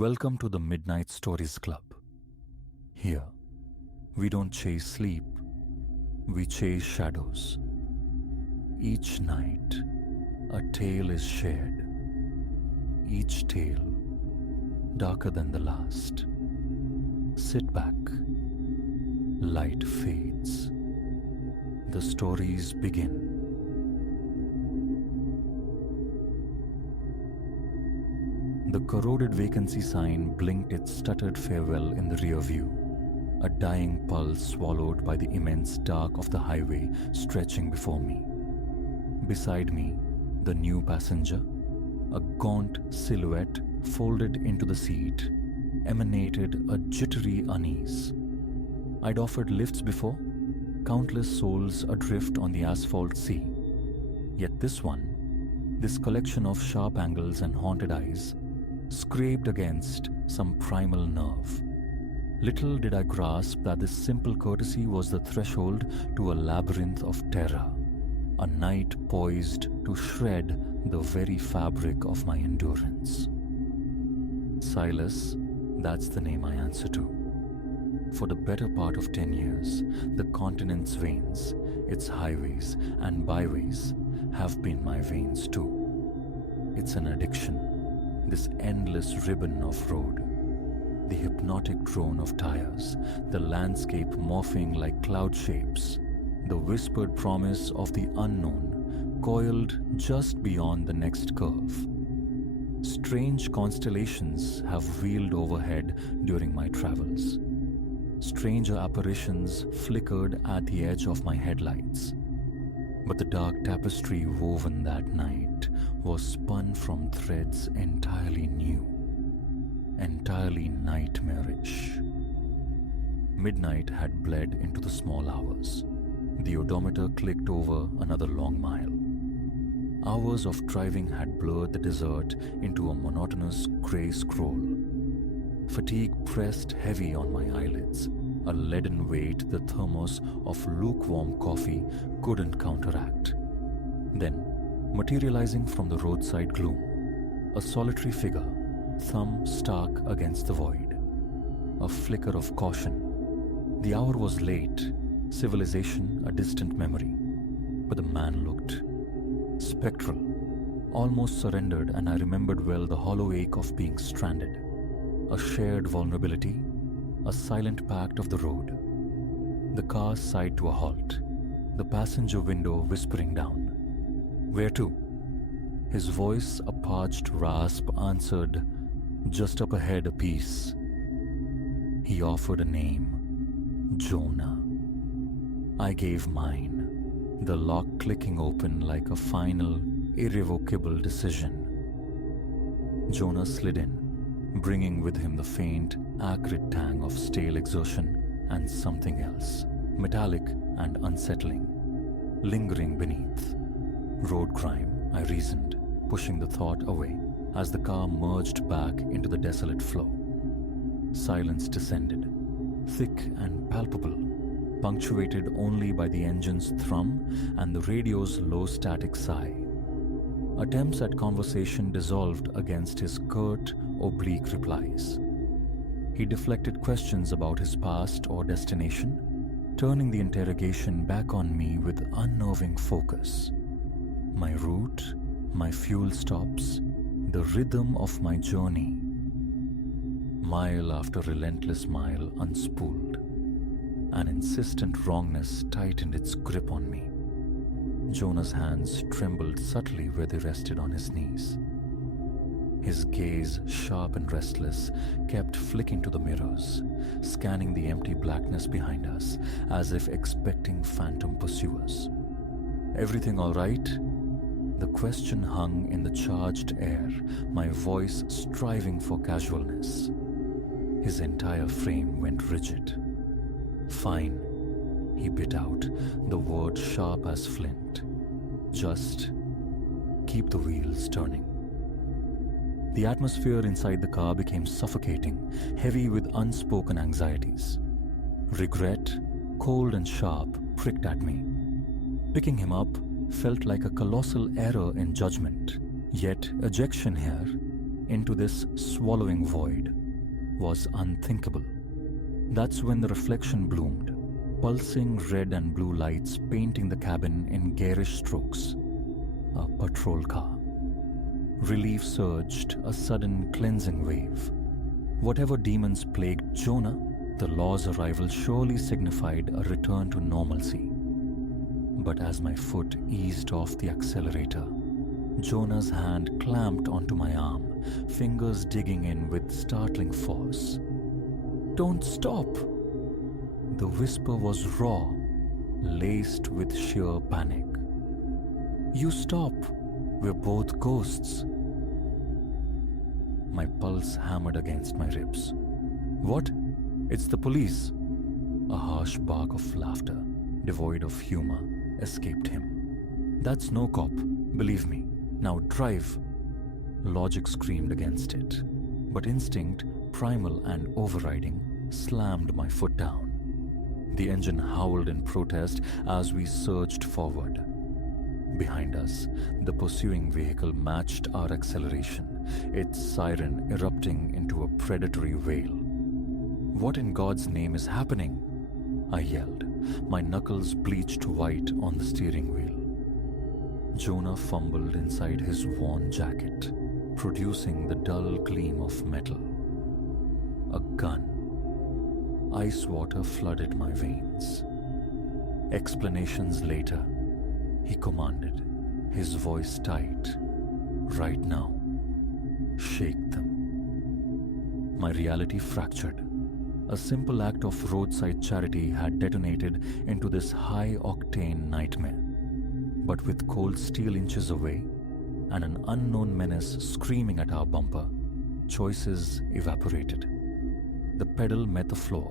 Welcome to the Midnight Stories Club. Here, we don't chase sleep, we chase shadows. Each night, a tale is shared. Each tale darker than the last. Sit back. Light fades. The stories begin. The corroded vacancy sign blinked its stuttered farewell in the rear view, a dying pulse swallowed by the immense dark of the highway stretching before me. Beside me, the new passenger, a gaunt silhouette folded into the seat, emanated a jittery unease. I'd offered lifts before, countless souls adrift on the asphalt sea. Yet this one, this collection of sharp angles and haunted eyes, scraped against some primal nerve. Little did I grasp that this simple courtesy was the threshold to a labyrinth of terror, a night poised to shred the very fabric of my endurance. Silas, that's the name I answer to. For the better part of 10 years, the continent's veins, its highways and byways, have been my veins too. It's an addiction, this endless ribbon of road, the hypnotic drone of tires, the landscape morphing like cloud shapes, the whispered promise of the unknown coiled just beyond the next curve. Strange constellations have wheeled overhead during my travels. Stranger apparitions flickered at the edge of my headlights. But the dark tapestry woven that night was spun from threads entirely new, entirely nightmarish. Midnight had bled into the small hours. The odometer clicked over another long mile. Hours of driving had blurred the desert into a monotonous grey scroll. Fatigue pressed heavy on my eyelids, a leaden weight the thermos of lukewarm coffee couldn't counteract. Then, materializing from the roadside gloom, a solitary figure, thumb stark against the void. A flicker of caution. The hour was late, civilization a distant memory. But the man looked spectral, almost surrendered, and I remembered well the hollow ache of being stranded. A shared vulnerability, a silent pact of the road. The car sighed to a halt, the passenger window whispering down. "Where to?" His voice, a parched rasp, answered, "Just up ahead a piece." He offered a name, Jonah. I gave mine, the lock clicking open like a final, irrevocable decision. Jonah slid in, bringing with him the faint, acrid tang of stale exertion and something else, metallic and unsettling, lingering beneath. Road crime, I reasoned, pushing the thought away as the car merged back into the desolate flow. Silence descended, thick and palpable, punctuated only by the engine's thrum and the radio's low static sigh. Attempts at conversation dissolved against his curt, oblique replies. He deflected questions about his past or destination, turning the interrogation back on me with unnerving focus. My route, my fuel stops, the rhythm of my journey. Mile after relentless mile unspooled. An insistent wrongness tightened its grip on me. Jonah's hands trembled subtly where they rested on his knees. His gaze, sharp and restless, kept flicking to the mirrors, scanning the empty blackness behind us, as if expecting phantom pursuers. "Everything all right?" The question hung in the charged air, my voice striving for casualness. His entire frame went rigid. "Fine," he bit out, the word sharp as flint. "Just keep the wheels turning." The atmosphere inside the car became suffocating, heavy with unspoken anxieties. Regret, cold and sharp, pricked at me. Picking him up felt like a colossal error in judgment, yet ejection here, into this swallowing void was unthinkable. That's when the reflection bloomed, pulsing red and blue lights painting the cabin in garish strokes. A patrol car. Relief surged, a sudden cleansing wave. Whatever demons plagued Jonah, the law's arrival surely signified a return to normalcy. But as my foot eased off the accelerator, Jonah's hand clamped onto my arm, fingers digging in with startling force. "Don't stop!" The whisper was raw, laced with sheer panic. "You stop! We're both ghosts." My pulse hammered against my ribs. "What? It's the police!" A harsh bark of laughter, devoid of humor, escaped him. "That's no cop, believe me. Now drive!" Logic screamed against it, but instinct, primal and overriding, slammed my foot down. The engine howled in protest as we surged forward. Behind us, the pursuing vehicle matched our acceleration, its siren erupting into a predatory wail. "What in God's name is happening?" I yelled, my knuckles bleached white on the steering wheel. Jonah fumbled inside his worn jacket, producing the dull gleam of metal. A gun. Ice water flooded my veins. Explanations later, he commanded, his voice tight. "Right now, shake them." My reality fractured. A simple act of roadside charity had detonated into this high-octane nightmare. But with cold steel inches away and an unknown menace screaming at our bumper, choices evaporated. The pedal met the floor.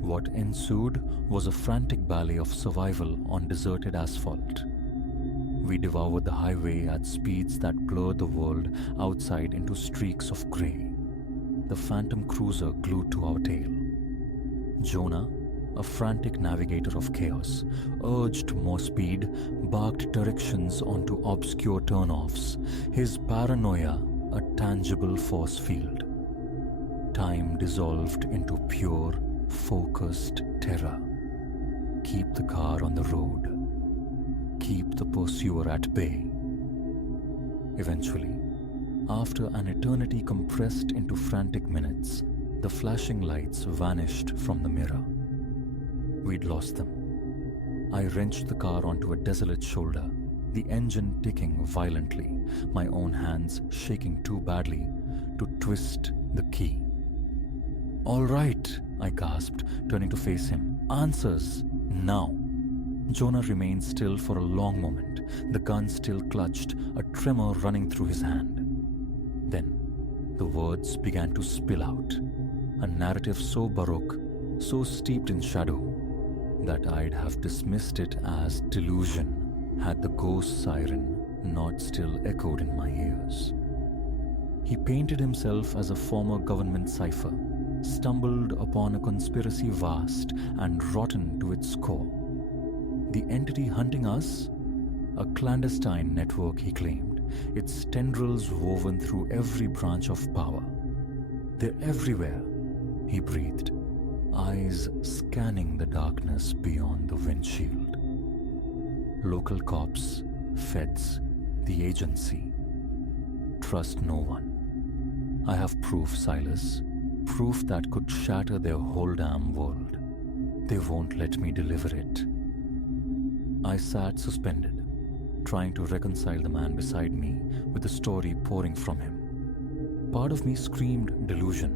What ensued was a frantic ballet of survival on deserted asphalt. We devoured the highway at speeds that blurred the world outside into streaks of grey, the phantom cruiser glued to our tail. Jonah, a frantic navigator of chaos, urged more speed, barked directions onto obscure turnoffs, his paranoia a tangible force field. Time dissolved into pure, focused terror. Keep the car on the road. Keep the pursuer at bay. Eventually, after an eternity compressed into frantic minutes, the flashing lights vanished from the mirror. We'd lost them. I wrenched the car onto a desolate shoulder, the engine ticking violently, my own hands shaking too badly to twist the key. "All right," I gasped, turning to face him. "Answers, now." Jonah remained still for a long moment, the gun still clutched, a tremor running through his hand. Then, the words began to spill out, a narrative so baroque, so steeped in shadow, that I'd have dismissed it as delusion had the ghost siren not still echoed in my ears. He painted himself as a former government cipher, stumbled upon a conspiracy vast and rotten to its core. The entity hunting us? A clandestine network, he claimed, its tendrils woven through every branch of power. "They're everywhere," he breathed, eyes scanning the darkness beyond the windshield. Local cops, feds, the agency. Trust no one. I have proof, Silas. Proof that could shatter their whole damn world. They won't let me deliver it. I sat suspended, trying to reconcile the man beside me with the story pouring from him. Part of me screamed delusion,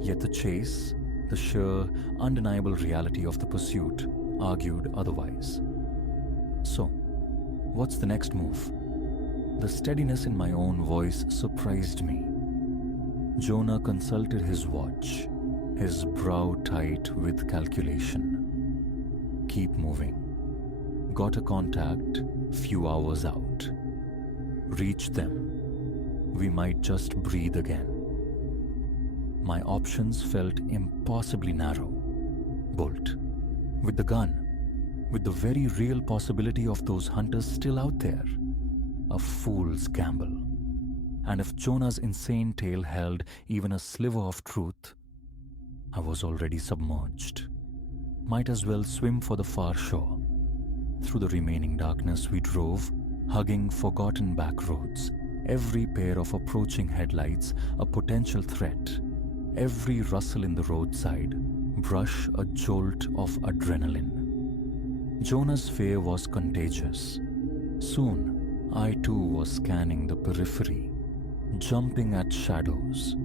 yet the chase, the sheer, undeniable reality of the pursuit, argued otherwise. So, what's the next move? The steadiness in my own voice surprised me. Jonah consulted his watch, his brow tight with calculation. Keep moving. Got a contact, few hours out. Reach them. We might just breathe again. My options felt impossibly narrow. Bolt. With the gun. With the very real possibility of those hunters still out there. A fool's gamble. And if Jonah's insane tale held even a sliver of truth, I was already submerged. Might as well swim for the far shore. Through the remaining darkness we drove, hugging forgotten back roads, every pair of approaching headlights a potential threat, every rustle in the roadside brush a jolt of adrenaline. Jonah's fear was contagious. Soon, I too was scanning the periphery, jumping at shadows.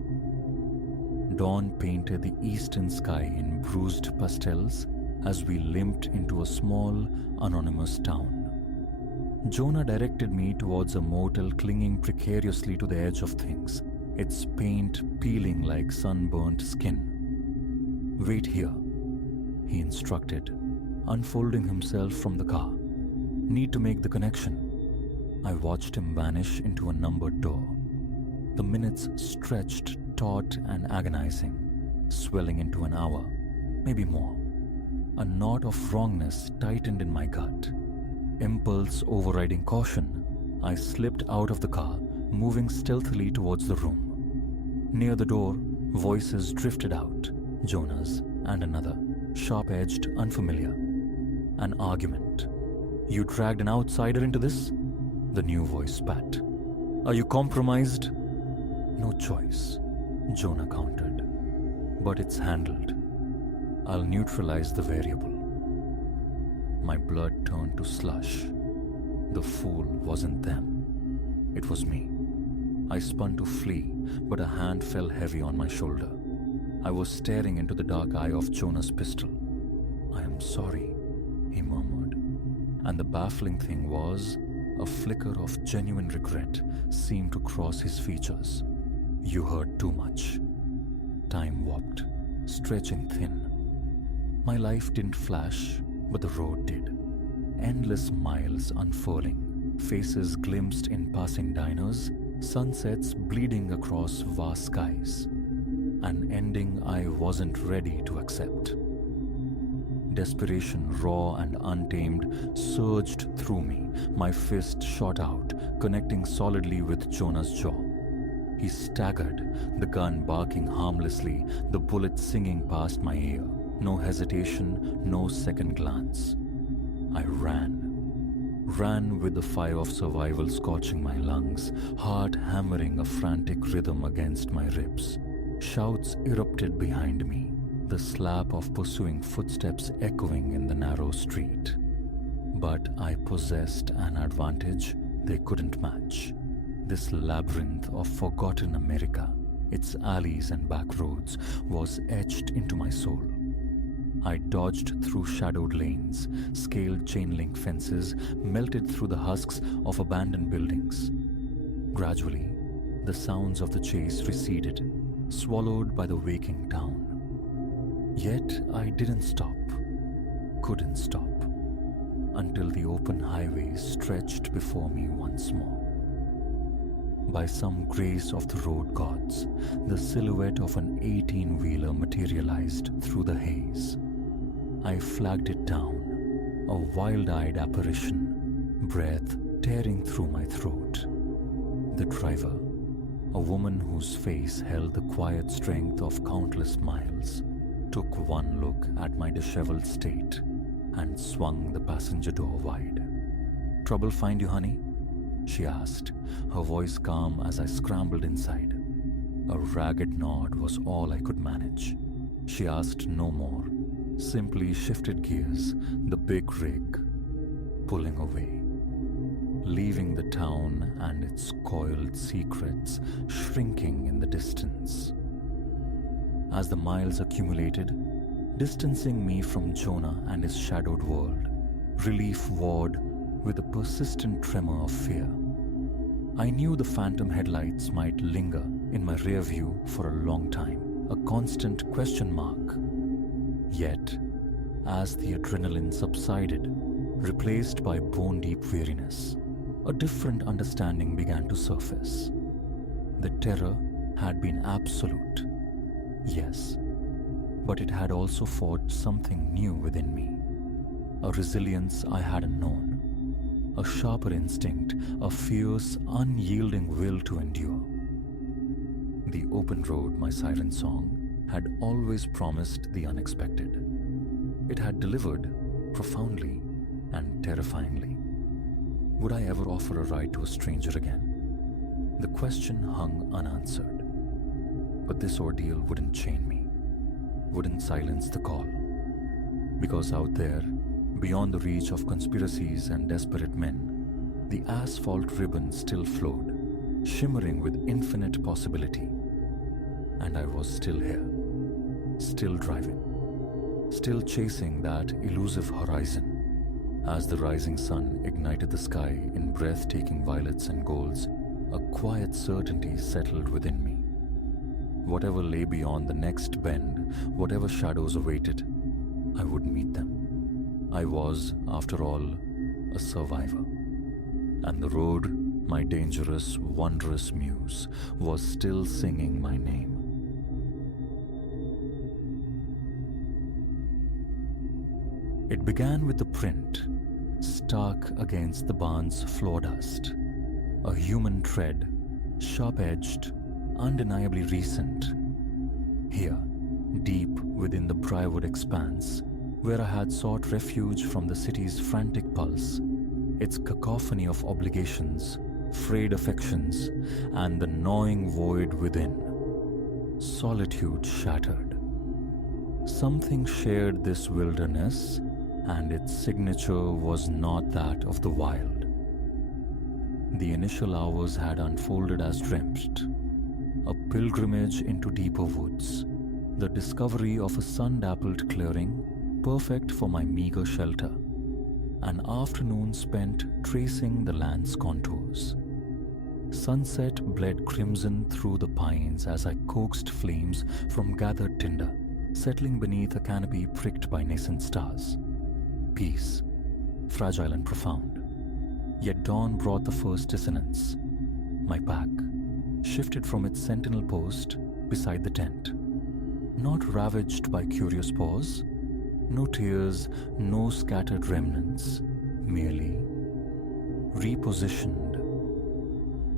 Dawn painted the eastern sky in bruised pastels as we limped into a small, anonymous town. Jonah directed me towards a motel clinging precariously to the edge of things, its paint peeling like sunburnt skin. "Wait here," he instructed, unfolding himself from the car. "Need to make the connection." I watched him vanish into a numbered door. The minutes stretched taut and agonizing, swelling into an hour, maybe more. A knot of wrongness tightened in my gut. Impulse overriding caution, I slipped out of the car, moving stealthily towards the room. Near the door, voices drifted out, Jonah's and another, sharp-edged, unfamiliar. An argument. "You dragged an outsider into this?" The new voice spat. "Are you compromised?" "No choice," Jonah countered. "But it's handled. I'll neutralize the variable." My blood turned to slush. The fool wasn't them. It was me. I spun to flee, but a hand fell heavy on my shoulder. I was staring into the dark eye of Jonah's pistol. "I am sorry," he murmured. And the baffling thing was, a flicker of genuine regret seemed to cross his features. "You heard too much." Time warped, stretching thin. My life didn't flash, but the road did. Endless miles unfurling, faces glimpsed in passing diners, sunsets bleeding across vast skies. An ending I wasn't ready to accept. Desperation, raw and untamed, surged through me. My fist shot out, connecting solidly with Jonah's jaw. He staggered, the gun barking harmlessly, the bullet singing past my ear. No hesitation, no second glance. I ran with the fire of survival scorching my lungs, heart hammering a frantic rhythm against my ribs. Shouts erupted behind me, the slap of pursuing footsteps echoing in the narrow street. But I possessed an advantage they couldn't match. This labyrinth of forgotten America, its alleys and back roads, was etched into my soul. I dodged through shadowed lanes, scaled chain-link fences, melted through the husks of abandoned buildings. Gradually, the sounds of the chase receded, swallowed by the waking town. Yet I didn't stop, couldn't stop, until the open highway stretched before me once more. By some grace of the road gods, the silhouette of an 18-wheeler materialized through the haze. I flagged it down, a wild-eyed apparition, breath tearing through my throat. The driver, a woman whose face held the quiet strength of countless miles, took one look at my disheveled state and swung the passenger door wide. "Trouble find you, honey?" she asked, her voice calm as I scrambled inside. A ragged nod was all I could manage. She asked no more, simply shifted gears, the big rig pulling away, leaving the town and its coiled secrets shrinking in the distance. As the miles accumulated, distancing me from Jonah and his shadowed world, relief warred with a persistent tremor of fear. I knew the phantom headlights might linger in my rear view for a long time, a constant question mark. Yet, as the adrenaline subsided, replaced by bone-deep weariness, a different understanding began to surface. The terror had been absolute, yes, but it had also forged something new within me, a resilience I hadn't known, a sharper instinct, a fierce, unyielding will to endure. The open road, my siren song, had always promised the unexpected. It had delivered profoundly and terrifyingly. Would I ever offer a ride to a stranger again? The question hung unanswered. But this ordeal wouldn't chain me, wouldn't silence the call. Because out there, beyond the reach of conspiracies and desperate men, the asphalt ribbon still flowed, shimmering with infinite possibility. And I was still here, still driving, still chasing that elusive horizon. As the rising sun ignited the sky in breathtaking violets and golds, a quiet certainty settled within me. Whatever lay beyond the next bend, whatever shadows awaited, I would meet them. I was, after all, a survivor. And the road, my dangerous, wondrous muse, was still singing my name. It began with the print, stark against the barn's floor dust. A human tread, sharp-edged, undeniably recent. Here, deep within the briarwood expanse, where I had sought refuge from the city's frantic pulse, its cacophony of obligations, frayed affections, and the gnawing void within. Solitude shattered. Something shared this wilderness, and its signature was not that of the wild. The initial hours had unfolded as dreamt. A pilgrimage into deeper woods, the discovery of a sun-dappled clearing, perfect for my meager shelter, an afternoon spent tracing the land's contours. Sunset bled crimson through the pines as I coaxed flames from gathered tinder, settling beneath a canopy pricked by nascent stars. Peace, fragile and profound. Yet dawn brought the first dissonance. My pack shifted from its sentinel post beside the tent. Not ravaged by curious paws, no tears, no scattered remnants, merely repositioned.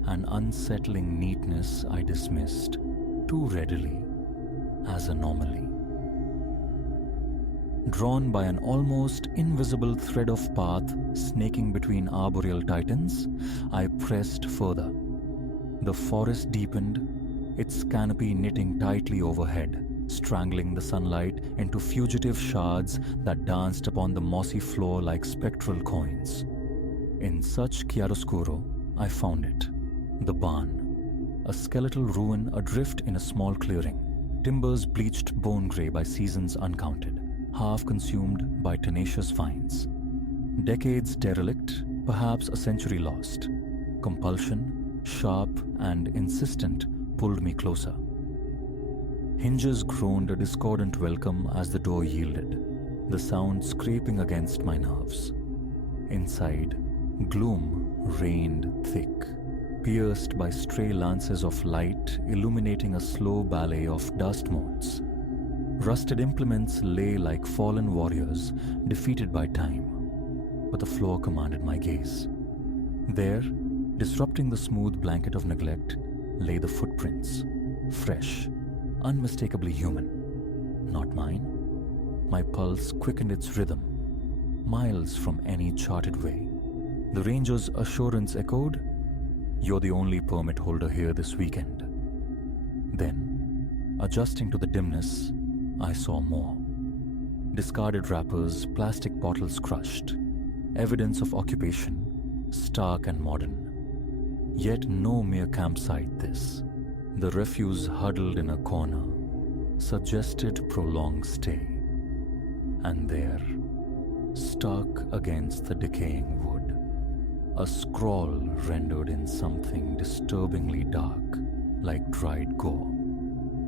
An unsettling neatness I dismissed too readily as anomaly. Drawn by an almost invisible thread of path snaking between arboreal titans, I pressed further. The forest deepened, its canopy knitting tightly overhead, strangling the sunlight into fugitive shards that danced upon the mossy floor like spectral coins. In such chiaroscuro, I found it. The barn. A skeletal ruin adrift in a small clearing, timbers bleached bone grey by seasons uncounted, half consumed by tenacious vines. Decades derelict, perhaps a century lost. Compulsion, sharp and insistent, pulled me closer. Hinges groaned a discordant welcome as the door yielded, the sound scraping against my nerves. Inside, gloom reigned thick, pierced by stray lances of light illuminating a slow ballet of dust motes. Rusted implements lay like fallen warriors, defeated by time. But the floor commanded my gaze. There, disrupting the smooth blanket of neglect, lay the footprints, fresh, unmistakably human. Not mine. My pulse quickened its rhythm, miles from any charted way. The ranger's assurance echoed, "You're the only permit holder here this weekend." Then, adjusting to the dimness, I saw more. Discarded wrappers, plastic bottles crushed, evidence of occupation, stark and modern. Yet no mere campsite this. The refuse huddled in a corner suggested prolonged stay. And there, stuck against the decaying wood, a scrawl rendered in something disturbingly dark, like dried gore.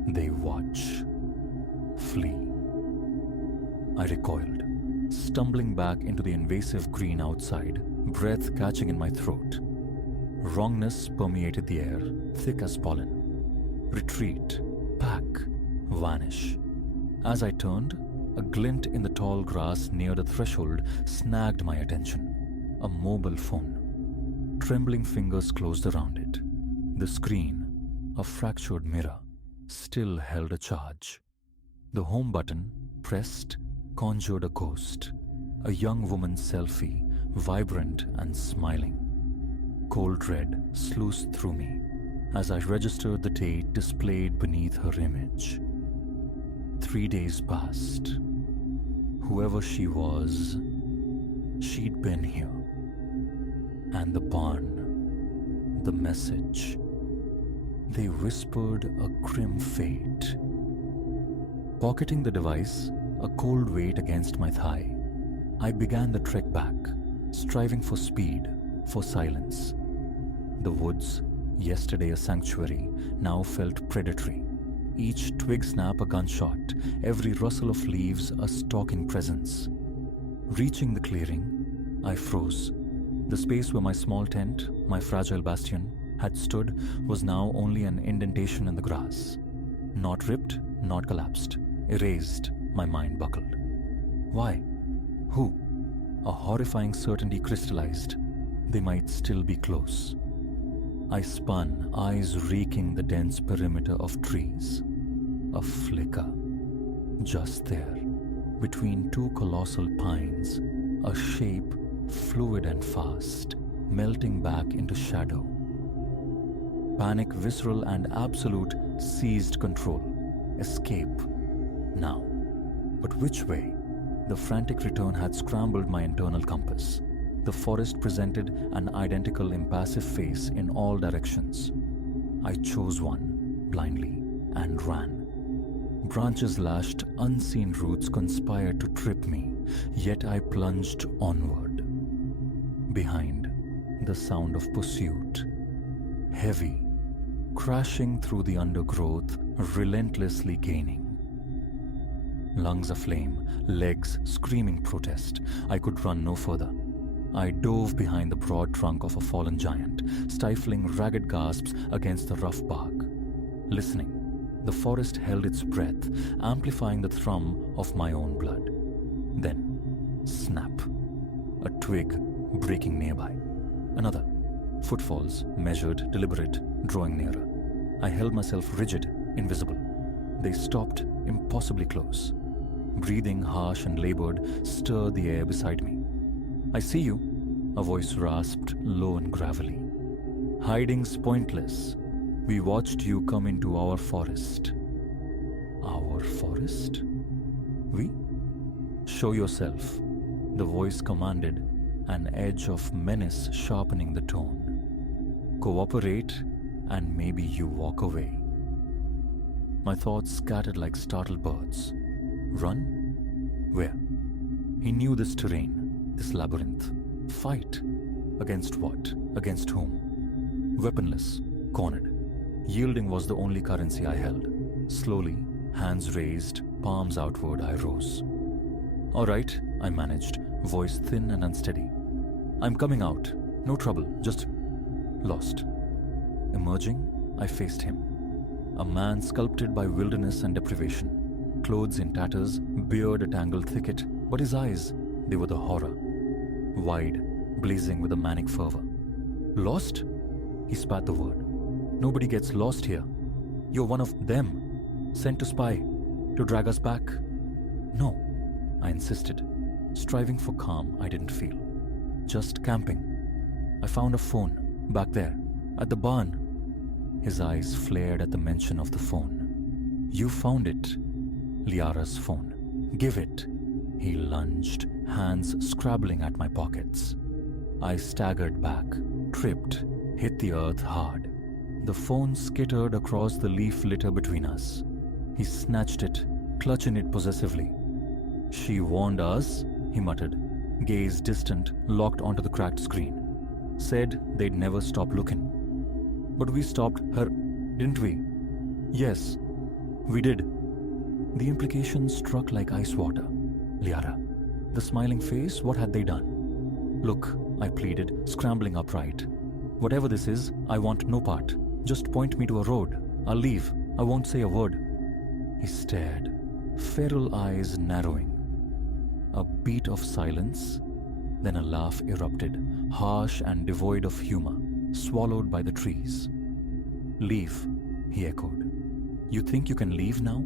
"They watch. Flee." I recoiled, stumbling back into the invasive green outside, breath catching in my throat. Wrongness permeated the air, thick as pollen. Retreat, pack, vanish. As I turned, a glint in the tall grass near the threshold snagged my attention. A mobile phone. Trembling fingers closed around it. The screen, a fractured mirror, still held a charge. The home button, pressed, conjured a ghost. A young woman's selfie, vibrant and smiling. Cold dread sluiced through me as I registered the date displayed beneath her image. 3 days passed. Whoever she was, she'd been here. And the barn, the message, they whispered a grim fate. Pocketing the device, a cold weight against my thigh, I began the trek back, striving for speed, for silence. The woods, yesterday a sanctuary, now felt predatory. Each twig snap a gunshot, every rustle of leaves a stalking presence. Reaching the clearing, I froze. The space where my small tent, my fragile bastion, had stood was now only an indentation in the grass. Not ripped, not collapsed. Erased, my mind buckled. Why? Who? A horrifying certainty crystallized. They might still be close. I spun, eyes reeking the dense perimeter of trees. A flicker. Just there, between two colossal pines, a shape, fluid and fast, melting back into shadow. Panic, visceral and absolute, seized control. Escape. Now. But which way? The frantic return had scrambled my internal compass. The forest presented an identical impassive face in all directions. I chose one, blindly, and ran. Branches lashed, unseen roots conspired to trip me, yet I plunged onward. Behind, the sound of pursuit. Heavy, crashing through the undergrowth, relentlessly gaining. Lungs aflame, legs screaming protest. I could run no further. I dove behind the broad trunk of a fallen giant, stifling ragged gasps against the rough bark. Listening, the forest held its breath, amplifying the thrum of my own blood. Then, snap. A twig breaking nearby. Another. Footfalls, measured, deliberate, drawing nearer. I held myself rigid, invisible. They stopped, impossibly close. Breathing, harsh and labored, stirred the air beside me. I see you, a voice rasped, low and gravelly. Hiding's pointless. We watched you come into our forest. Our forest? We? Show yourself, the voice commanded, an edge of menace sharpening the tone. Cooperate, and maybe you walk away. My thoughts scattered like startled birds. Run? Where? He knew this terrain, this labyrinth. Fight? Against what? Against whom? Weaponless, cornered. Yielding was the only currency I held. Slowly, hands raised, palms outward, I rose. All right, I managed, voice thin and unsteady. I'm coming out. No trouble, just lost. Emerging, I faced him. A man sculpted by wilderness and deprivation. Clothes in tatters, beard a tangled thicket, but his eyes, they were the horror. Wide, blazing with a manic fervor. Lost? He spat the word. Nobody gets lost here. You're one of them, sent to spy, to drag us back. No, I insisted, striving for calm I didn't feel. Just camping. I found a phone, back there, at the barn. His eyes flared at the mention of the phone. You found it. Liara's phone. Give it. He lunged, hands scrabbling at my pockets. I staggered back, tripped, hit the earth hard. The phone skittered across the leaf litter between us. He snatched it, clutching it possessively. She warned us, he muttered, gaze distant, locked onto the cracked screen. Said they'd never stop looking. But we stopped her, didn't we? Yes, we did. The implication struck like ice water. Liara, the smiling face, what had they done? Look, I pleaded, scrambling upright. Whatever this is, I want no part. Just point me to a road. I'll leave. I won't say a word. He stared, feral eyes narrowing. A beat of silence, Then a laugh erupted, harsh and devoid of humor, swallowed by the trees. "Leave," he echoed. "You think you can leave now?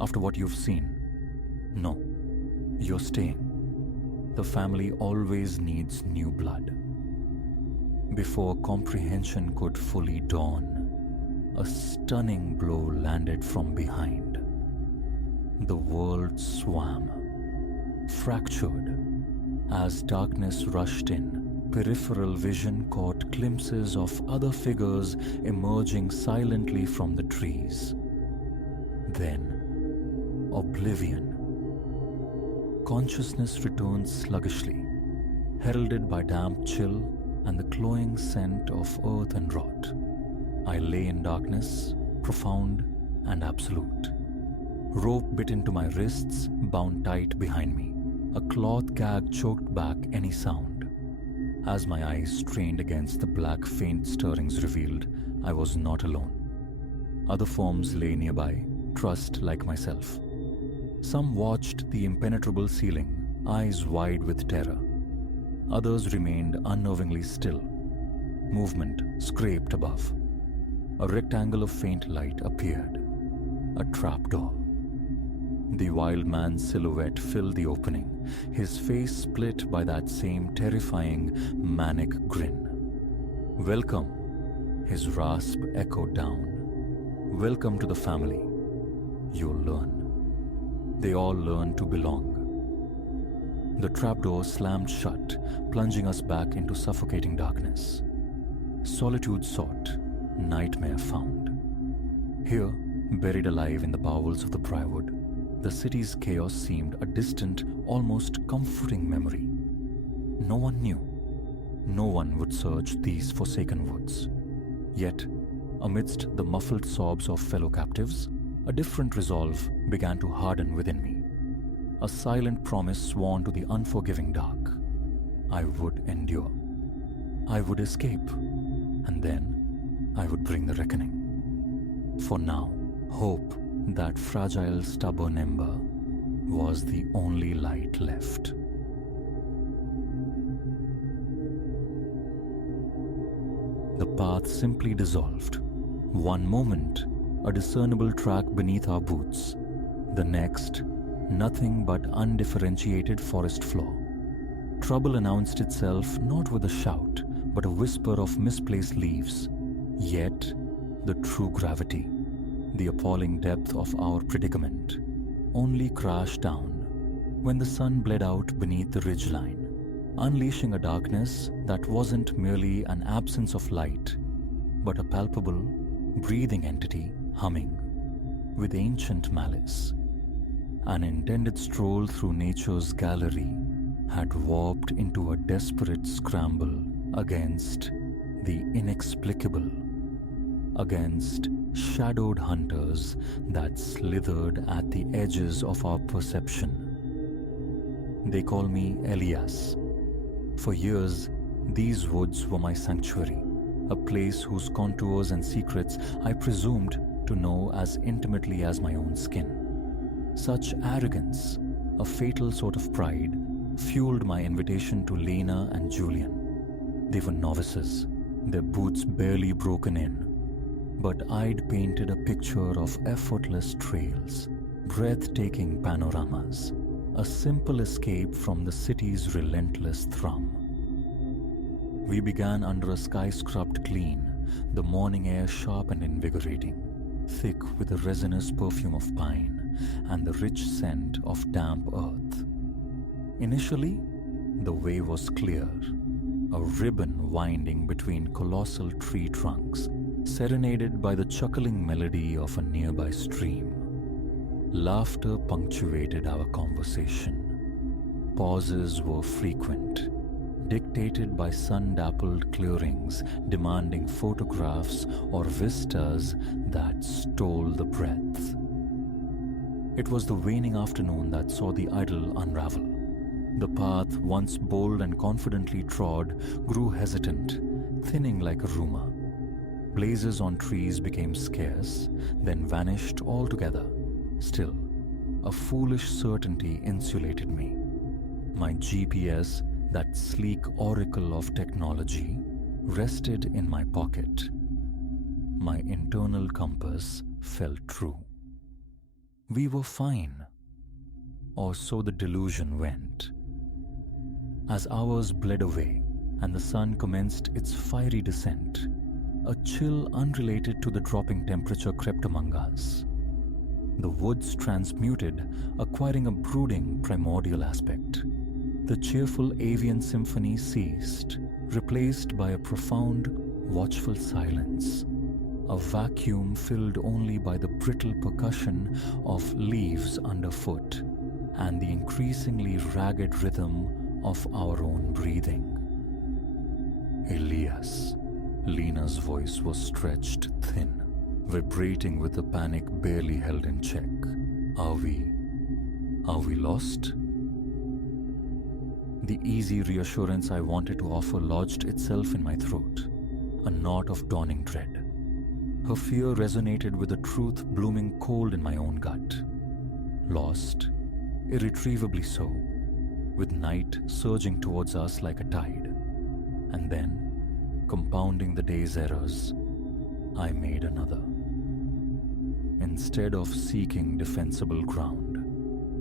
After what you've seen? No, you're staying. The family always needs new blood." Before comprehension could fully dawn, a stunning blow landed from behind. The world swam, fractured. As darkness rushed in, peripheral vision caught glimpses of other figures emerging silently from the trees. Then, oblivion. Consciousness returned sluggishly, heralded by damp chill and the cloying scent of earth and rot. I lay in darkness, profound and absolute. Rope bit into my wrists, bound tight behind me. A cloth gag choked back any sound. As my eyes strained against the black faint stirrings revealed, I was not alone. Other forms lay nearby, trussed like myself. Some watched the impenetrable ceiling, eyes wide with terror. Others remained unnervingly still. Movement scraped above. A rectangle of faint light appeared. A trapdoor. The wild man's silhouette filled the opening, his face split by that same terrifying, manic grin. "Welcome," his rasp echoed down. "Welcome to the family. You'll learn." They all learned to belong. The trapdoor slammed shut, plunging us back into suffocating darkness. Solitude sought, nightmare found. Here, buried alive in the bowels of the Briarwood, the city's chaos seemed a distant, almost comforting memory. No one knew. No one would search these forsaken woods. Yet, amidst the muffled sobs of fellow captives, a different resolve began to harden within me. A silent promise sworn to the unforgiving dark. I would endure. I would escape. And then I would bring the reckoning. For now, hope, that fragile, stubborn ember, was the only light left. The path simply dissolved. One moment, a discernible track beneath our boots. The next, nothing but undifferentiated forest floor. Trouble announced itself not with a shout, but a whisper of misplaced leaves. Yet, the true gravity, the appalling depth of our predicament, only crashed down when the sun bled out beneath the ridgeline, unleashing a darkness that wasn't merely an absence of light, but a palpable, breathing entity humming with ancient malice. An intended stroll through nature's gallery had warped into a desperate scramble against the inexplicable, against shadowed hunters that slithered at the edges of our perception. They call me Elias. For years, these woods were my sanctuary, a place whose contours and secrets I presumed to know as intimately as my own skin. Such arrogance, a fatal sort of pride, fueled my invitation to Lena and Julian. They were novices, their boots barely broken in, but I'd painted a picture of effortless trails, breathtaking panoramas, a simple escape from the city's relentless thrum. We began under a sky-scrubbed clean, the morning air sharp and invigorating, thick with the resinous perfume of pine and the rich scent of damp earth. Initially, the way was clear, a ribbon winding between colossal tree trunks, serenaded by the chuckling melody of a nearby stream. Laughter punctuated our conversation. Pauses were frequent, dictated by sun-dappled clearings demanding photographs or vistas that stole the breath. It was the waning afternoon that saw the idyll unravel. The path, once bold and confidently trod, grew hesitant, thinning like a rumor. Blazes on trees became scarce, then vanished altogether. Still, a foolish certainty insulated me. My GPS, that sleek oracle of technology, rested in my pocket. My internal compass felt true. We were fine, or so the delusion went. As hours bled away and the sun commenced its fiery descent, a chill unrelated to the dropping temperature crept among us. The woods transmuted, acquiring a brooding, primordial aspect. The cheerful avian symphony ceased, replaced by a profound, watchful silence, a vacuum filled only by the brittle percussion of leaves underfoot and the increasingly ragged rhythm of our own breathing. Elias. Lena's voice was stretched thin, vibrating with a panic barely held in check. Are we lost? The easy reassurance I wanted to offer lodged itself in my throat, a knot of dawning dread. Her fear resonated with the truth blooming cold in my own gut. Lost, irretrievably so, with night surging towards us like a tide. And then, compounding the day's errors, I made another. Instead of seeking defensible ground,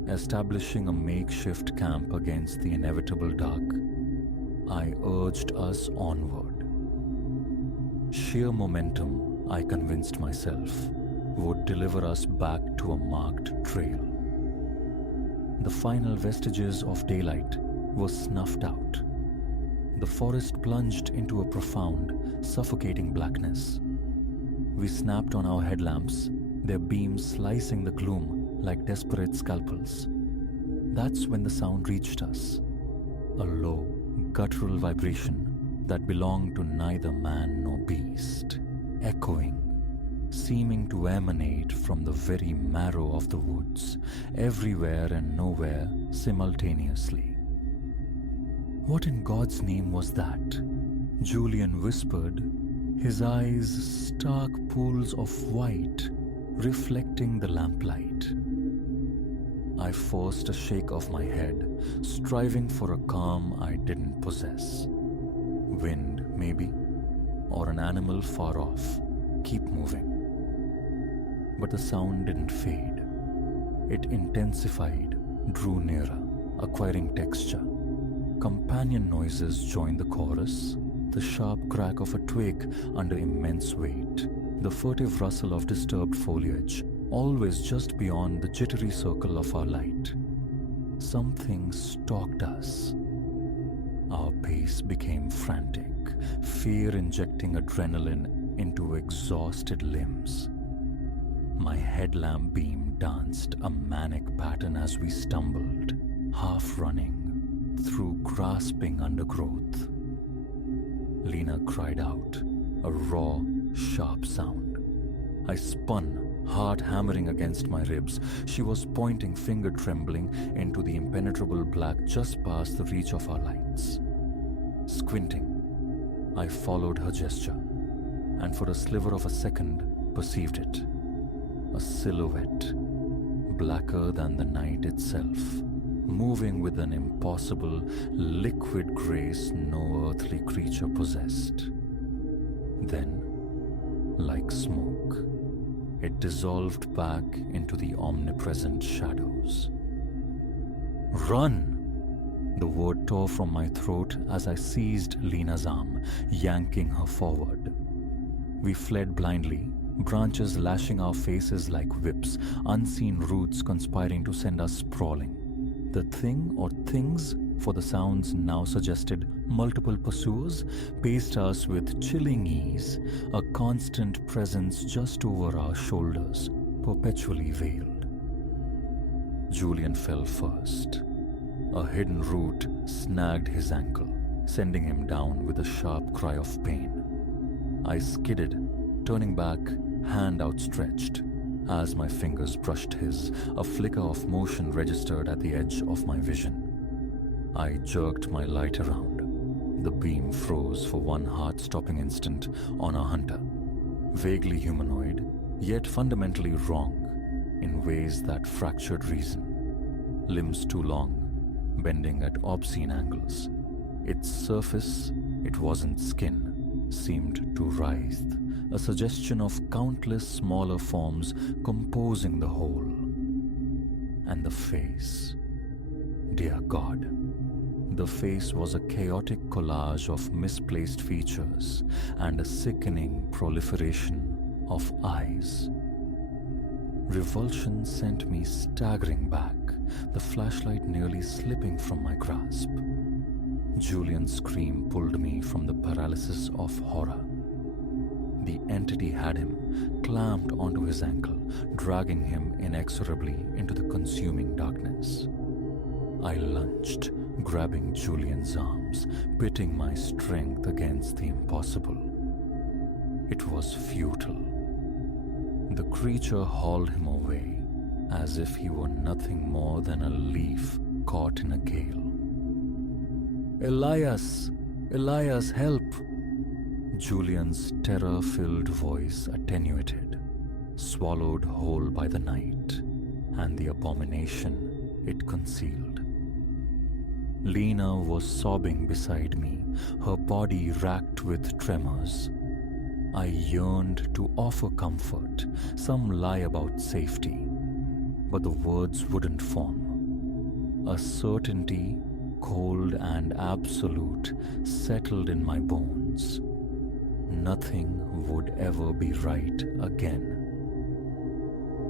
establishing a makeshift camp against the inevitable dark, I urged us onward. Sheer momentum, I convinced myself, would deliver us back to a marked trail. The final vestiges of daylight were snuffed out. The forest plunged into a profound, suffocating blackness. We snapped on our headlamps, their beams slicing the gloom like desperate scalpels. That's when the sound reached us, a low, guttural vibration that belonged to neither man nor beast, echoing, seeming to emanate from the very marrow of the woods, everywhere and nowhere simultaneously. What in God's name was that? Julian whispered, his eyes stark pools of white reflecting the lamplight. I forced a shake of my head, striving for a calm I didn't possess. Wind, maybe, or an animal far off. Keep moving. But the sound didn't fade. It intensified, drew nearer, acquiring texture. Companion noises joined the chorus, the sharp crack of a twig under immense weight, the furtive rustle of disturbed foliage, always just beyond the jittery circle of our light. Something stalked us. Our pace became frantic, fear injecting adrenaline into exhausted limbs. My headlamp beam danced a manic pattern as we stumbled, half running, through grasping undergrowth. Lena cried out, a raw, sharp sound. I spun, heart hammering against my ribs. She was pointing, finger trembling, into the impenetrable black just past the reach of our lights. Squinting, I followed her gesture, and for a sliver of a second perceived it. A silhouette, blacker than the night itself, moving with an impossible, liquid grace no earthly creature possessed. Then, like smoke, it dissolved back into the omnipresent shadows. Run! The word tore from my throat as I seized Lena's arm, yanking her forward. We fled blindly, branches lashing our faces like whips, unseen roots conspiring to send us sprawling. The thing or things, for the sounds now suggested multiple pursuers, paced us with chilling ease, a constant presence just over our shoulders, perpetually veiled. Julian fell first. A hidden root snagged his ankle, sending him down with a sharp cry of pain. I skidded, turning back, hand outstretched. As my fingers brushed his, a flicker of motion registered at the edge of my vision. I jerked my light around. The beam froze for one heart-stopping instant on our hunter. Vaguely humanoid, yet fundamentally wrong, in ways that fractured reason. Limbs too long, bending at obscene angles. Its surface, it wasn't skin, seemed to writhe, a suggestion of countless smaller forms composing the whole. And the face. Dear God, the face was a chaotic collage of misplaced features and a sickening proliferation of eyes. Revulsion sent me staggering back, the flashlight nearly slipping from my grasp. Julian's scream pulled me from the paralysis of horror. The entity had him, clamped onto his ankle, dragging him inexorably into the consuming darkness. I lunged, grabbing Julian's arms, pitting my strength against the impossible. It was futile. The creature hauled him away, as if he were nothing more than a leaf caught in a gale. Elias! Elias, help! Julian's terror-filled voice attenuated, swallowed whole by the night, and the abomination it concealed. Lena was sobbing beside me, her body racked with tremors. I yearned to offer comfort, some lie about safety, but the words wouldn't form. A certainty, cold and absolute, settled in my bones. Nothing would ever be right again.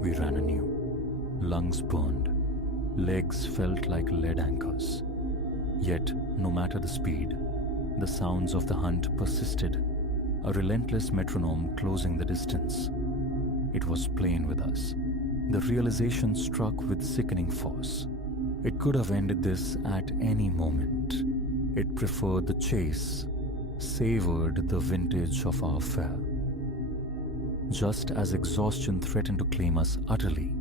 We ran anew. Lungs burned. Legs felt like lead anchors. Yet, no matter the speed, the sounds of the hunt persisted, a relentless metronome closing the distance. It was playing with us. The realization struck with sickening force. It could have ended this at any moment. It preferred the chase, savored the vintage of our fare. Just as exhaustion threatened to claim us utterly,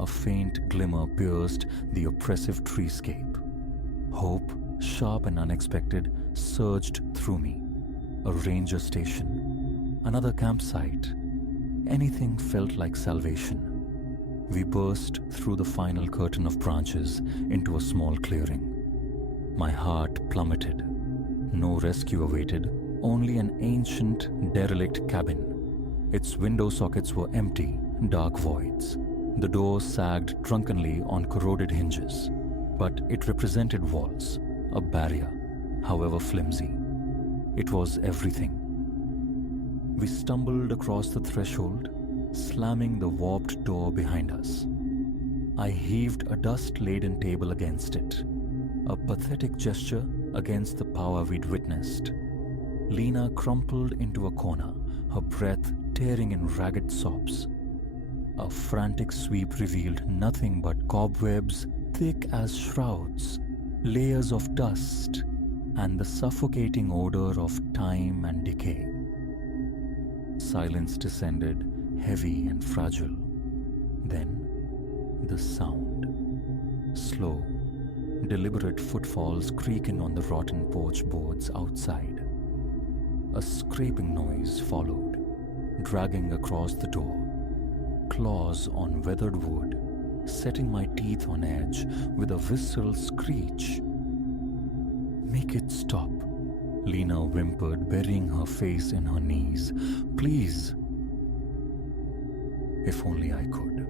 a faint glimmer pierced the oppressive treescape. Hope, sharp and unexpected, surged through me. A ranger station, another campsite. Anything felt like salvation. We burst through the final curtain of branches into a small clearing. My heart plummeted. No rescue awaited, only an ancient, derelict cabin. Its window sockets were empty, dark voids. The door sagged drunkenly on corroded hinges, but it represented walls, a barrier, however flimsy. It was everything. We stumbled across the threshold, slamming the warped door behind us. I heaved a dust-laden table against it, a pathetic gesture against the power we'd witnessed. Lena crumpled into a corner, her breath tearing in ragged sobs. A frantic sweep revealed nothing but cobwebs thick as shrouds, layers of dust, and the suffocating odor of time and decay. Silence descended, heavy and fragile. Then, the sound. Slow, deliberate footfalls creaking on the rotten porch boards outside. A scraping noise followed, dragging across the door. Claws on weathered wood, setting my teeth on edge with a visceral screech. "Make it stop," Lena whimpered, burying her face in her knees. "Please." If only I could.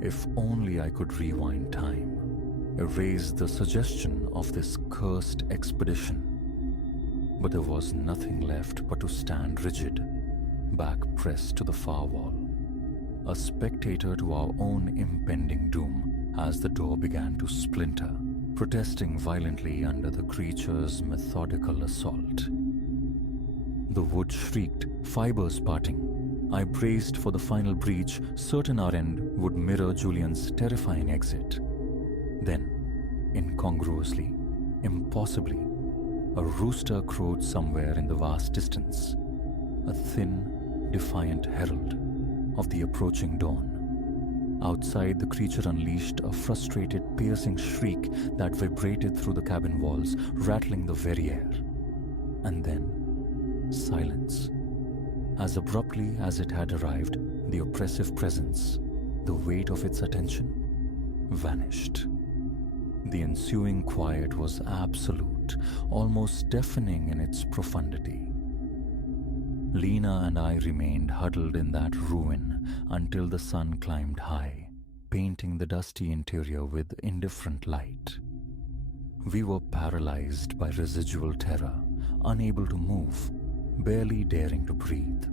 If only I could rewind time, erase the suggestion of this cursed expedition. But there was nothing left but to stand rigid, back pressed to the far wall, a spectator to our own impending doom as the door began to splinter, protesting violently under the creature's methodical assault. The wood shrieked, fibers parting. I braced for the final breach, certain our end would mirror Julian's terrifying exit. Then, incongruously, impossibly, a rooster crowed somewhere in the vast distance, a thin, defiant herald of the approaching dawn. Outside, the creature unleashed a frustrated, piercing shriek that vibrated through the cabin walls, rattling the very air. And then, silence. As abruptly as it had arrived, the oppressive presence, the weight of its attention, vanished. The ensuing quiet was absolute, almost deafening in its profundity. Lena and I remained huddled in that ruin until the sun climbed high, painting the dusty interior with indifferent light. We were paralyzed by residual terror, unable to move, barely daring to breathe.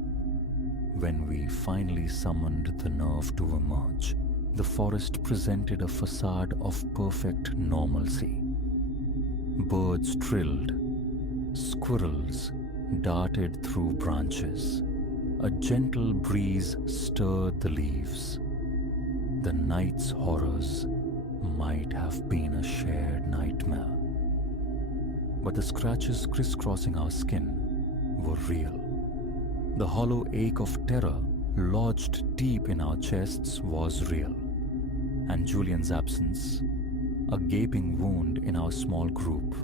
When we finally summoned the nerve to emerge, the forest presented a facade of perfect normalcy. Birds trilled, squirrels darted through branches. A gentle breeze stirred the leaves. The night's horrors might have been a shared nightmare. But the scratches crisscrossing our skin were real. The hollow ache of terror lodged deep in our chests was real. And Julian's absence, a gaping wound in our small group,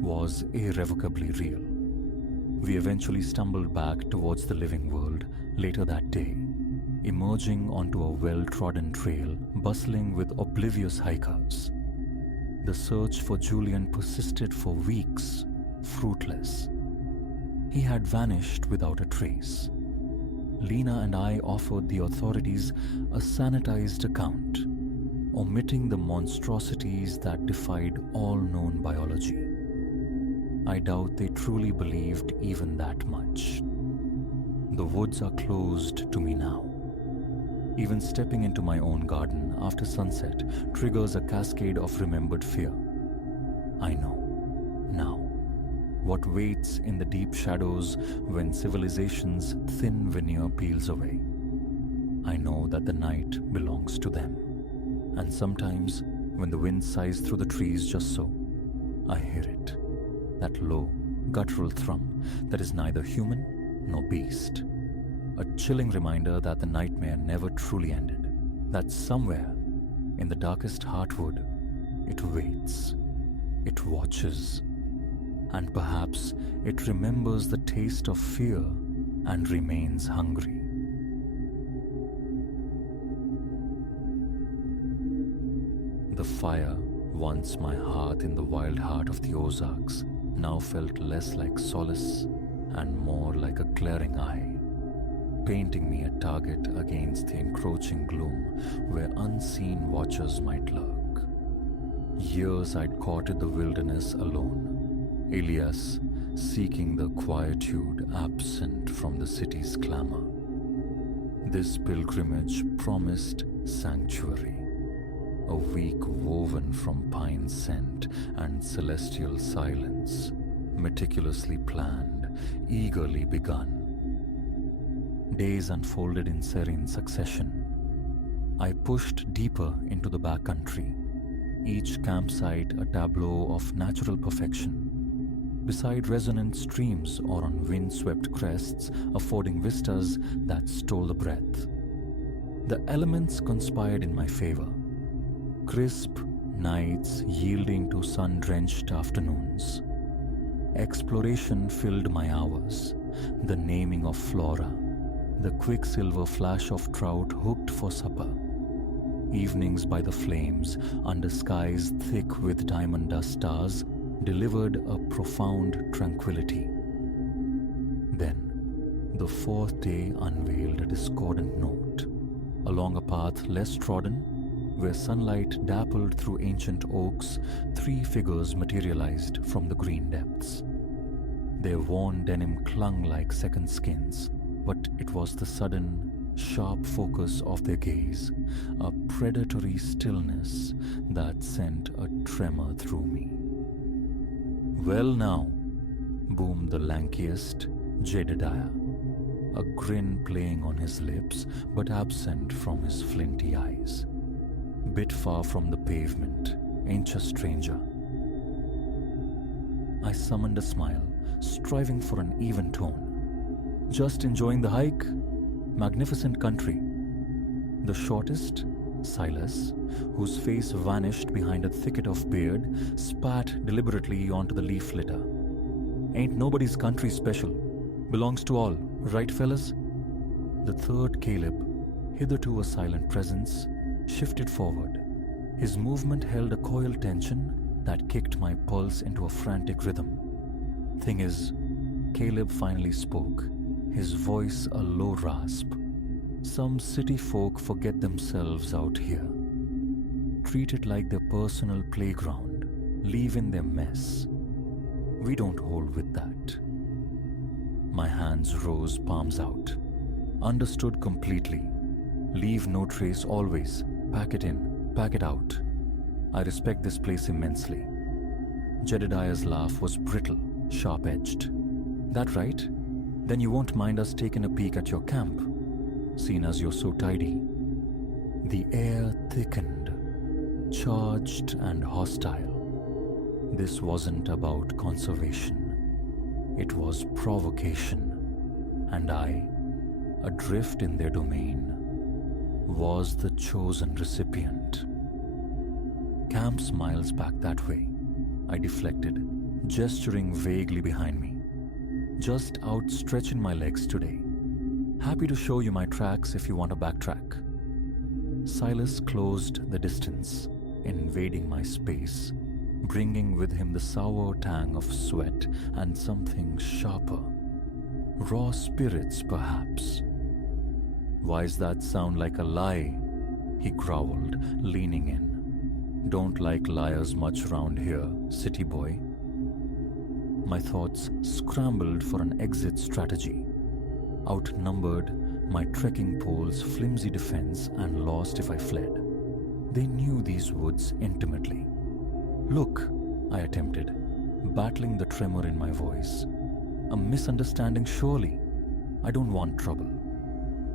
was irrevocably real. We eventually stumbled back towards the living world later that day, emerging onto a well-trodden trail bustling with oblivious hikers. The search for Julian persisted for weeks, fruitless. He had vanished without a trace. Lena and I offered the authorities a sanitized account, omitting the monstrosities that defied all known biology. I doubt they truly believed even that much. The woods are closed to me now. Even stepping into my own garden after sunset triggers a cascade of remembered fear. I know, now, what waits in the deep shadows when civilization's thin veneer peels away. I know that the night belongs to them. And sometimes, when the wind sighs through the trees just so, I hear it. That low, guttural thrum that is neither human nor beast. A chilling reminder that the nightmare never truly ended. That somewhere, in the darkest heartwood, it waits, it watches, and perhaps it remembers the taste of fear and remains hungry. The fire, once my hearth in the wild heart of the Ozarks, now felt less like solace and more like a glaring eye, painting me a target against the encroaching gloom where unseen watchers might lurk. Years I'd courted the wilderness alone, alias seeking the quietude absent from the city's clamor. This pilgrimage promised sanctuary, a week woven from pine scent and celestial silence, meticulously planned, eagerly begun. Days unfolded in serene succession. I pushed deeper into the backcountry, each campsite a tableau of natural perfection, beside resonant streams or on wind-swept crests affording vistas that stole the breath. The elements conspired in my favor. Crisp nights yielding to sun-drenched afternoons. Exploration filled my hours, the naming of flora, the quicksilver flash of trout hooked for supper. Evenings by the flames, under skies thick with diamond dust stars, delivered a profound tranquility. Then, the fourth day unveiled a discordant note. Along a path less trodden, where sunlight dappled through ancient oaks, 3 figures materialized from the green depths. Their worn denim clung like second skins, but it was the sudden, sharp focus of their gaze, a predatory stillness that sent a tremor through me. "Well now," boomed the lankiest, Jedediah, a grin playing on his lips but absent from his flinty eyes. Bit far from the pavement, ain't a stranger. I summoned a smile, striving for an even tone. "Just enjoying the hike? Magnificent country." The shortest, Silas, whose face vanished behind a thicket of beard, spat deliberately onto the leaf litter. "Ain't nobody's country special. Belongs to all, right fellas?" The third Caleb, hitherto a silent presence, shifted forward, His movement held a coil tension that kicked my pulse into a frantic rhythm. Thing is, Caleb finally spoke, his voice a low rasp. Some city folk forget themselves out here. Treat it like their personal playground, leave in their mess. We don't hold with that. My hands rose, palms out. Understood completely. Leave no trace always. Pack it in, pack it out. I respect this place immensely. Jedediah's laugh was brittle, sharp-edged. That right? Then you won't mind us taking a peek at your camp, seeing as you're so tidy. The air thickened, charged and hostile. This wasn't about conservation. It was provocation. And I, adrift in their domain, was the chosen recipient. Camp's miles back that way. I deflected, gesturing vaguely behind me. Just outstretching my legs today. Happy to show you my tracks if you want to backtrack. Silas closed the distance, invading my space, bringing with him the sour tang of sweat and something sharper. Raw spirits, perhaps. Why's that sound like a lie? He growled, leaning in. Don't like liars much round here, city boy. My thoughts scrambled for an exit strategy. Outnumbered, my trekking pole's flimsy defense and lost if I fled. They knew these woods intimately. Look, I attempted, battling the tremor in my voice. A misunderstanding surely. I don't want trouble.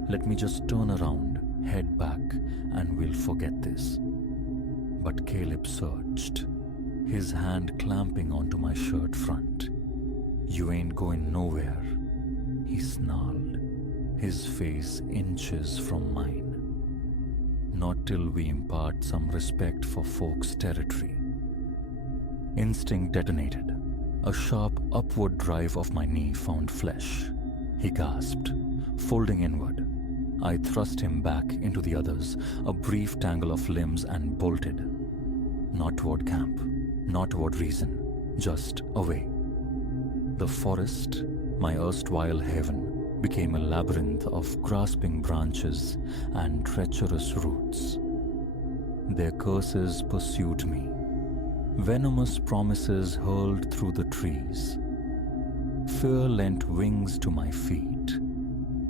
Let me just turn around, head back, and we'll forget this. But Caleb surged, his hand clamping onto my shirt front. You ain't going nowhere, he snarled, his face inches from mine. Not till we impart some respect for folks' territory. Instinct detonated. A sharp upward drive of my knee found flesh. He gasped, folding inward. I thrust him back into the others, a brief tangle of limbs, and bolted. Not toward camp, not toward reason, just away. The forest, my erstwhile haven, became a labyrinth of grasping branches and treacherous roots. Their curses pursued me. Venomous promises hurled through the trees. Fear lent wings to my feet,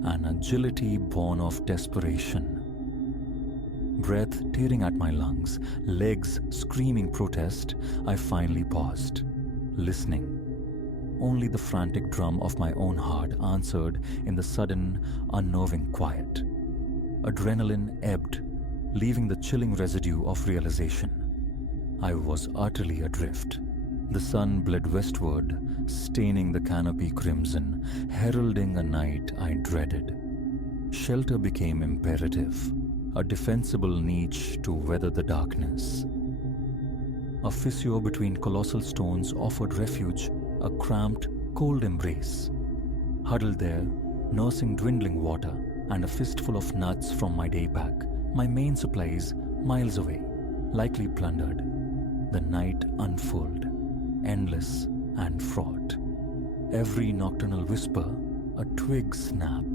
an agility born of desperation. Breath tearing at my lungs, legs screaming protest, I finally paused, listening. Only the frantic drum of my own heart answered in the sudden, unnerving quiet. Adrenaline ebbed, leaving the chilling residue of realization. I was utterly adrift. The sun bled westward, staining the canopy crimson, heralding a night I dreaded. Shelter became imperative, a defensible niche to weather the darkness. A fissure between colossal stones offered refuge, a cramped, cold embrace. Huddled there, nursing dwindling water and a fistful of nuts from my day pack, my main supplies miles away, likely plundered. The night unfurled, endless and fraught. Every nocturnal whisper, a twig snap,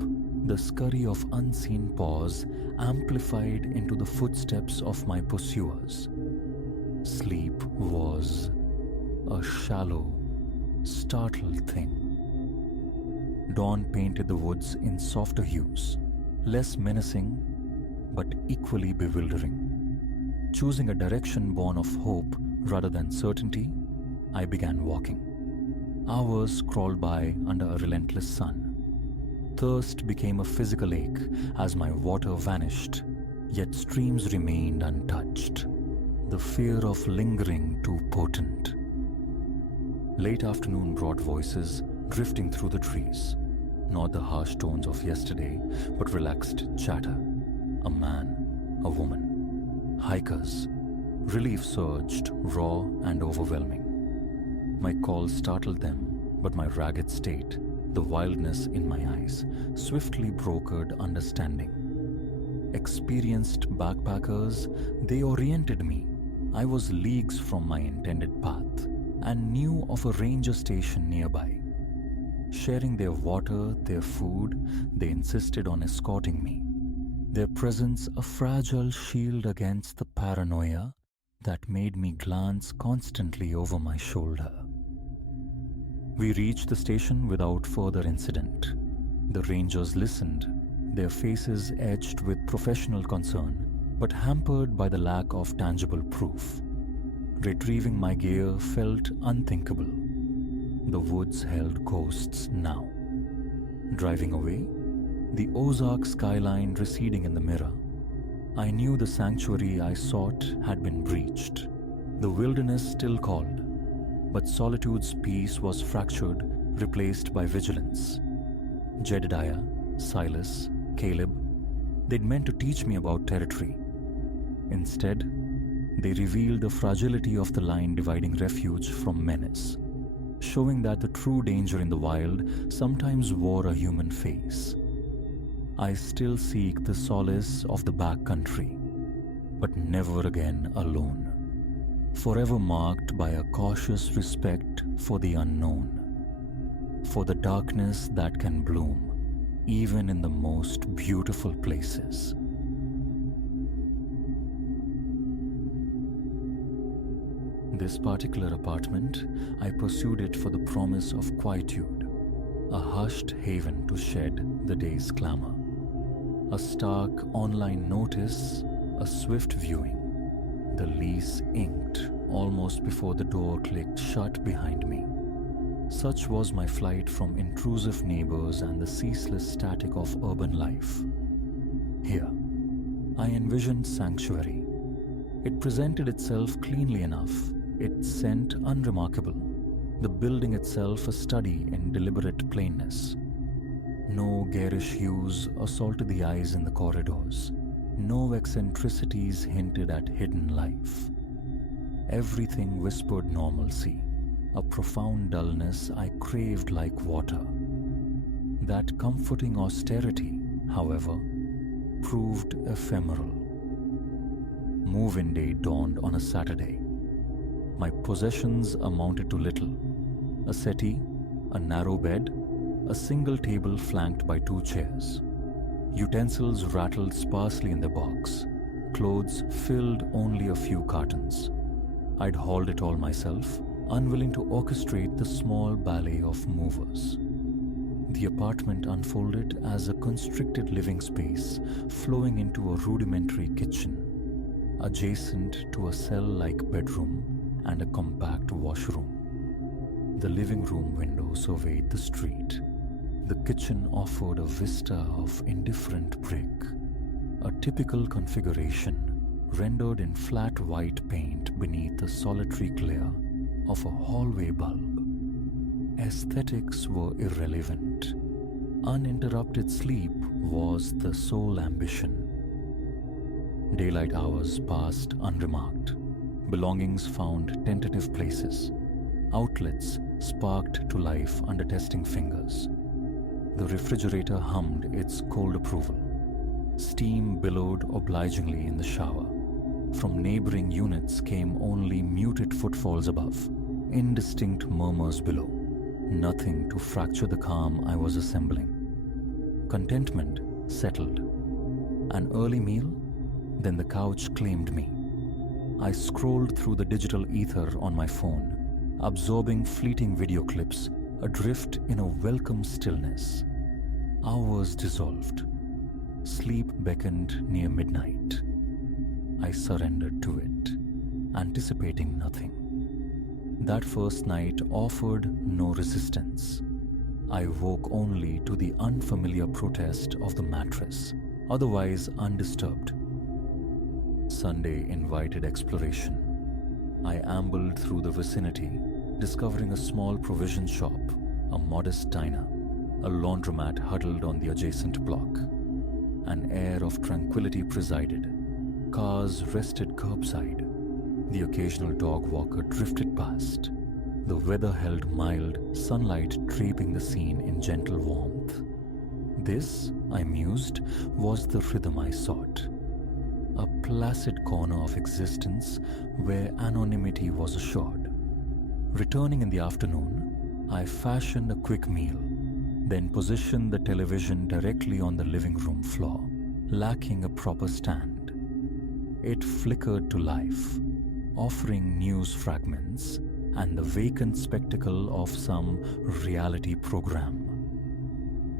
the scurry of unseen paws amplified into the footsteps of my pursuers. Sleep was a shallow, startled thing. Dawn painted the woods in softer hues, less menacing, but equally bewildering. Choosing a direction born of hope rather than certainty, I began walking. Hours crawled by under a relentless sun. Thirst became a physical ache as my water vanished, yet streams remained untouched. The fear of lingering too potent. Late afternoon brought voices drifting through the trees, not the harsh tones of yesterday, but relaxed chatter. A man, a woman, hikers. Relief surged, raw and overwhelming. My call startled them, but my ragged state, the wildness in my eyes, swiftly brokered understanding. Experienced backpackers, they oriented me. I was leagues from my intended path and knew of a ranger station nearby. Sharing their water, their food, they insisted on escorting me. Their presence a fragile shield against the paranoia that made me glance constantly over my shoulder. We reached the station without further incident. The rangers listened, their faces etched with professional concern, but hampered by the lack of tangible proof. Retrieving my gear felt unthinkable. The woods held ghosts now. Driving away, the Ozark skyline receding in the mirror, I knew the sanctuary I sought had been breached. The wilderness still called, but solitude's peace was fractured, replaced by vigilance. Jedediah, Silas, Caleb, they'd meant to teach me about territory. Instead, they revealed the fragility of the line dividing refuge from menace, showing that the true danger in the wild sometimes wore a human face. I still seek the solace of the backcountry, but never again alone, forever marked by a cautious respect for the unknown, for the darkness that can bloom even in the most beautiful places. This particular apartment, I pursued it for the promise of quietude, a hushed haven to shed the day's clamor. A stark online notice, a swift viewing, the lease inked almost before the door clicked shut behind me. Such was my flight from intrusive neighbors and the ceaseless static of urban life. Here, I envisioned sanctuary. It presented itself cleanly enough, its scent unremarkable, the building itself a study in deliberate plainness. No garish hues assaulted the eyes in the corridors. No eccentricities hinted at hidden life. Everything whispered normalcy, a profound dullness I craved like water. That comforting austerity, however, proved ephemeral. Move-in day dawned on a Saturday. My possessions amounted to little. A settee, a narrow bed, a single table flanked by 2 chairs. Utensils rattled sparsely in the box. Clothes filled only a few cartons. I'd hauled it all myself, unwilling to orchestrate the small ballet of movers. The apartment unfolded as a constricted living space flowing into a rudimentary kitchen, adjacent to a cell-like bedroom and a compact washroom. The living room window surveyed the street. The kitchen offered a vista of indifferent brick, a typical configuration rendered in flat white paint beneath the solitary glare of a hallway bulb. Aesthetics were irrelevant. Uninterrupted sleep was the sole ambition. Daylight hours passed unremarked. Belongings found tentative places. Outlets sparked to life under testing fingers. The refrigerator hummed its cold approval. Steam billowed obligingly in the shower. From neighboring units came only muted footfalls above, indistinct murmurs below. Nothing to fracture the calm I was assembling. Contentment settled. An early meal, then the couch claimed me. I scrolled through the digital ether on my phone, absorbing fleeting video clips, adrift in a welcome stillness. Hours dissolved. Sleep beckoned near midnight. I surrendered to it, anticipating nothing. That first night offered no resistance. I woke only to the unfamiliar protest of the mattress, otherwise undisturbed. Sunday invited exploration. I ambled through the vicinity, discovering a small provision shop, a modest diner, a laundromat huddled on the adjacent block. An air of tranquility presided. Cars rested curbside. The occasional dog walker drifted past. The weather held mild, sunlight draping the scene in gentle warmth. This, I mused, was the rhythm I sought. A placid corner of existence where anonymity was assured. Returning in the afternoon, I fashioned a quick meal, then positioned the television directly on the living room floor, lacking a proper stand. It flickered to life, offering news fragments and the vacant spectacle of some reality program.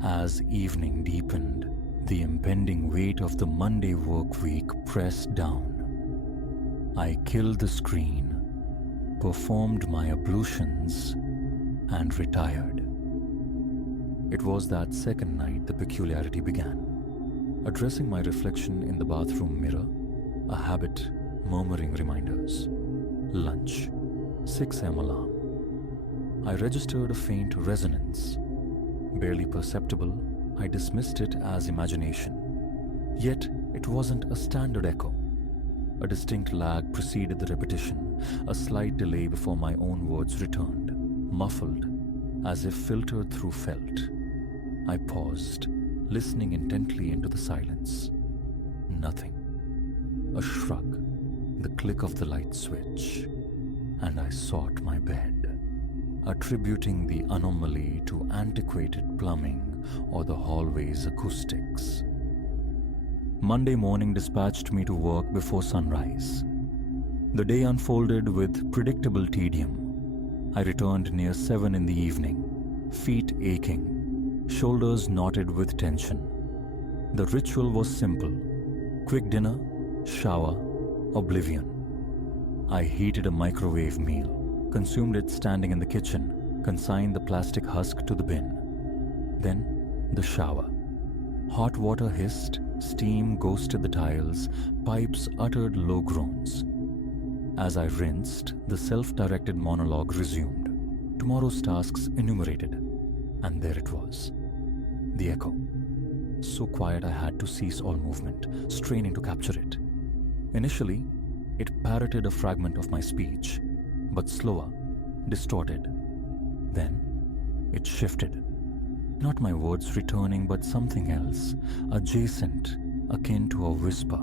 As evening deepened, the impending weight of the Monday work week pressed down. I killed the screen, performed my ablutions, and retired. It was that second night the peculiarity began. Addressing my reflection in the bathroom mirror, a habit murmuring reminders. Lunch, 6 a.m. alarm. I registered a faint resonance. Barely perceptible, I dismissed it as imagination. Yet, it wasn't a standard echo. A distinct lag preceded the repetition, a slight delay before my own words returned, muffled, as if filtered through felt. I paused, listening intently into the silence. Nothing. A shrug, the click of the light switch, and I sought my bed, attributing the anomaly to antiquated plumbing or the hallway's acoustics. Monday morning dispatched me to work before sunrise. The day unfolded with predictable tedium. I returned near 7 in the evening, feet aching, shoulders knotted with tension. The ritual was simple: quick dinner, shower, oblivion. I heated a microwave meal, consumed it standing in the kitchen, consigned the plastic husk to the bin. Then, the shower. Hot water hissed, steam ghosted the tiles, pipes uttered low groans. As I rinsed, the self-directed monologue resumed, tomorrow's tasks enumerated. And there it was. The echo. So quiet I had to cease all movement, straining to capture it. Initially, it parroted a fragment of my speech, but slower, distorted. Then, it shifted. Not my words returning, but something else, adjacent, akin to a whisper.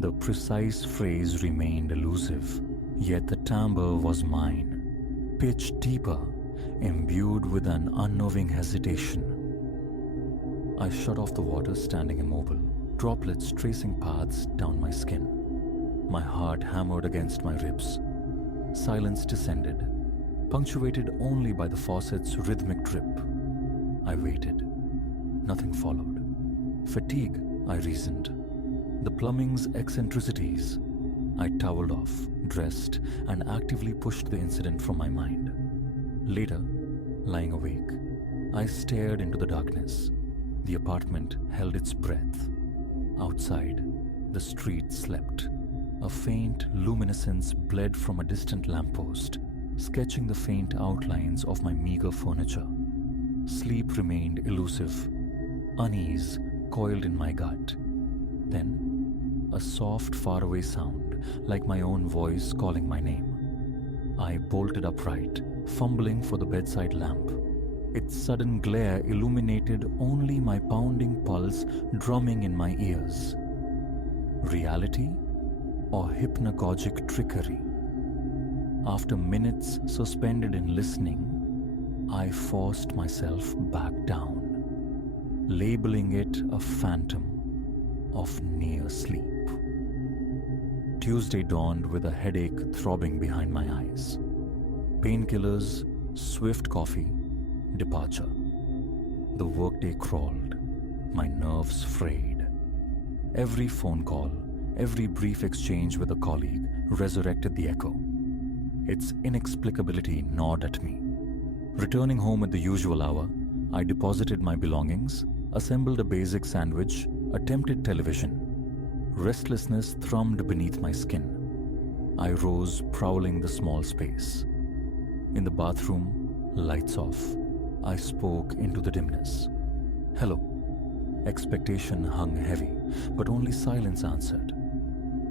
The precise phrase remained elusive, yet the timbre was mine, pitched deeper, imbued with an unnerving hesitation. I shut off the water, standing immobile, droplets tracing paths down my skin. My heart hammered against my ribs. Silence descended, punctuated only by the faucet's rhythmic drip. I waited. Nothing followed. Fatigue, I reasoned. The plumbing's eccentricities. I toweled off, dressed, and actively pushed the incident from my mind. Later, lying awake, I stared into the darkness. The apartment held its breath. Outside, the street slept. A faint luminescence bled from a distant lamppost, sketching the faint outlines of my meager furniture. Sleep remained elusive. Unease coiled in my gut. Then, a soft, faraway sound, like my own voice calling my name. I bolted upright, fumbling for the bedside lamp. Its sudden glare illuminated only my pounding pulse drumming in my ears. Reality or hypnagogic trickery? After minutes suspended in listening, I forced myself back down, labeling it a phantom of near sleep. Tuesday dawned with a headache throbbing behind my eyes. Painkillers, swift coffee, departure. The workday crawled, my nerves frayed. Every phone call, every brief exchange with a colleague resurrected the echo. Its inexplicability gnawed at me. Returning home at the usual hour, I deposited my belongings, assembled a basic sandwich, attempted television. Restlessness thrummed beneath my skin. I rose, prowling the small space. In the bathroom, lights off, I spoke into the dimness. Hello. Expectation hung heavy, but only silence answered.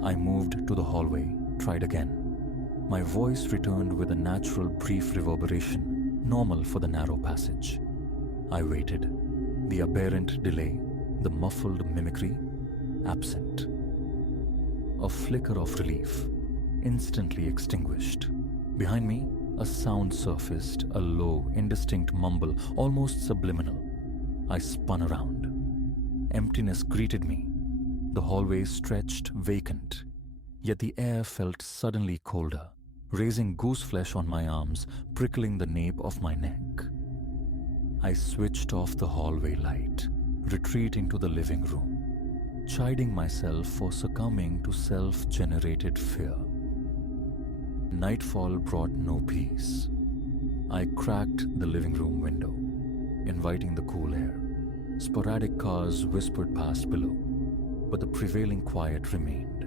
I moved to the hallway, tried again. My voice returned with a natural brief reverberation, normal for the narrow passage. I waited. The aberrant delay, the muffled mimicry, absent. A flicker of relief, instantly extinguished. Behind me, a sound surfaced, a low, indistinct mumble, almost subliminal. I spun around. Emptiness greeted me. The hallway stretched vacant, yet the air felt suddenly colder, raising gooseflesh on my arms, prickling the nape of my neck. I switched off the hallway light, retreating to the living room, chiding myself for succumbing to self-generated fear. Nightfall brought no peace. I cracked the living room window, inviting the cool air. Sporadic cars whispered past below, but the prevailing quiet remained.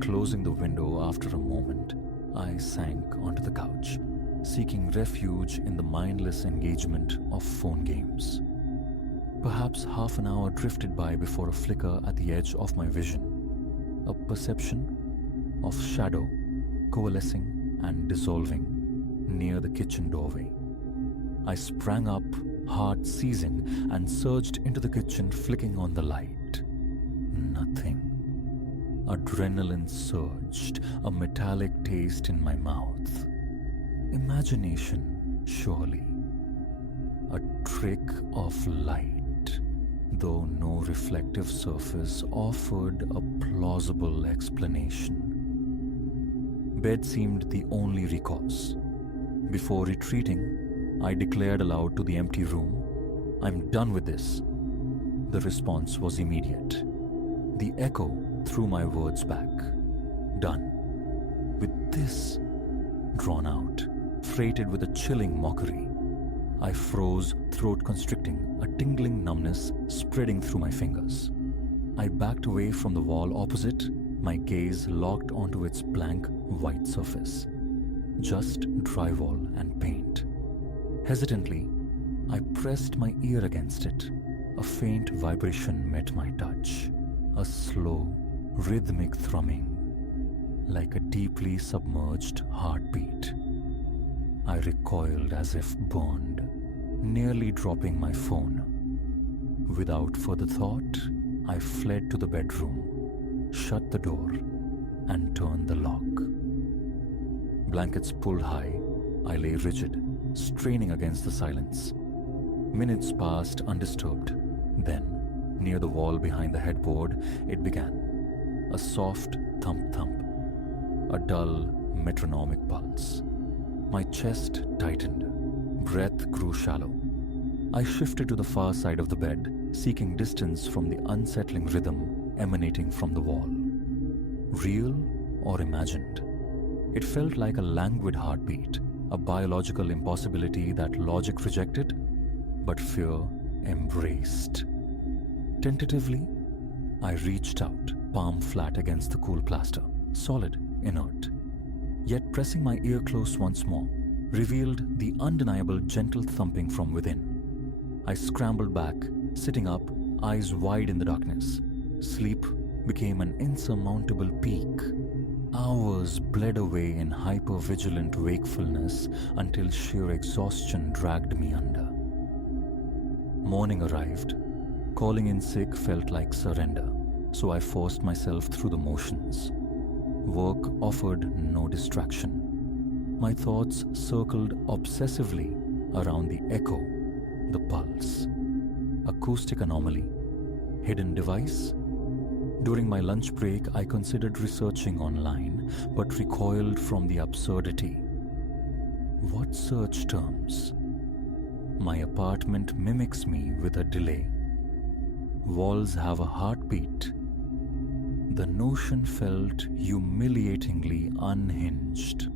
Closing the window after a moment, I sank onto the couch, seeking refuge in the mindless engagement of phone games. Perhaps half an hour drifted by before a flicker at the edge of my vision, a perception of shadow coalescing and dissolving near the kitchen doorway. I sprang up, heart seizing, and surged into the kitchen, flicking on the light. Nothing. Adrenaline surged, a metallic taste in my mouth. Imagination, surely. A trick of light, though no reflective surface offered a plausible explanation. Bed seemed the only recourse. Before retreating, I declared aloud to the empty room, "I'm done with this." The response was immediate. The echo threw my words back. Done. With this, drawn out, freighted with a chilling mockery. I froze, throat constricting, a tingling numbness spreading through my fingers. I backed away from the wall opposite, my gaze locked onto its blank white surface. Just drywall and paint. Hesitantly, I pressed my ear against it. A faint vibration met my touch. A slow, rhythmic thrumming, like a deeply submerged heartbeat. I recoiled as if burned, nearly dropping my phone. Without further thought, I fled to the bedroom, shut the door, and turned the lock. Blankets pulled high, I lay rigid, straining against the silence. Minutes passed undisturbed. Then, near the wall behind the headboard, it began. A soft thump-thump, a dull, metronomic pulse. My chest tightened, breath grew shallow. I shifted to the far side of the bed, seeking distance from the unsettling rhythm emanating from the wall. Real or imagined? It felt like a languid heartbeat, a biological impossibility that logic rejected, but fear embraced. Tentatively, I reached out, palm flat against the cool plaster, solid, inert. Yet pressing my ear close once more, revealed the undeniable gentle thumping from within. I scrambled back, sitting up, eyes wide in the darkness. Sleep became an insurmountable peak. Hours bled away in hyper-vigilant wakefulness until sheer exhaustion dragged me under. Morning arrived. Calling in sick felt like surrender, so I forced myself through the motions. Work offered no distraction. My thoughts circled obsessively around the echo, the pulse. Acoustic anomaly? Hidden device? During my lunch break, I considered researching online, but recoiled from the absurdity. What search terms? My apartment mimics me with a delay. Walls have a heartbeat. The notion felt humiliatingly unhinged.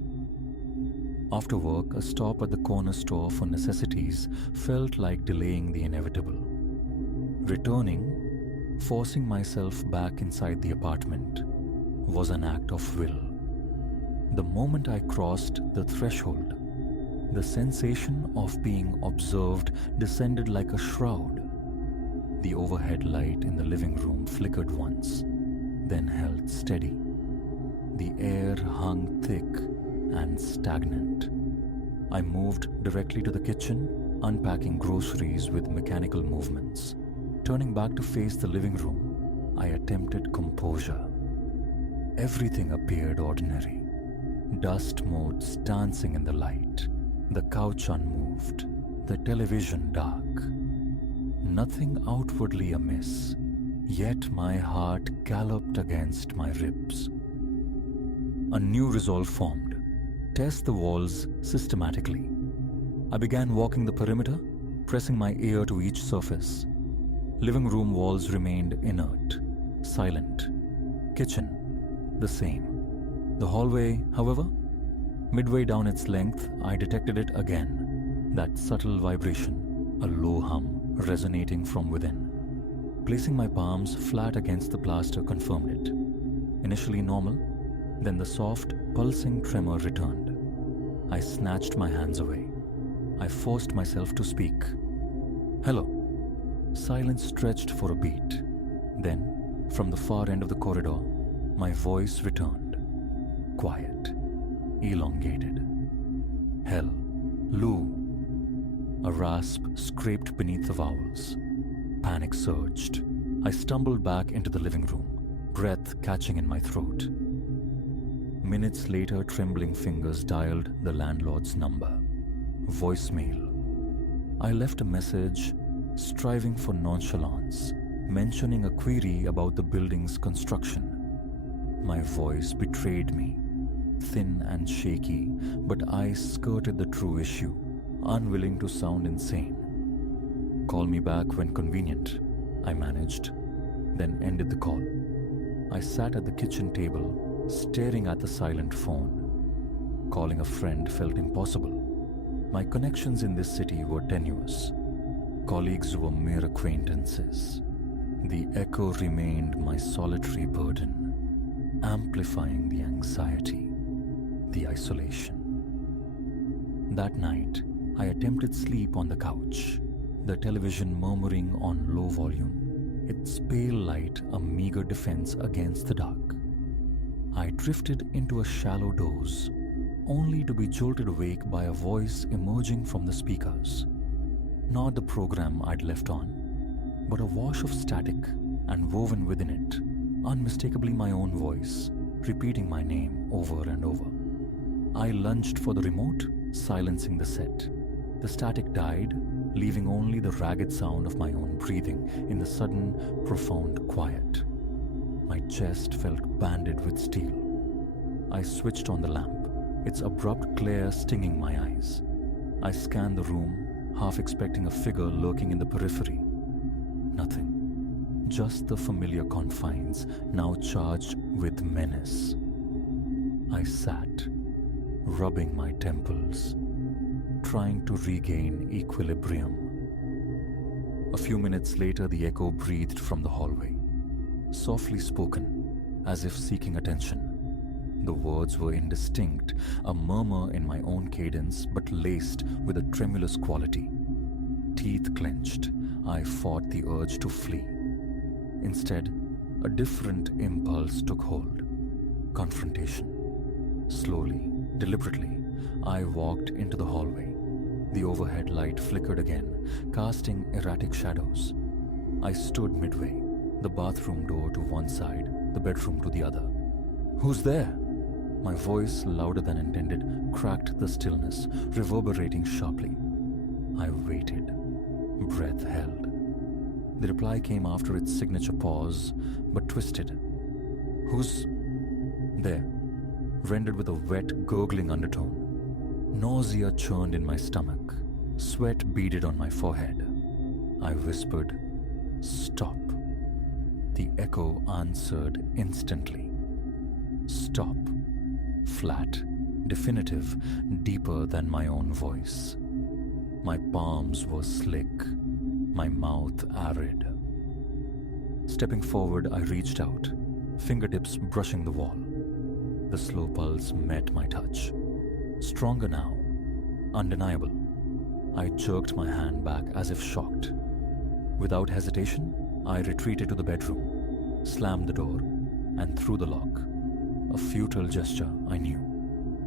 After work, a stop at the corner store for necessities felt like delaying the inevitable. Returning, forcing myself back inside the apartment, was an act of will. The moment I crossed the threshold, the sensation of being observed descended like a shroud. The overhead light in the living room flickered once, then held steady. The air hung thick and stagnant. I moved directly to the kitchen, unpacking groceries with mechanical movements. Turning back to face the living room, I attempted composure. Everything appeared ordinary. Dust motes dancing in the light, the couch unmoved, the television dark. Nothing outwardly amiss, yet my heart galloped against my ribs. A new resolve formed. Test the walls systematically. I began walking the perimeter, pressing my ear to each surface. Living room walls remained inert, silent. Kitchen, the same. The hallway, however, midway down its length, I detected it again. That subtle vibration, a low hum resonating from within. Placing my palms flat against the plaster confirmed it. Initially normal, then the soft, pulsing tremor returned. I snatched my hands away. I forced myself to speak. Hello. Silence stretched for a beat. Then, from the far end of the corridor, my voice returned. Quiet. Elongated. Hell. Lou. A rasp scraped beneath the vowels. Panic surged. I stumbled back into the living room, breath catching in my throat. Minutes later, trembling fingers dialed the landlord's number. Voicemail. I left a message, striving for nonchalance, mentioning a query about the building's construction. My voice betrayed me, thin and shaky, but I skirted the true issue, unwilling to sound insane. Call me back when convenient, I managed, then ended the call. I sat at the kitchen table, staring at the silent phone. Calling a friend felt impossible. My connections in this city were tenuous. Colleagues were mere acquaintances. The echo remained my solitary burden, amplifying the anxiety, the isolation. That night, I attempted sleep on the couch, the television murmuring on low volume, its pale light a meager defense against the dark. I drifted into a shallow doze, only to be jolted awake by a voice emerging from the speakers. Not the program I'd left on, but a wash of static, and woven within it, unmistakably my own voice, repeating my name over and over. I lunged for the remote, silencing the set. The static died, leaving only the ragged sound of my own breathing in the sudden, profound quiet. My chest felt banded with steel. I switched on the lamp, its abrupt glare stinging my eyes. I scanned the room, half expecting a figure lurking in the periphery. Nothing. Just the familiar confines, now charged with menace. I sat, rubbing my temples, trying to regain equilibrium. A few minutes later, the echo breathed from the hallway. Softly spoken, as if seeking attention. The words were indistinct, a murmur in my own cadence, but laced with a tremulous quality. Teeth clenched, I fought the urge to flee. Instead, a different impulse took hold. Confrontation. Slowly, deliberately, I walked into the hallway. The overhead light flickered again, casting erratic shadows. I stood midway, the bathroom door to one side, the bedroom to the other. Who's there? My voice, louder than intended, cracked the stillness, reverberating sharply. I waited, breath held. The reply came after its signature pause, but twisted. Who's there? Rendered with a wet, gurgling undertone. Nausea churned in my stomach. Sweat beaded on my forehead. I whispered, "Stop." The echo answered instantly. Stop. Flat, definitive, deeper than my own voice. My palms were slick, my mouth arid. Stepping forward, I reached out, fingertips brushing the wall. The slow pulse met my touch. Stronger now, undeniable. I jerked my hand back as if shocked. Without hesitation, I retreated to the bedroom, slammed the door, and threw the lock. A futile gesture, I knew,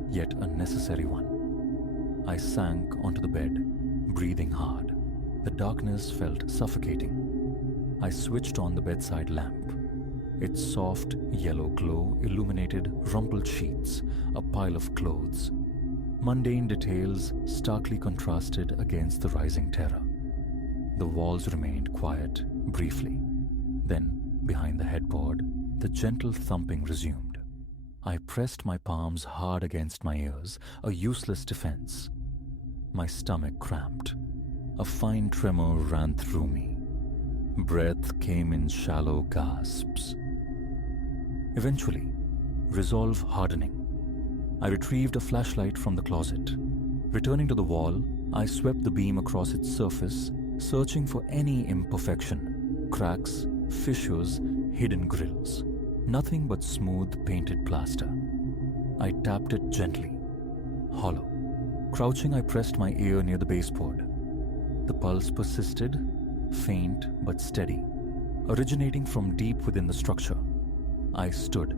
yet a necessary one. I sank onto the bed, breathing hard. The darkness felt suffocating. I switched on the bedside lamp. Its soft yellow glow illuminated rumpled sheets, a pile of clothes. Mundane details starkly contrasted against the rising terror. The walls remained quiet briefly. Then, behind the headboard, the gentle thumping resumed. I pressed my palms hard against my ears, a useless defense. My stomach cramped. A fine tremor ran through me. Breath came in shallow gasps. Eventually, resolve hardening, I retrieved a flashlight from the closet. Returning to the wall, I swept the beam across its surface, searching for any imperfection, cracks, fissures, hidden grills. Nothing but smooth painted plaster. I tapped it gently. Hollow. Crouching, I pressed my ear near the baseboard. The pulse persisted, faint but steady, originating from deep within the structure. I stood,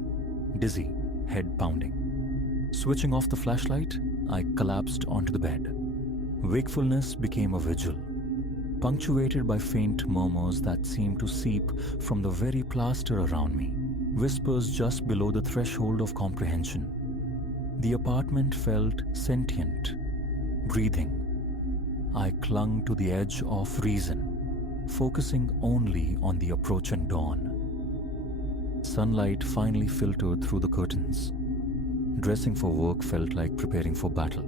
dizzy, head pounding. Switching off the flashlight, I collapsed onto the bed. Wakefulness became a vigil, punctuated by faint murmurs that seemed to seep from the very plaster around me, whispers just below the threshold of comprehension. The apartment felt sentient, breathing. I clung to the edge of reason, focusing only on the approaching dawn. Sunlight finally filtered through the curtains. Dressing for work felt like preparing for battle.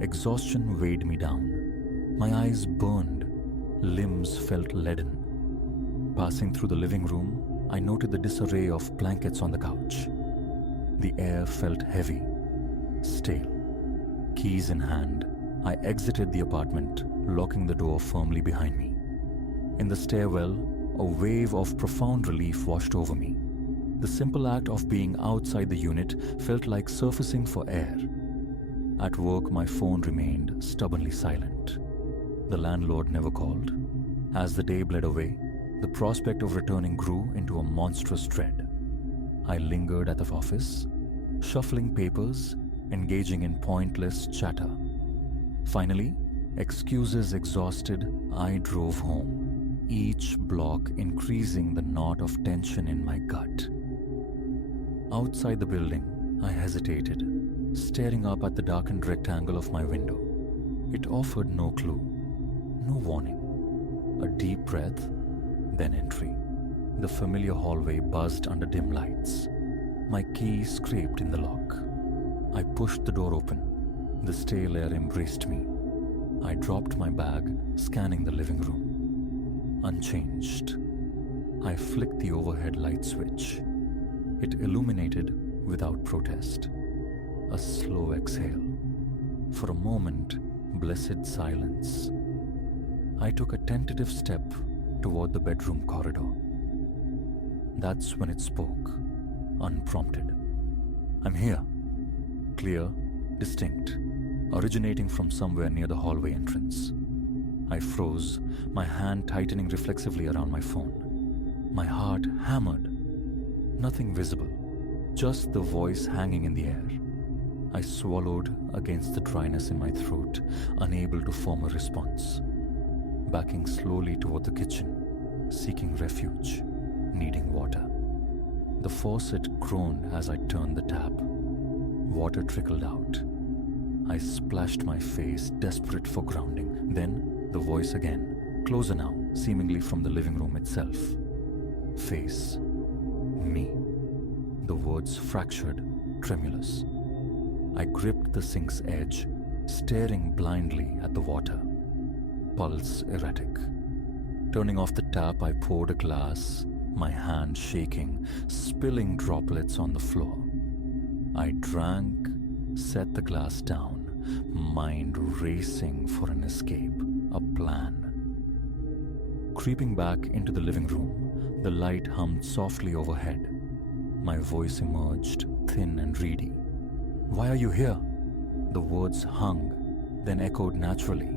Exhaustion weighed me down. My eyes burned. Limbs felt leaden. Passing through the living room, I noted the disarray of blankets on the couch. The air felt heavy, stale. Keys in hand, I exited the apartment, locking the door firmly behind me. In the stairwell, a wave of profound relief washed over me. The simple act of being outside the unit felt like surfacing for air. At work, my phone remained stubbornly silent. The landlord never called. As the day bled away, the prospect of returning grew into a monstrous dread. I lingered at the office, shuffling papers, engaging in pointless chatter. Finally, excuses exhausted, I drove home, each block increasing the knot of tension in my gut. Outside the building, I hesitated, staring up at the darkened rectangle of my window. It offered no clue, no warning. A deep breath, then entry. The familiar hallway buzzed under dim lights. My key scraped in the lock. I pushed the door open. The stale air embraced me. I dropped my bag, scanning the living room. Unchanged. I flicked the overhead light switch. It illuminated without protest. A slow exhale. For a moment, blessed silence. I took a tentative step toward the bedroom corridor. That's when it spoke, unprompted. I'm here. Clear, distinct, originating from somewhere near the hallway entrance. I froze, my hand tightening reflexively around my phone. My heart hammered. Nothing visible, just the voice hanging in the air. I swallowed against the dryness in my throat, unable to form a response. Backing slowly toward the kitchen, seeking refuge, needing water. The faucet groaned as I turned the tap. Water trickled out. I splashed my face, desperate for grounding. Then, the voice again, closer now, seemingly from the living room itself. Face. Me. The words fractured, tremulous. I gripped the sink's edge, staring blindly at the water. Pulse erratic. Turning off the tap, I poured a glass, my hand shaking, spilling droplets on the floor. I drank, set the glass down, mind racing for an escape, a plan. Creeping back into the living room, the light hummed softly overhead. My voice emerged, thin and reedy. Why are you here? The words hung, then echoed naturally.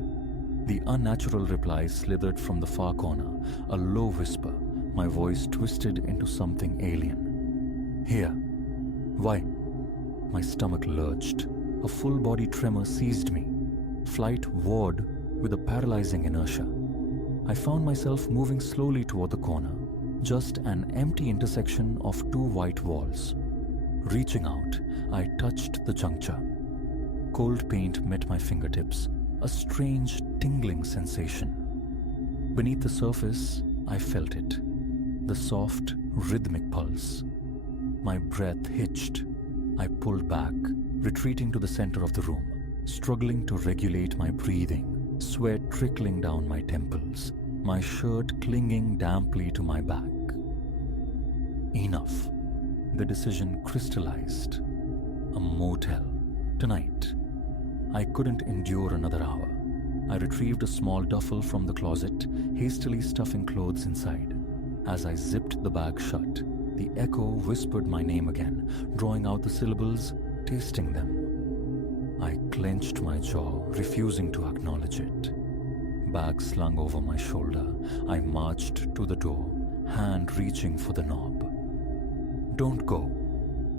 The unnatural reply slithered from the far corner, a low whisper, my voice twisted into something alien. Here. Why? My stomach lurched. A full-body tremor seized me. Flight, ward, with a paralyzing inertia. I found myself moving slowly toward the corner, just an empty intersection of two white walls. Reaching out, I touched the juncture. Cold paint met my fingertips, a strange tingling sensation. Beneath the surface, I felt it, the soft, rhythmic pulse. My breath hitched. I pulled back, retreating to the center of the room, struggling to regulate my breathing, sweat trickling down my temples, my shirt clinging damply to my back. Enough. The decision crystallized. A motel. Tonight. I couldn't endure another hour. I retrieved a small duffel from the closet, hastily stuffing clothes inside. As I zipped the bag shut, the echo whispered my name again, drawing out the syllables, tasting them. I clenched my jaw, refusing to acknowledge it. Bag slung over my shoulder, I marched to the door, hand reaching for the knob. "Don't go,"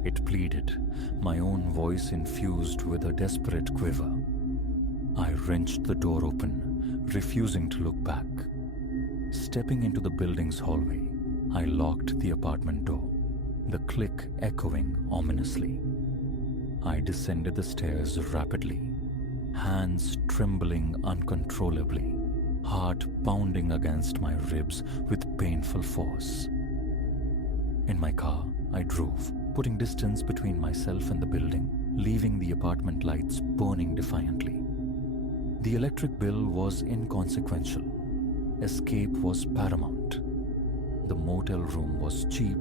it pleaded, my own voice infused with a desperate quiver. I wrenched the door open, refusing to look back. Stepping into the building's hallway, I locked the apartment door, the click echoing ominously. I descended the stairs rapidly, hands trembling uncontrollably, heart pounding against my ribs with painful force. In my car, I drove, putting distance between myself and the building, leaving the apartment lights burning defiantly. The electric bill was inconsequential. Escape was paramount. The motel room was cheap,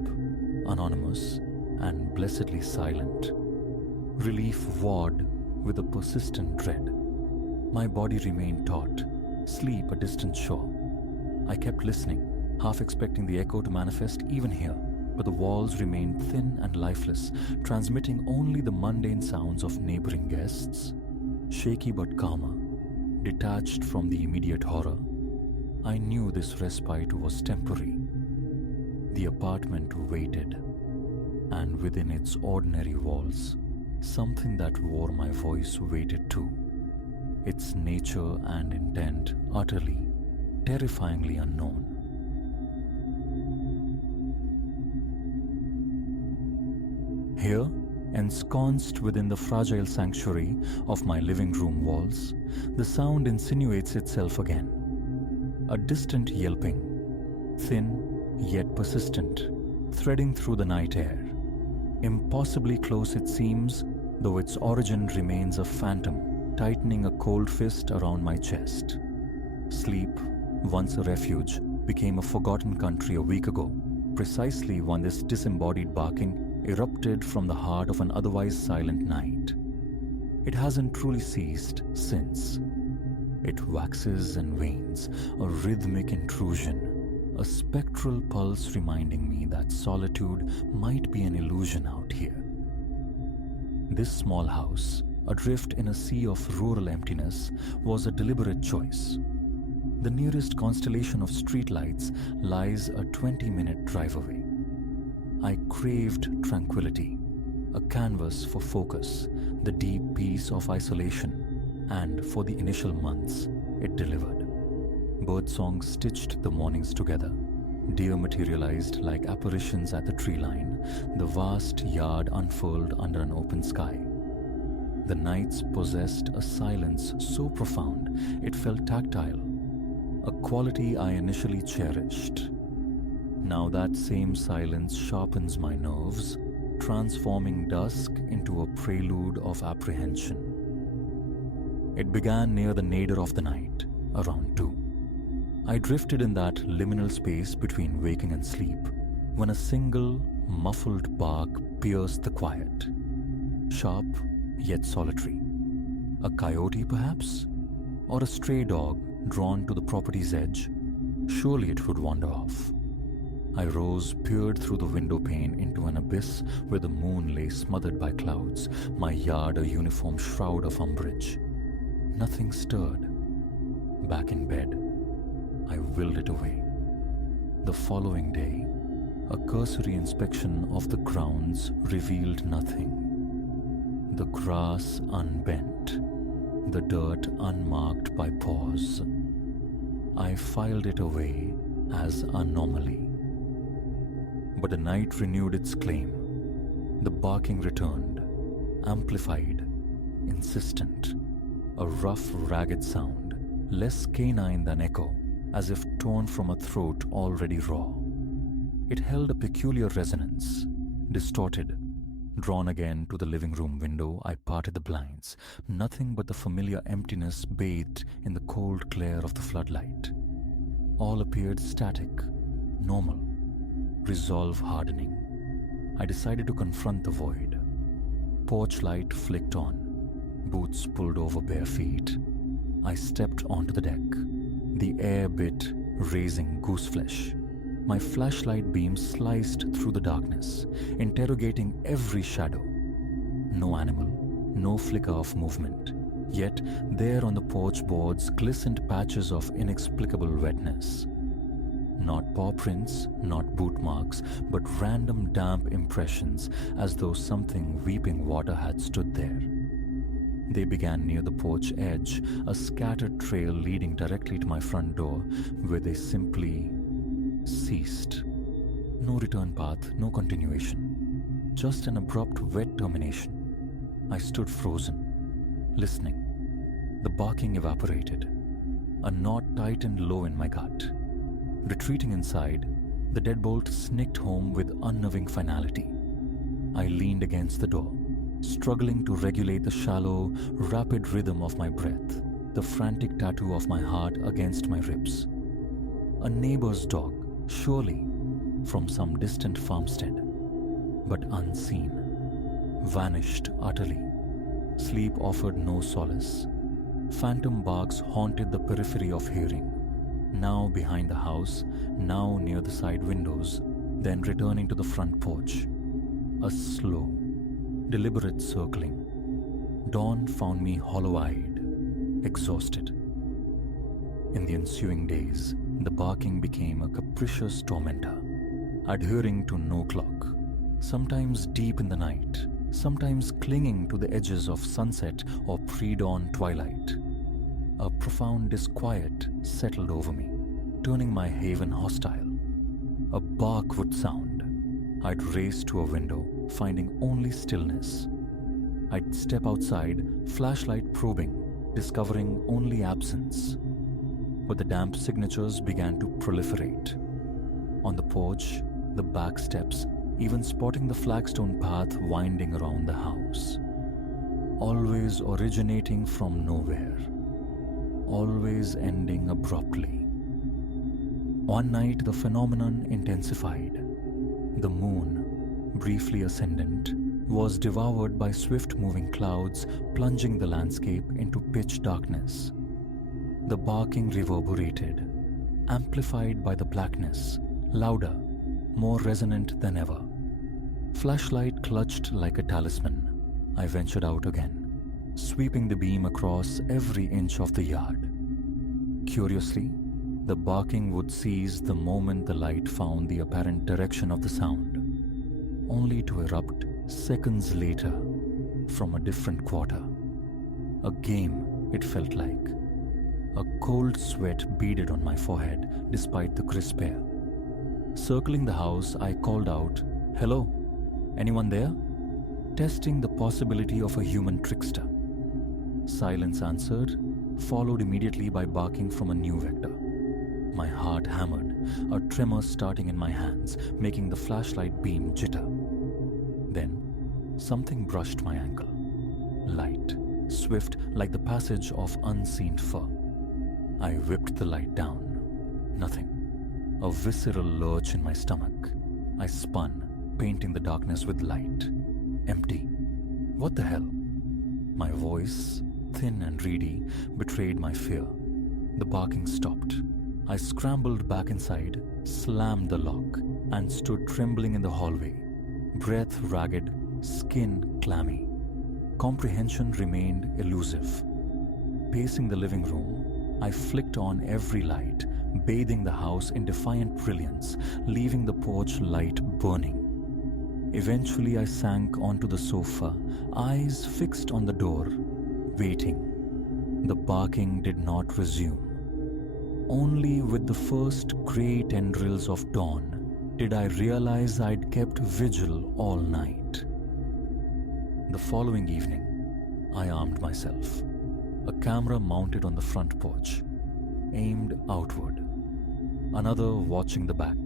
anonymous, and blessedly silent. Relief warred with a persistent dread. My body remained taut, sleep a distant shore. I kept listening, half expecting the echo to manifest even here, but the walls remained thin and lifeless, transmitting only the mundane sounds of neighboring guests. Shaky but calmer, detached from the immediate horror, I knew this respite was temporary. The apartment waited, and within its ordinary walls, something that wore my voice waited too, its nature and intent utterly, terrifyingly unknown. Here, ensconced within the fragile sanctuary of my living room walls, the sound insinuates itself again. A distant yelping, thin yet persistent, threading through the night air. Impossibly close it seems, though its origin remains a phantom, tightening a cold fist around my chest. Sleep, once a refuge, became a forgotten country a week ago, precisely when this disembodied barking erupted from the heart of an otherwise silent night. It hasn't truly ceased since. It waxes and wanes, a rhythmic intrusion, a spectral pulse reminding me that solitude might be an illusion out here. This small house, adrift in a sea of rural emptiness, was a deliberate choice. The nearest constellation of streetlights lies a 20-minute drive away. I craved tranquility, a canvas for focus, the deep peace of isolation, and for the initial months, it delivered. Birdsong stitched the mornings together. Deer materialized like apparitions at the tree line, the vast yard unfurled under an open sky. The nights possessed a silence so profound it felt tactile, a quality I initially cherished. Now that same silence sharpens my nerves, transforming dusk into a prelude of apprehension. It began near the nadir of the night, around 2. I drifted in that liminal space between waking and sleep when a single, muffled bark pierced the quiet. Sharp, yet solitary. A coyote, perhaps? Or a stray dog drawn to the property's edge? Surely it would wander off. I rose, peered through the window pane into an abyss where the moon lay smothered by clouds, my yard a uniform shroud of umbrage. Nothing stirred. Back in bed, I willed it away. The following day, a cursory inspection of the grounds revealed nothing. The grass unbent, the dirt unmarked by paws. I filed it away as anomaly. But the night renewed its claim. The barking returned, amplified, insistent, a rough, ragged sound, less canine than echo, as if torn from a throat already raw. It held a peculiar resonance, distorted. Drawn again to the living room window, I parted the blinds. Nothing but the familiar emptiness bathed in the cold glare of the floodlight. All appeared static, normal, resolve hardening. I decided to confront the void. Porch light flicked on, boots pulled over bare feet. I stepped onto the deck, the air bit raising gooseflesh. My flashlight beam sliced through the darkness, interrogating every shadow. No animal, no flicker of movement. Yet, there on the porch boards glistened patches of inexplicable wetness. Not paw prints, not boot marks, but random damp impressions as though something weeping water had stood there. They began near the porch edge, a scattered trail leading directly to my front door, where they simply ceased. No return path, no continuation. Just an abrupt, wet termination. I stood frozen, listening. The barking evaporated. A knot tightened low in my gut. Retreating inside, the deadbolt snicked home with unnerving finality. I leaned against the door, struggling to regulate the shallow, rapid rhythm of my breath, the frantic tattoo of my heart against my ribs. A neighbor's dog, surely, from some distant farmstead, but unseen, vanished utterly. Sleep offered no solace. Phantom barks haunted the periphery of hearing, now behind the house, now near the side windows, then returning to the front porch. A slow, deliberate circling. Dawn found me hollow-eyed, exhausted. In the ensuing days, the barking became a capricious tormentor, adhering to no clock, sometimes deep in the night, sometimes clinging to the edges of sunset or pre-dawn twilight. A profound disquiet settled over me, turning my haven hostile. A bark would sound. I'd race to a window, finding only stillness. I'd step outside, flashlight probing, discovering only absence. But the damp signatures began to proliferate. On the porch, the back steps, even spotting the flagstone path winding around the house. Always originating from nowhere. Always ending abruptly. One night the phenomenon intensified. The moon, briefly ascendant, was devoured by swift-moving clouds, plunging the landscape into pitch darkness. The barking reverberated, amplified by the blackness, louder, more resonant than ever. Flashlight clutched like a talisman. I ventured out again, sweeping the beam across every inch of the yard. Curiously, the barking would cease the moment the light found the apparent direction of the sound, only to erupt seconds later from a different quarter. A game, it felt like. A cold sweat beaded on my forehead despite the crisp air. Circling the house, I called out, "Hello, anyone there?" Testing the possibility of a human trickster. Silence answered, followed immediately by barking from a new vector. My heart hammered, a tremor starting in my hands, making the flashlight beam jitter. Then, something brushed my ankle. Light, swift like the passage of unseen fur. I whipped the light down. Nothing. A visceral lurch in my stomach. I spun, painting the darkness with light. Empty. What the hell? My voice, thin and reedy, betrayed my fear. The barking stopped. I scrambled back inside, slammed the lock, and stood trembling in the hallway. Breath ragged, skin clammy. Comprehension remained elusive. Pacing the living room, I flicked on every light, bathing the house in defiant brilliance, leaving the porch light burning. Eventually, I sank onto the sofa, eyes fixed on the door, waiting. The barking did not resume. Only with the first grey tendrils of dawn did I realize I'd kept vigil all night. The following evening, I armed myself. A camera mounted on the front porch, aimed outward. Another watching the back.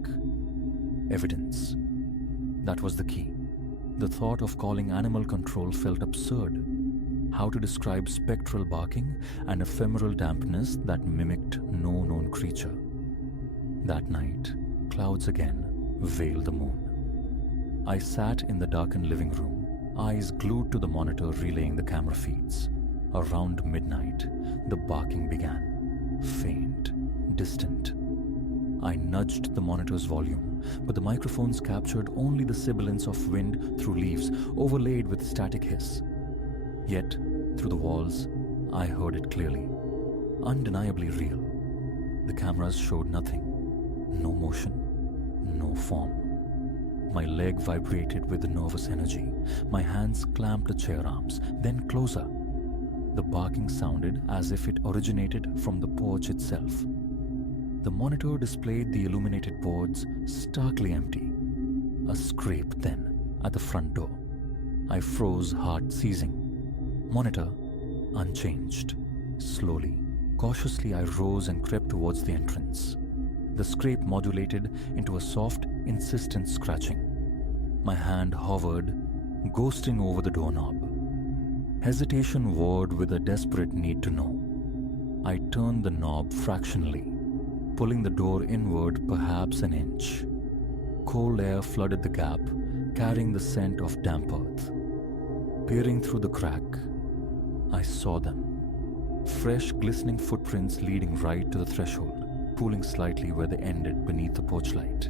Evidence. That was the key. The thought of calling animal control felt absurd. How to describe spectral barking and ephemeral dampness that mimicked no known creature? That night, clouds again veiled the moon. I sat in the darkened living room, eyes glued to the monitor relaying the camera feeds. Around midnight, the barking began. Faint, distant. I nudged the monitor's volume, but the microphones captured only the sibilance of wind through leaves overlaid with static hiss. Yet, through the walls, I heard it clearly. Undeniably real. The cameras showed nothing. No motion. No form. My leg vibrated with the nervous energy. My hands clamped the chair arms, then closer. The barking sounded as if it originated from the porch itself. The monitor displayed the illuminated boards starkly empty. A scrape then at the front door. I froze, heart seizing. Monitor unchanged. Slowly, cautiously I rose and crept towards the entrance. The scrape modulated into a soft, insistent scratching. My hand hovered, ghosting over the doorknob. Hesitation warred with a desperate need to know. I turned the knob fractionally, pulling the door inward perhaps an inch. Cold air flooded the gap, carrying the scent of damp earth. Peering through the crack, I saw them. Fresh, glistening footprints leading right to the threshold, pooling slightly where they ended beneath the porch light.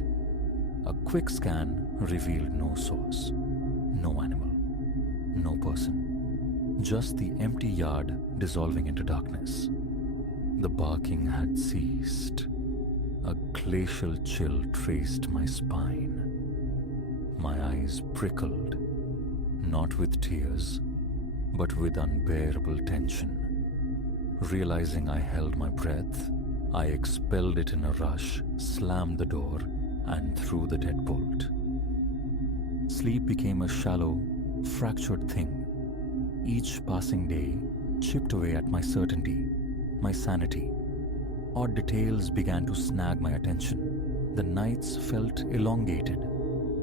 A quick scan revealed no source, no animal, no person. Just the empty yard dissolving into darkness. The barking had ceased. A glacial chill traced my spine. My eyes prickled, not with tears, but with unbearable tension. Realizing I held my breath, I expelled it in a rush, slammed the door, and threw the deadbolt. Sleep became a shallow, fractured thing. Each passing day chipped away at my certainty, my sanity. Odd details began to snag my attention. The nights felt elongated,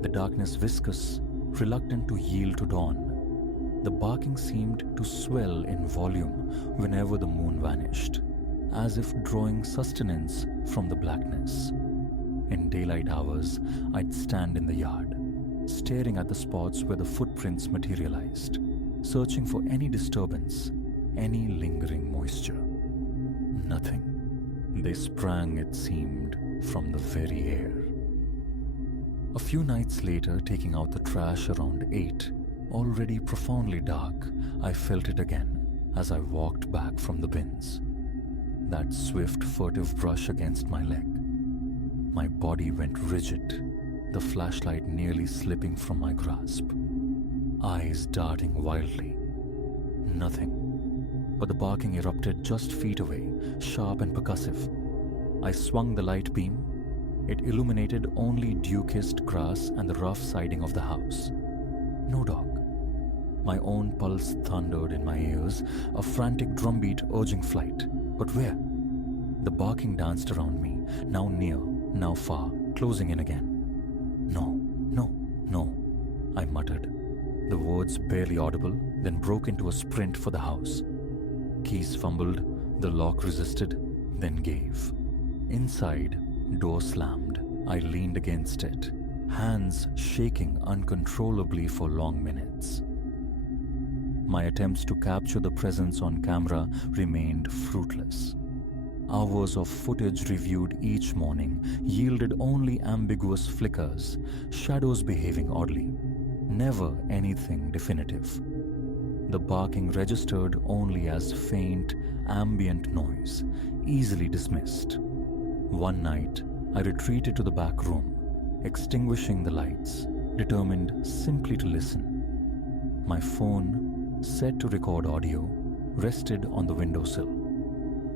the darkness viscous, reluctant to yield to dawn. The barking seemed to swell in volume whenever the moon vanished, as if drawing sustenance from the blackness. In daylight hours, I'd stand in the yard, staring at the spots where the footprints materialized, searching for any disturbance, any lingering moisture. Nothing. They sprang, it seemed, from the very air. A few nights later, taking out the trash around 8, already profoundly dark, I felt it again as I walked back from the bins. That swift, furtive brush against my leg. My body went rigid, the flashlight nearly slipping from my grasp. Eyes darting wildly. Nothing. But the barking erupted just feet away, sharp and percussive. I swung the light beam. It illuminated only dew-kissed grass and the rough siding of the house. No dog. My own pulse thundered in my ears, a frantic drumbeat urging flight. But where? The barking danced around me, now near, now far, closing in again. No, no, no, I muttered. The words barely audible, then broke into a sprint for the house. Keys fumbled, the lock resisted, then gave. Inside, door slammed. I leaned against it, hands shaking uncontrollably for long minutes. My attempts to capture the presence on camera remained fruitless. Hours of footage reviewed each morning yielded only ambiguous flickers, shadows behaving oddly, never anything definitive. The barking registered only as faint, ambient noise, easily dismissed. One night, I retreated to the back room, extinguishing the lights, determined simply to listen. My phone, set to record audio, rested on the windowsill.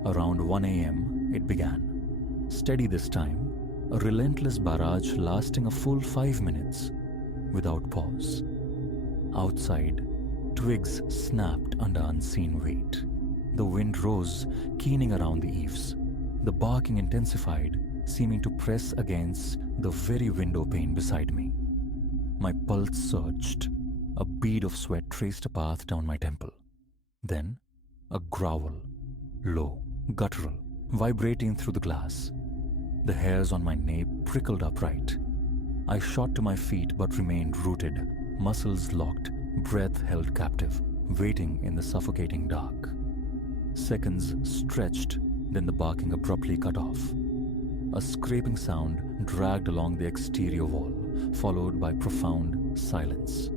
Around 1 a.m., it began. Steady this time, a relentless barrage lasting a full 5 minutes, without pause. Outside, twigs snapped under unseen weight. The wind rose, keening around the eaves. The barking intensified, seeming to press against the very window pane beside me. My pulse surged. A bead of sweat traced a path down my temple. Then, a growl, low, guttural, vibrating through the glass. The hairs on my nape prickled upright. I shot to my feet but remained rooted, muscles locked, breath held captive, waiting in the suffocating dark. Seconds stretched, then the barking abruptly cut off. A scraping sound dragged along the exterior wall, followed by profound silence.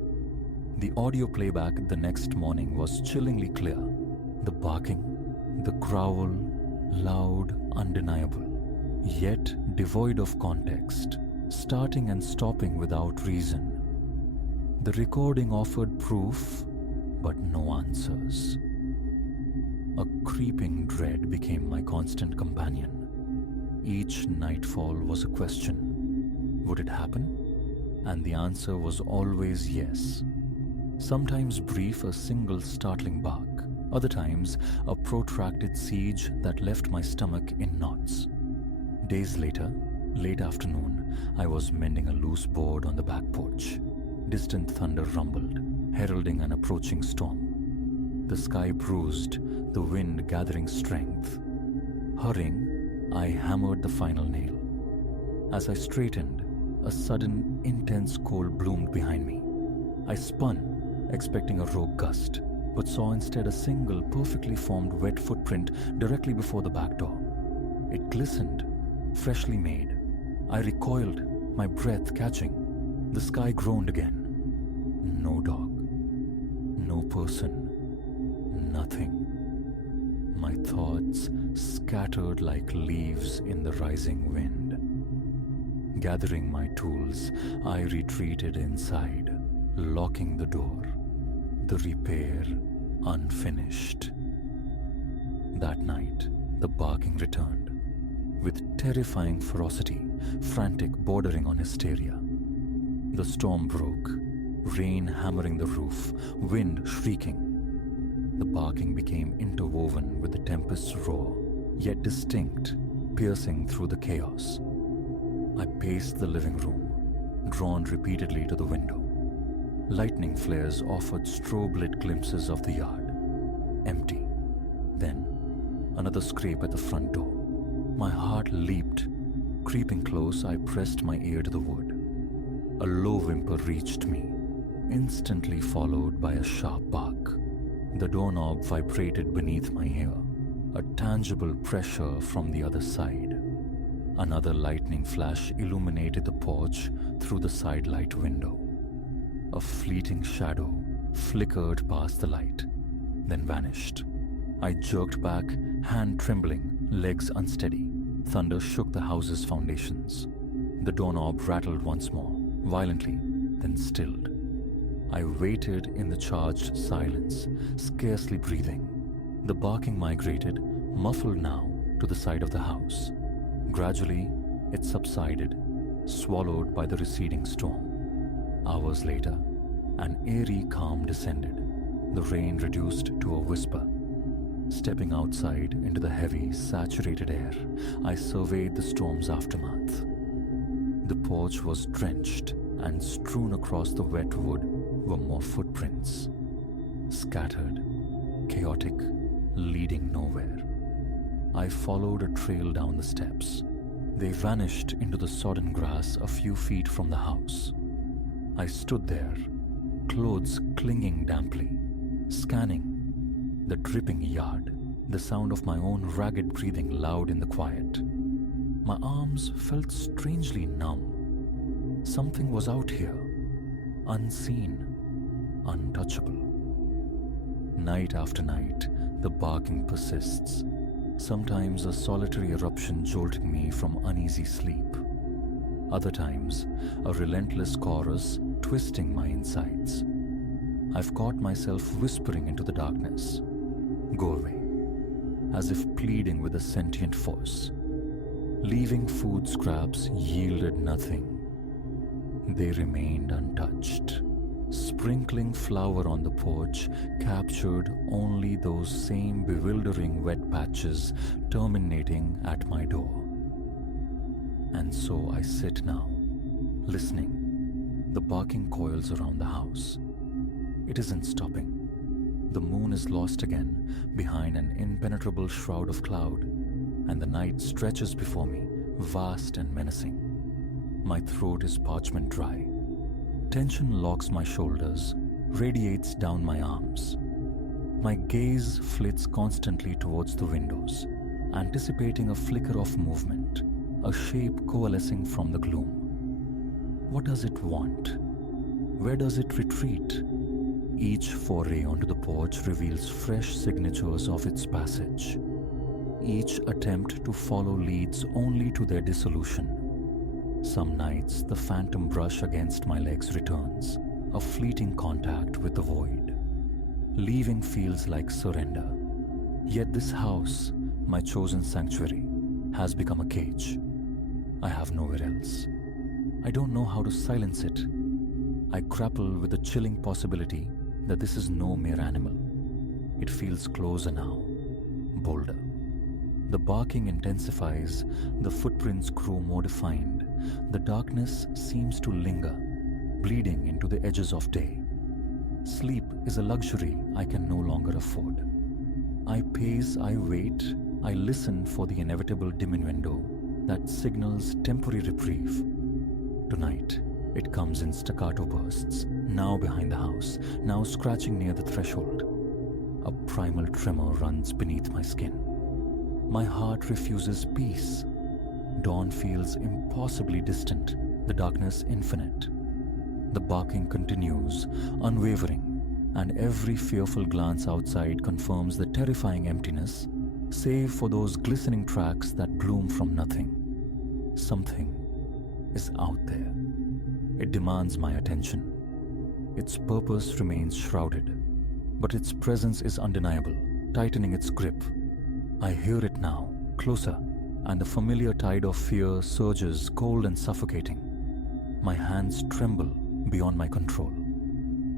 The audio playback the next morning was chillingly clear. The barking, the growl, loud, undeniable, yet devoid of context, starting and stopping without reason. The recording offered proof, but no answers. A creeping dread became my constant companion. Each nightfall was a question. Would it happen? And the answer was always yes. Sometimes brief, a single startling bark. Other times, a protracted siege that left my stomach in knots. Days later, late afternoon, I was mending a loose board on the back porch. Distant thunder rumbled, heralding an approaching storm. The sky bruised, the wind gathering strength. Hurrying, I hammered the final nail. As I straightened, a sudden, intense cold bloomed behind me. I spun, expecting a rogue gust, but saw instead a single, perfectly formed wet footprint directly before the back door. It glistened, freshly made. I recoiled, my breath catching. The sky groaned again. No dog. No person. Nothing. My thoughts scattered like leaves in the rising wind. Gathering my tools, I retreated inside, locking the door. The repair unfinished. That night, the barking returned, with terrifying ferocity, frantic bordering on hysteria. The storm broke, rain hammering the roof, wind shrieking. The barking became interwoven with the tempest's roar, yet distinct, piercing through the chaos. I paced the living room, drawn repeatedly to the window. Lightning flares offered strobe-lit glimpses of the yard. Empty. Then, another scrape at the front door. My heart leaped. Creeping close, I pressed my ear to the wood. A low whimper reached me, instantly followed by a sharp bark. The doorknob vibrated beneath my ear, a tangible pressure from the other side. Another lightning flash illuminated the porch through the side light window. A fleeting shadow flickered past the light, then vanished. I jerked back, hand trembling, legs unsteady. Thunder shook the house's foundations. The doorknob rattled once more, violently, then stilled. I waited in the charged silence, scarcely breathing. The barking migrated, muffled now, to the side of the house. Gradually, it subsided, swallowed by the receding storm. Hours later, an eerie calm descended. The rain reduced to a whisper. Stepping outside into the heavy, saturated air, I surveyed the storm's aftermath. The porch was drenched, and strewn across the wet wood were more footprints. Scattered, chaotic, leading nowhere. I followed a trail down the steps. They vanished into the sodden grass a few feet from the house. I stood there, clothes clinging damply, scanning the dripping yard, the sound of my own ragged breathing loud in the quiet. My arms felt strangely numb. Something was out here, unseen, untouchable. Night after night, the barking persists, sometimes a solitary eruption jolting me from uneasy sleep. Other times, a relentless chorus twisting my insides. I've caught myself whispering into the darkness, "Go away. as if pleading with a sentient force. Leaving food scraps yielded nothing. They remained untouched. Sprinkling flour on the porch captured only those same bewildering wet patches terminating at my door. And so I sit now, listening. The barking coils around the house. It isn't stopping. The moon is lost again behind an impenetrable shroud of cloud, and the night stretches before me, vast and menacing. My throat is parchment dry. Tension locks my shoulders, radiates down my arms. My gaze flits constantly towards the windows, anticipating a flicker of movement, a shape coalescing from the gloom. What does it want? Where does it retreat? Each foray onto the porch reveals fresh signatures of its passage. Each attempt to follow leads only to their dissolution. Some nights, the phantom brush against my legs returns, a fleeting contact with the void. Leaving feels like surrender. Yet this house, my chosen sanctuary, has become a cage. I have nowhere else. I don't know how to silence it. I grapple with the chilling possibility that this is no mere animal. It feels closer now, bolder. The barking intensifies, the footprints grow more defined. The darkness seems to linger, bleeding into the edges of day. Sleep is a luxury I can no longer afford. I pace, I wait, I listen for the inevitable diminuendo that signals temporary reprieve. Tonight, it comes in staccato bursts, now behind the house, now scratching near the threshold. A primal tremor runs beneath my skin. My heart refuses peace. Dawn feels impossibly distant, the darkness infinite. The barking continues, unwavering, and every fearful glance outside confirms the terrifying emptiness, save for those glistening tracks that bloom from nothing. Something is out there. It demands my attention. Its purpose remains shrouded, but its presence is undeniable, tightening its grip. I hear it now, closer, and the familiar tide of fear surges, cold and suffocating. My hands tremble beyond my control.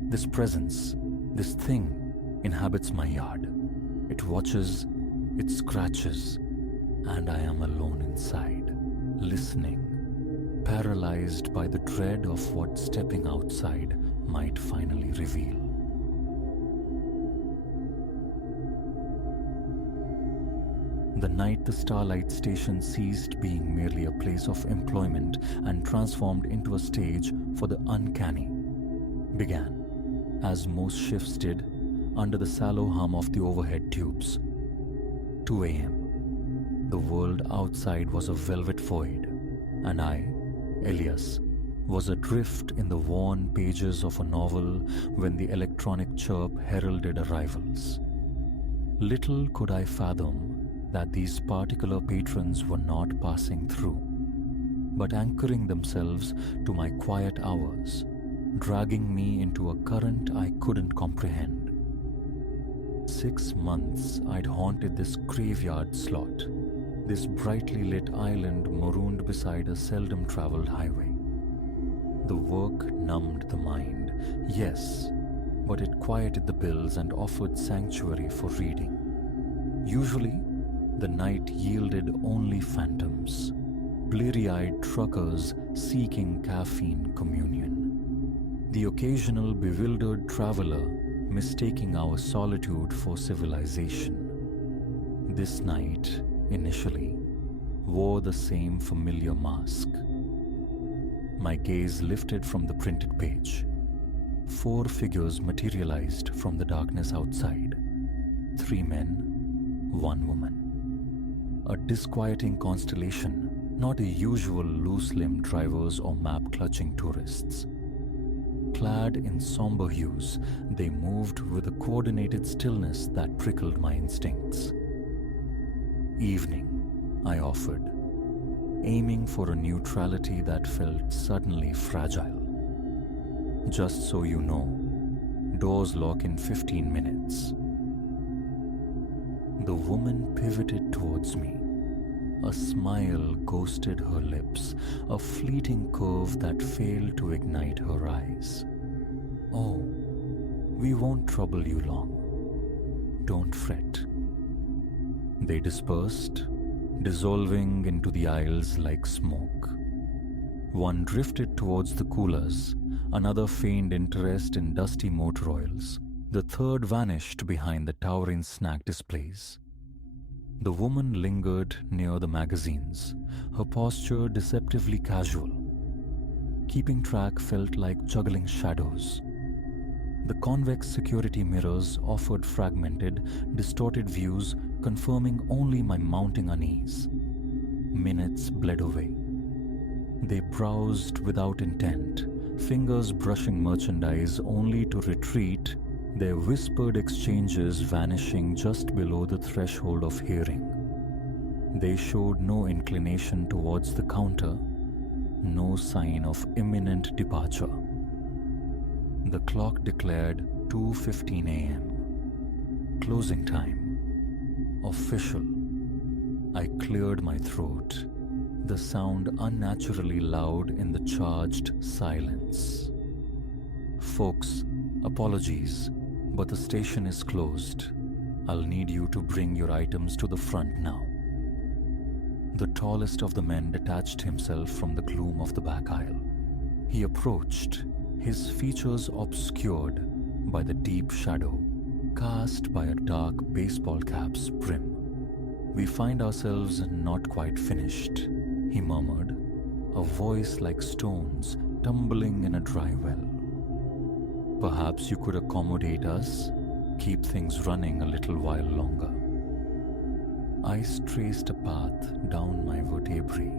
This presence, this thing, inhabits my yard. It watches, it scratches, and I am alone inside, listening, paralyzed by the dread of what stepping outside might finally reveal. The night the Starlight Station ceased being merely a place of employment and transformed into a stage for the uncanny began, as most shifts did, under the sallow hum of the overhead tubes. 2 a.m. The world outside was a velvet void, and I, Elias, was adrift in the worn pages of a novel when the electronic chirp heralded arrivals. Little could I fathom that these particular patrons were not passing through, but anchoring themselves to my quiet hours, dragging me into a current I couldn't comprehend. 6 months I'd haunted this graveyard slot, this brightly lit island marooned beside a seldom traveled highway. The work numbed the mind, yes, but it quieted the bills and offered sanctuary for reading. Usually, the night yielded only phantoms, bleary-eyed truckers seeking caffeine communion. The occasional bewildered traveler mistaking our solitude for civilization. This night, initially, wore the same familiar mask. My gaze lifted from the printed page. 4 figures materialized from the darkness outside. 3 men, 1 woman. A disquieting constellation, not the usual loose-limbed drivers or map-clutching tourists. Clad in somber hues, they moved with a coordinated stillness that prickled my instincts. Evening, I offered, aiming for a neutrality that felt suddenly fragile. Just so you know, doors lock in 15 minutes. The woman pivoted towards me. A smile ghosted her lips, a fleeting curve that failed to ignite her eyes. "Oh, we won't trouble you long. Don't fret." They dispersed, dissolving into the aisles like smoke. One drifted towards the coolers, another feigned interest in dusty motor oils. The third vanished behind the towering snack displays. The woman lingered near the magazines, her posture deceptively casual. Keeping track felt like juggling shadows. The convex security mirrors offered fragmented, distorted views, confirming only my mounting unease. Minutes bled away. They browsed without intent, fingers brushing merchandise only to retreat, their whispered exchanges vanishing just below the threshold of hearing. They showed no inclination towards the counter, no sign of imminent departure. The clock declared 2:15 a.m. Closing time. Official. I cleared my throat, the sound unnaturally loud in the charged silence. "Folks, apologies, but the station is closed. I'll need you to bring your items to the front now." The tallest of the men detached himself from the gloom of the back aisle. He approached, his features obscured by the deep shadow cast by a dark baseball cap's brim. "We find ourselves not quite finished," he murmured, a voice like stones tumbling in a dry well. "Perhaps you could accommodate us, keep things running a little while longer." Ice traced a path down my vertebrae.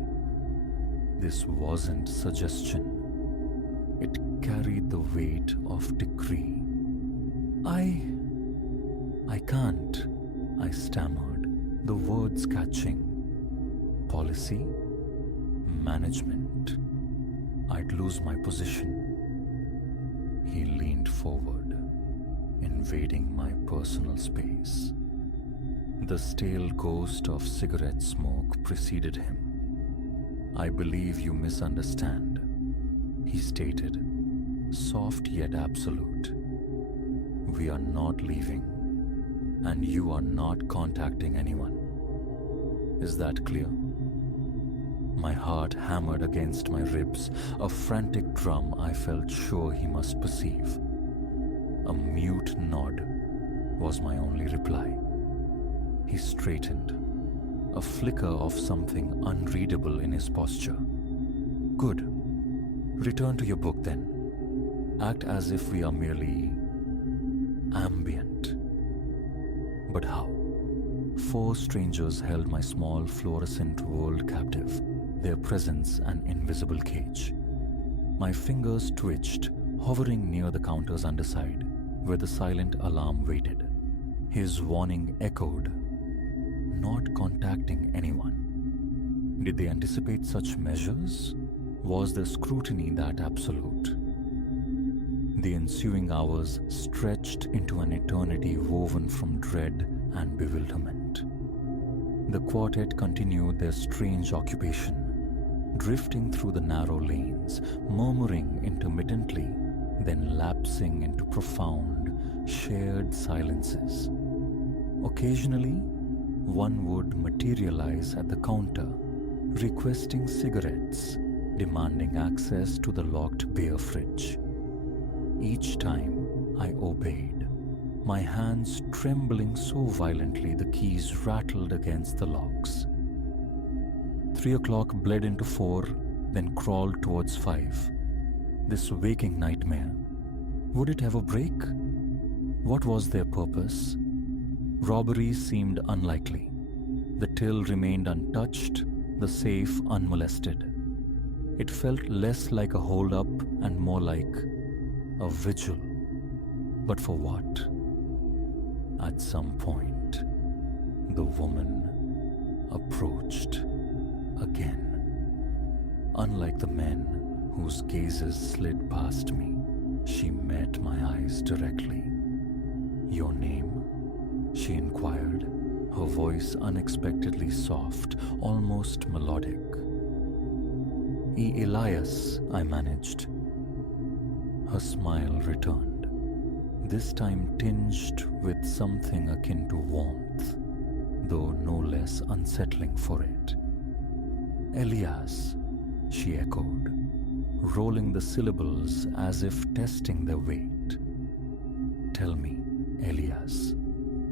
This wasn't suggestion. It carried the weight of decree. I can't," I stammered, the words catching. "Policy? Management? I'd lose my position." He leaned forward, invading my personal space. The stale ghost of cigarette smoke preceded him. "I believe you misunderstand," he stated, soft yet absolute. "We are not leaving, and you are not contacting anyone. Is that clear?" My heart hammered against my ribs, a frantic drum I felt sure he must perceive. A mute nod was my only reply. He straightened, a flicker of something unreadable in his posture. "Good. Return to your book then. Act as if we are merely ambient." But how? 4 strangers held my small fluorescent world captive, their presence an invisible cage. My fingers twitched, hovering near the counter's underside, where the silent alarm waited. His warning echoed, not contacting anyone. Did they anticipate such measures? Was their scrutiny that absolute? The ensuing hours stretched into an eternity woven from dread and bewilderment. The quartet continued their strange occupation, drifting through the narrow lanes, murmuring intermittently, then lapsing into profound, shared silences. Occasionally, one would materialize at the counter, requesting cigarettes, demanding access to the locked beer fridge. Each time I obeyed, my hands trembling so violently the keys rattled against the locks. 3 o'clock bled into 4, then crawled towards 5. This waking nightmare, would it ever break? What was their purpose? Robbery seemed unlikely. The till remained untouched, the safe unmolested. It felt less like a hold-up and more like a vigil. But for what? At some point, the woman approached again. Unlike the men whose gazes slid past me, she met my eyes directly. "Your name?" she inquired, her voice unexpectedly soft, almost melodic. Elias, I managed. Her smile returned, this time tinged with something akin to warmth, though no less unsettling for it. Elias, she echoed, rolling the syllables as if testing their weight. Tell me, Elias,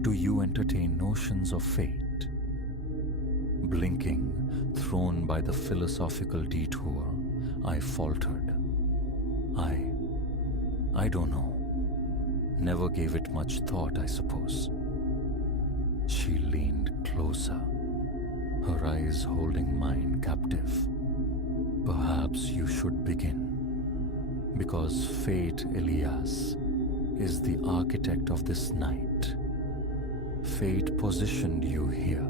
do you entertain notions of fate? Blinking, thrown by the philosophical detour, I faltered. I don't know. Never gave it much thought, I suppose. She leaned closer, her eyes holding mine captive. Perhaps you should begin, because fate, Elias, is the architect of this night. Fate positioned you here,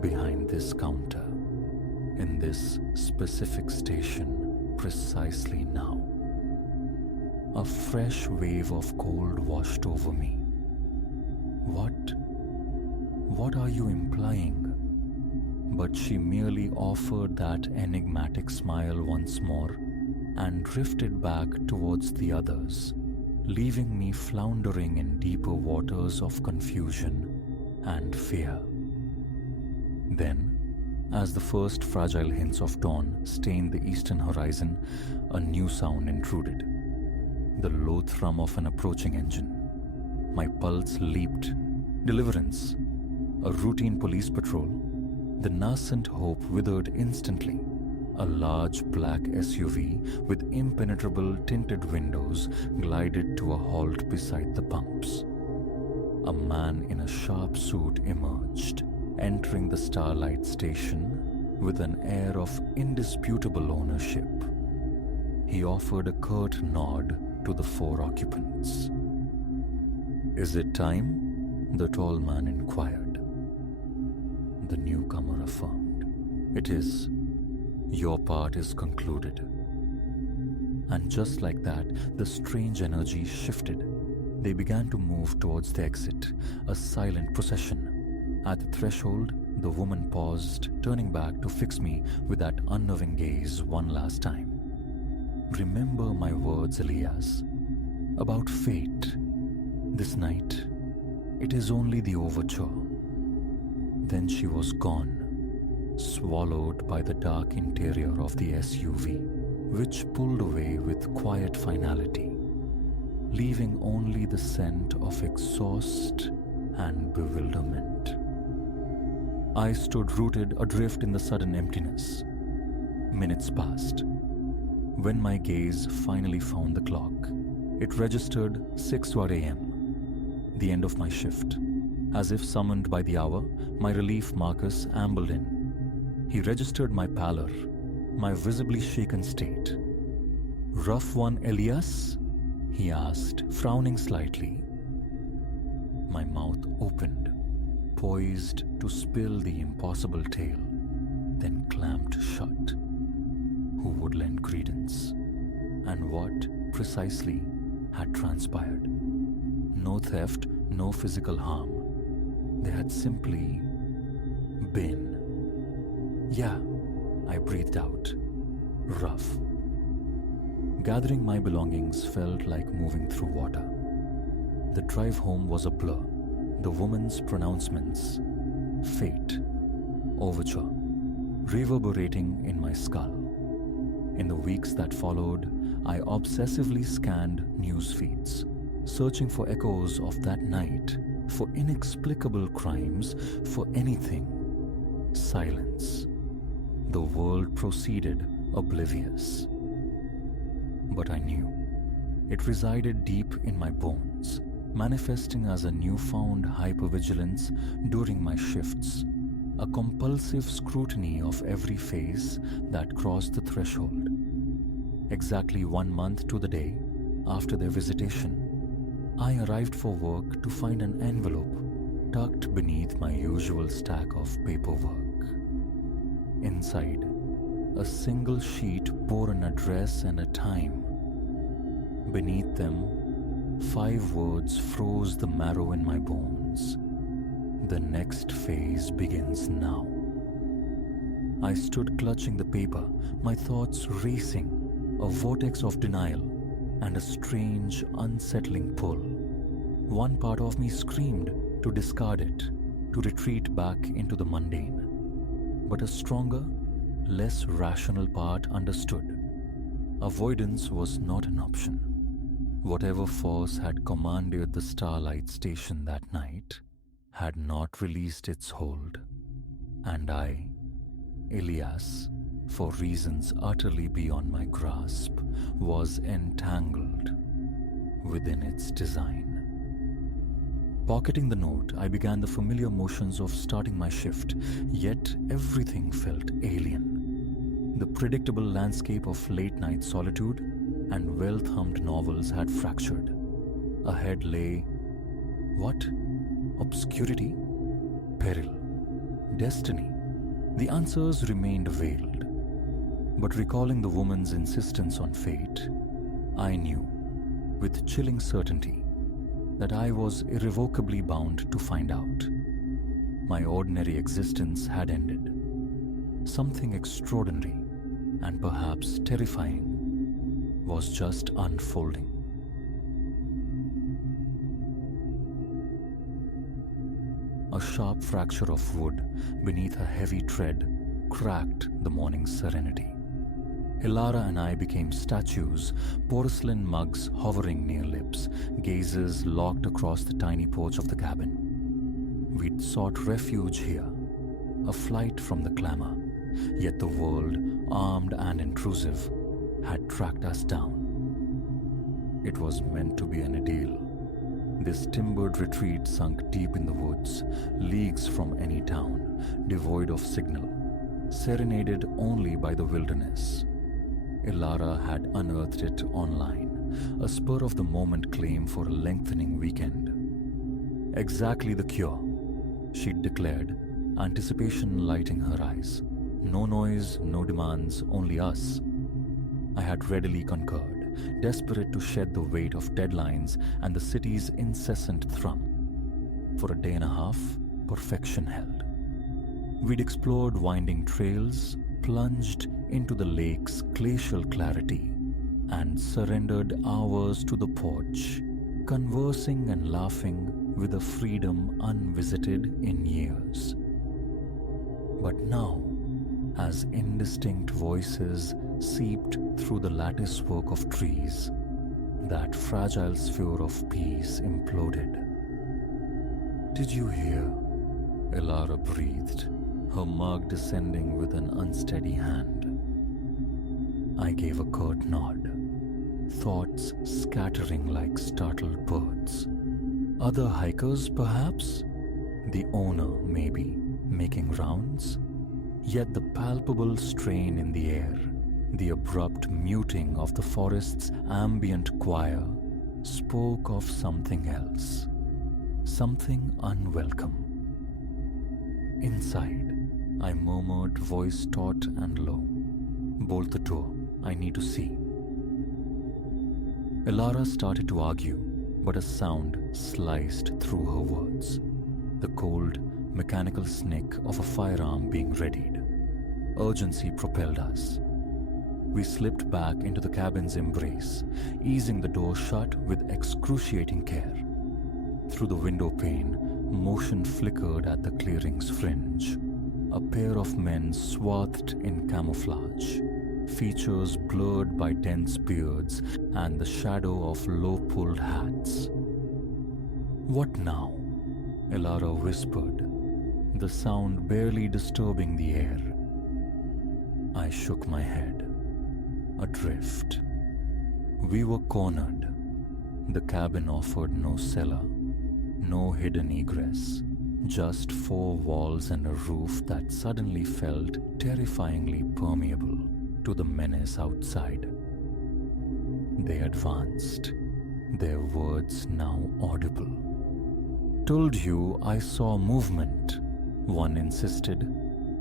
behind this counter, in this specific station, precisely now. A fresh wave of cold washed over me. What are you implying? But she merely offered that enigmatic smile once more and drifted back towards the others, leaving me floundering in deeper waters of confusion and fear. Then, as the first fragile hints of dawn stained the eastern horizon, a new sound intruded. The low thrum of an approaching engine. My pulse leaped. Deliverance. A routine police patrol. The nascent hope withered instantly. A large black SUV with impenetrable tinted windows glided to a halt beside the pumps. A man in a sharp suit emerged, entering the Starlight station with an air of indisputable ownership. He offered a curt nod to the four occupants. Is it time? The tall man inquired. The newcomer affirmed. It is. Your part is concluded. And just like that, the strange energy shifted. They began to move towards the exit, a silent procession. At the threshold, the woman paused, turning back to fix me with that unnerving gaze one last time. Remember my words, Elias, about fate. This night, it is only the overture. Then she was gone, swallowed by the dark interior of the SUV, which pulled away with quiet finality, leaving only the scent of exhaust and bewilderment. I stood rooted adrift in the sudden emptiness. Minutes passed. When my gaze finally found the clock, it registered 6:00 a.m., the end of my shift. As if summoned by the hour, my relief Marcus ambled in. He registered my pallor, my visibly shaken state. Rough one, Elias? He asked, frowning slightly. My mouth opened, poised to spill the impossible tale, then clamped shut. Who would lend credence? And what, precisely, had transpired? No theft, no physical harm. They had simply been. Yeah, I breathed out. Rough. Gathering my belongings felt like moving through water. The drive home was a blur. The woman's pronouncements, fate, overture, reverberating in my skull. In the weeks that followed, I obsessively scanned news feeds, searching for echoes of that night, for inexplicable crimes, for anything. Silence. The world proceeded oblivious. But I knew. It resided deep in my bones, manifesting as a newfound hypervigilance during my shifts, a compulsive scrutiny of every face that crossed the threshold. Exactly 1 month to the day after their visitation, I arrived for work to find an envelope tucked beneath my usual stack of paperwork. Inside, a single sheet bore an address and a time. Beneath them, 5 words froze the marrow in my bones. The next phase begins now. I stood clutching the paper, my thoughts racing, a vortex of denial and a strange, unsettling pull. One part of me screamed to discard it, to retreat back into the mundane. But a stronger, less rational part understood. Avoidance was not an option. Whatever force had commanded the Starlight Station that night had not released its hold, and I, Elias, for reasons utterly beyond my grasp, was entangled within its design. Pocketing the note, I began the familiar motions of starting my shift, yet everything felt alien. The predictable landscape of late-night solitude and well-thumbed novels had fractured. Ahead lay... what? Obscurity? Peril? Destiny? The answers remained veiled. But recalling the woman's insistence on fate, I knew, with chilling certainty, that I was irrevocably bound to find out. My ordinary existence had ended. Something extraordinary, and perhaps terrifying, was just unfolding. A sharp fracture of wood beneath a heavy tread cracked the morning's serenity. Elara and I became statues, porcelain mugs hovering near lips, gazes locked across the tiny porch of the cabin. We'd sought refuge here, a flight from the clamor, yet the world, armed and intrusive, had tracked us down. It was meant to be an idyll. This timbered retreat sunk deep in the woods, leagues from any town, devoid of signal, serenaded only by the wilderness. Elara had unearthed it online, a spur-of-the-moment claim for a lengthening weekend. Exactly the cure, she'd declared, anticipation lighting her eyes. No noise, no demands, only us. I had readily concurred, desperate to shed the weight of deadlines and the city's incessant thrum. For a day and a half, perfection held. We'd explored winding trails, plunged into the lake's glacial clarity, and surrendered hours to the porch, conversing and laughing with a freedom unvisited in years. But now, as indistinct voices seeped through the latticework of trees, that fragile sphere of peace imploded. "Did you hear?" Elara breathed, her mug descending with an unsteady hand. I gave a curt nod, thoughts scattering like startled birds. Other hikers, perhaps? The owner, maybe, making rounds? Yet the palpable strain in the air, the abrupt muting of the forest's ambient choir, spoke of something else, something unwelcome. Inside, I murmured, voice taut and low, "Bolt the door, I need to see." Elara started to argue, but a sound sliced through her words, the cold, mechanical snick of a firearm being readied. Urgency propelled us. We slipped back into the cabin's embrace, easing the door shut with excruciating care. Through the window pane, motion flickered at the clearing's fringe. A pair of men swathed in camouflage, features blurred by dense beards and the shadow of low-pulled hats. "What now?" Elara whispered, the sound barely disturbing the air. I shook my head. Adrift. We were cornered. The cabin offered no cellar, no hidden egress, just four walls and a roof that suddenly felt terrifyingly permeable to the menace outside. They advanced, their words now audible. "Told you I saw movement," one insisted,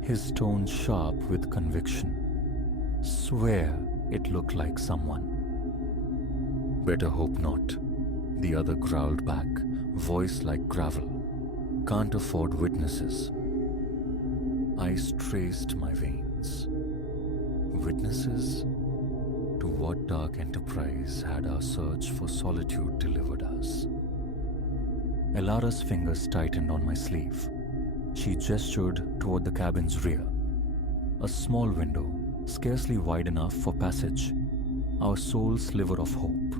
his tone sharp with conviction. "Swear it looked like someone." "Better hope not," the other growled back, voice like gravel. Can't afford witnesses. Ice traced my veins. Witnesses? To what dark enterprise had our search for solitude delivered us? Elara's fingers tightened on my sleeve. She gestured toward the cabin's rear. A small window, scarcely wide enough for passage. Our sole sliver of hope.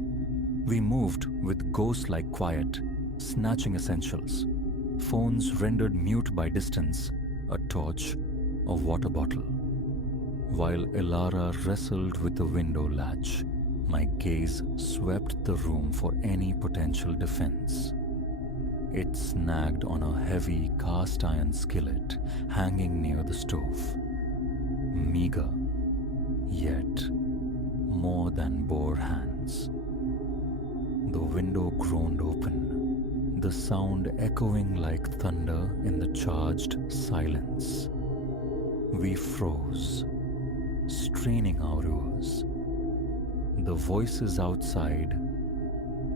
We moved with ghost-like quiet, snatching essentials. Phones rendered mute by distance, a torch, a water bottle. While Elara wrestled with the window latch, my gaze swept the room for any potential defense. It snagged on a heavy cast iron skillet hanging near the stove. Meager, yet more than boar hands. The window groaned open, the sound echoing like thunder in the charged silence. We froze, straining our ears. The voices outside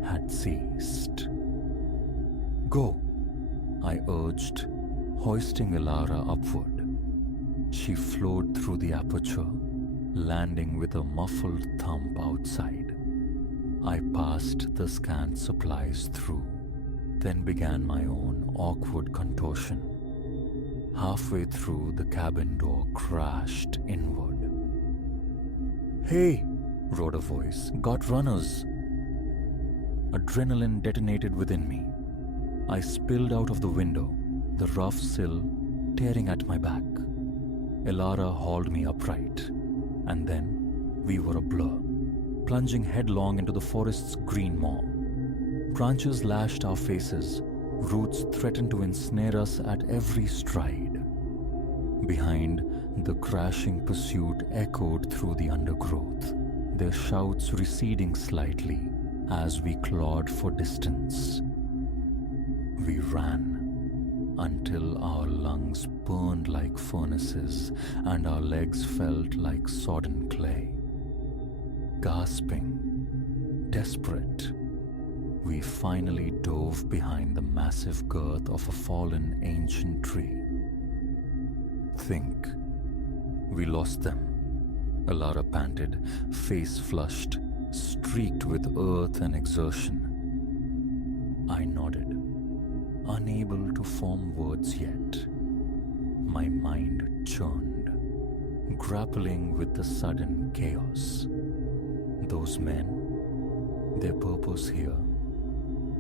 had ceased. "Go," I urged, hoisting Elara upward. She flowed through the aperture, landing with a muffled thump outside. I passed the scant supplies through, then began my own awkward contortion. Halfway through, the cabin door crashed inward. "Hey!" roared a voice. "Got runners!" Adrenaline detonated within me. I spilled out of the window, the rough sill tearing at my back. Elara hauled me upright, and then we were a blur, plunging headlong into the forest's green maw. Branches lashed our faces, roots threatened to ensnare us at every stride. Behind, the crashing pursuit echoed through the undergrowth, their shouts receding slightly as we clawed for distance. We ran until our lungs burned like furnaces and our legs felt like sodden clay. Gasping, desperate, we finally dove behind the massive girth of a fallen ancient tree. "Think. We lost them," Elara panted, face flushed, streaked with earth and exertion. I nodded, unable to form words yet. My mind churned, grappling with the sudden chaos. Those men, their purpose here,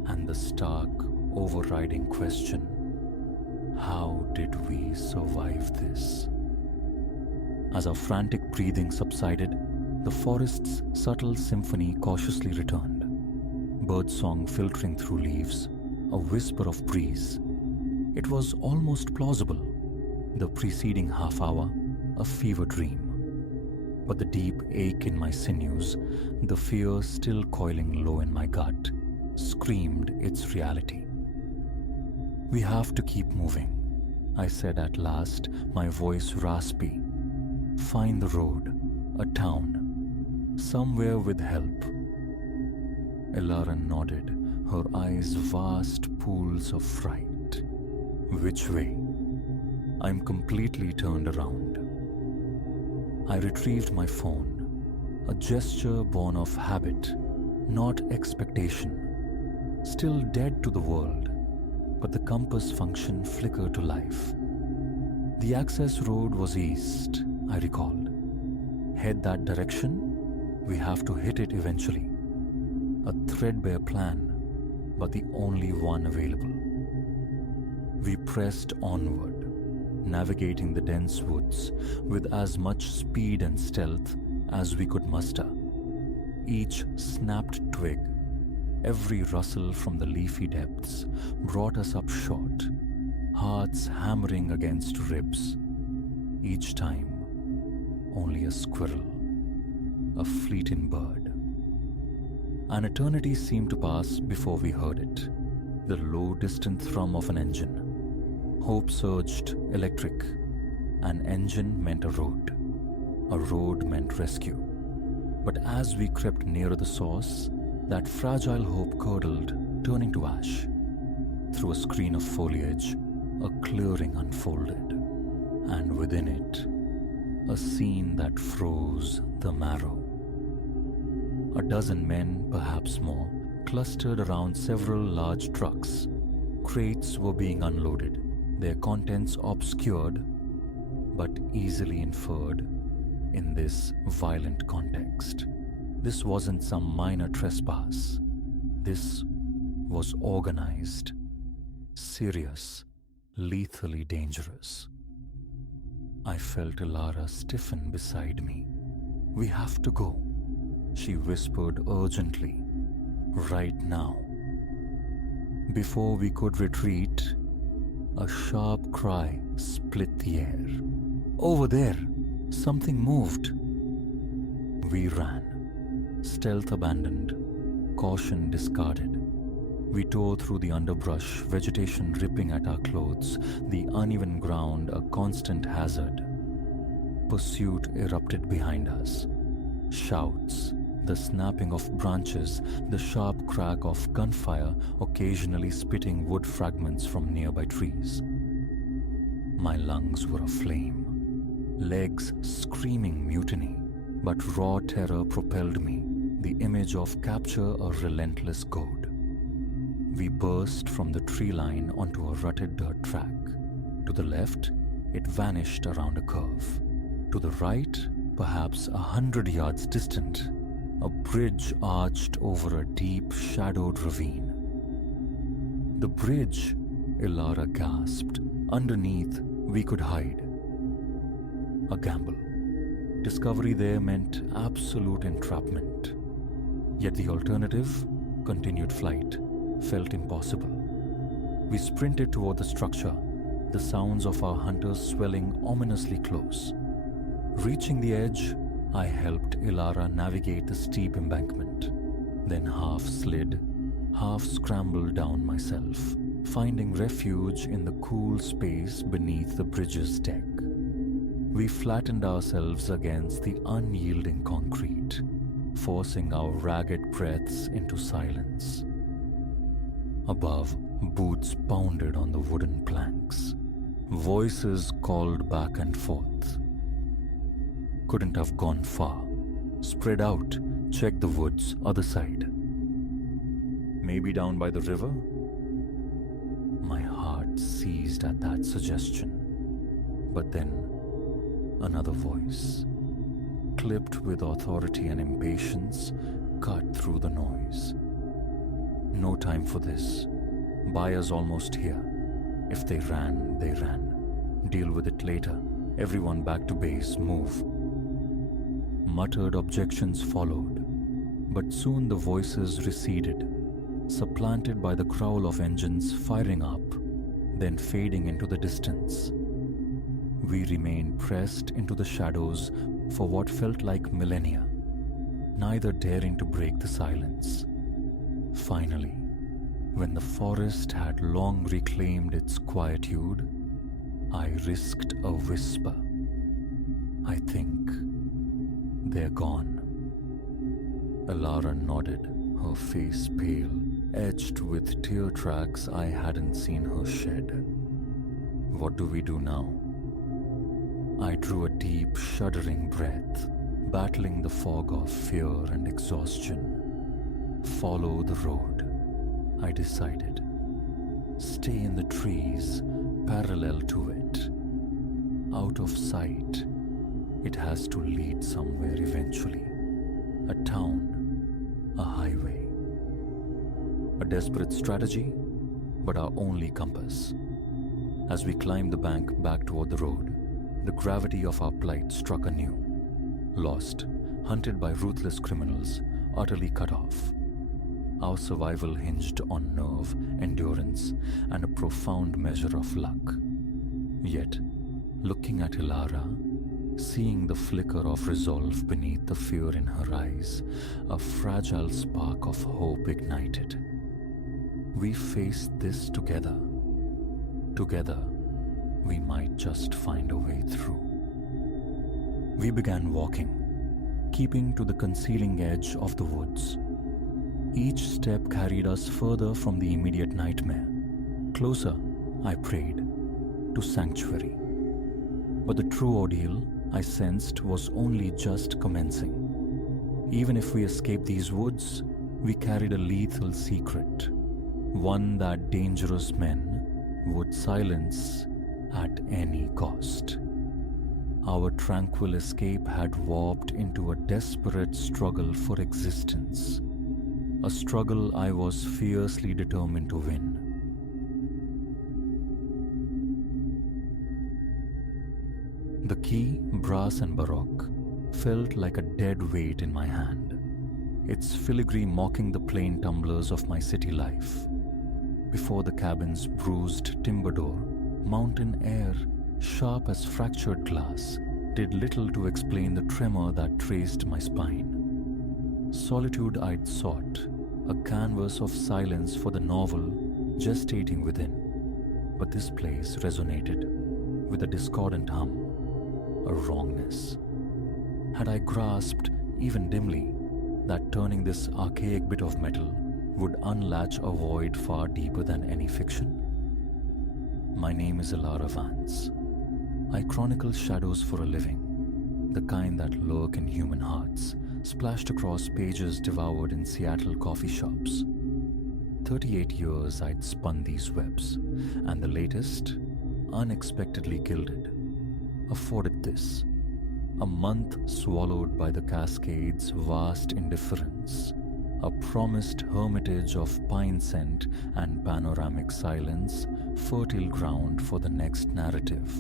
and the stark, overriding question: how did we survive this? As our frantic breathing subsided, the forest's subtle symphony cautiously returned. Birdsong filtering through leaves, a whisper of breeze. It was almost plausible. The preceding half hour, a fever dream. But the deep ache in my sinews, the fear still coiling low in my gut, screamed its reality. "We have to keep moving," I said at last, my voice raspy. "Find the road, a town, somewhere with help." Elara nodded, her eyes vast pools of fright. "Which way?" I'm completely turned around. I retrieved my phone, a gesture born of habit, not expectation. Still dead to the world, but the compass function flickered to life. The access road was east, I recalled. Head that direction? We have to hit it eventually. A threadbare plan, but the only one available. We pressed onward, navigating the dense woods with as much speed and stealth as we could muster. Each snapped twig, every rustle from the leafy depths brought us up short, hearts hammering against ribs. Each time, only a squirrel, a fleeting bird. An eternity seemed to pass before we heard it, the low distant thrum of an engine. Hope surged electric. An engine meant a road meant rescue. But as we crept nearer the source, that fragile hope curdled, turning to ash. Through a screen of foliage, a clearing unfolded, and within it, a scene that froze the marrow. A dozen men, perhaps more, clustered around several large trucks. Crates were being unloaded, their contents obscured but easily inferred in this violent context. This wasn't some minor trespass. This was organized, serious, lethally dangerous. I felt Ilara stiffen beside me. "We have to go," she whispered urgently. "Right now." Before we could retreat, a sharp cry split the air. "Over there! Something moved!" We ran, stealth abandoned, caution discarded. We tore through the underbrush, vegetation ripping at our clothes, the uneven ground a constant hazard. Pursuit erupted behind us. Shouts, the snapping of branches, the sharp crack of gunfire occasionally spitting wood fragments from nearby trees. My lungs were aflame, legs screaming mutiny, but raw terror propelled me, the image of capture a relentless goad. We burst from the tree line onto a rutted dirt track. To the left, it vanished around a curve. To the right, perhaps 100 yards distant, a bridge arched over a deep, shadowed ravine. "The bridge," Ilara gasped. "Underneath, we could hide." A gamble. Discovery there meant absolute entrapment. Yet the alternative, continued flight, felt impossible. We sprinted toward the structure, the sounds of our hunters swelling ominously close. Reaching the edge, I helped Ilara navigate the steep embankment, then half slid, half scrambled down myself, finding refuge in the cool space beneath the bridge's deck. We flattened ourselves against the unyielding concrete, forcing our ragged breaths into silence. Above, boots pounded on the wooden planks. Voices called back and forth. Couldn't have gone far. Spread out, check the woods, other side. Maybe down by the river? My heart seized at that suggestion. But then, another voice, clipped with authority and impatience, cut through the noise. "No time for this. Buyer's almost here. If they ran, they ran. Deal with it later. Everyone back to base, move." Muttered objections followed, but soon the voices receded, supplanted by the growl of engines firing up, then fading into the distance. We remained pressed into the shadows for what felt like millennia, neither daring to break the silence. Finally, when the forest had long reclaimed its quietude, I risked a whisper. "I think they're gone." Ilara nodded, her face pale, etched with tear tracks I hadn't seen her shed. "What do we do now?" I drew a deep, shuddering breath, battling the fog of fear and exhaustion. "Follow the road," I decided. "Stay in the trees, parallel to it. Out of sight. It has to lead somewhere eventually. A town, a highway." A desperate strategy, but our only compass. As we climbed the bank back toward the road, the gravity of our plight struck anew. Lost, hunted by ruthless criminals, utterly cut off. Our survival hinged on nerve, endurance, and a profound measure of luck. Yet, looking at Ilara, seeing the flicker of resolve beneath the fear in her eyes, a fragile spark of hope ignited. We faced this together. Together, we might just find a way through. We began walking, keeping to the concealing edge of the woods. Each step carried us further from the immediate nightmare. Closer, I prayed, to sanctuary. But the true ordeal, I sensed, was only just commencing. Even if we escaped these woods, we carried a lethal secret, one that dangerous men would silence at any cost. Our tranquil escape had warped into a desperate struggle for existence, a struggle I was fiercely determined to win. The key, brass and baroque, felt like a dead weight in my hand, its filigree mocking the plain tumblers of my city life. Before the cabin's bruised timber door, mountain air, sharp as fractured glass, did little to explain the tremor that traced my spine. Solitude I'd sought, a canvas of silence for the novel gestating within. But this place resonated with a discordant hum, a wrongness. Had I grasped, even dimly, that turning this archaic bit of metal would unlatch a void far deeper than any fiction? My name is Elara Vance. I chronicle shadows for a living, the kind that lurk in human hearts, splashed across pages devoured in Seattle coffee shops. 38 years I'd spun these webs, and the latest, unexpectedly gilded, afforded this, a month swallowed by the Cascades' vast indifference, a promised hermitage of pine scent and panoramic silence, fertile ground for the next narrative.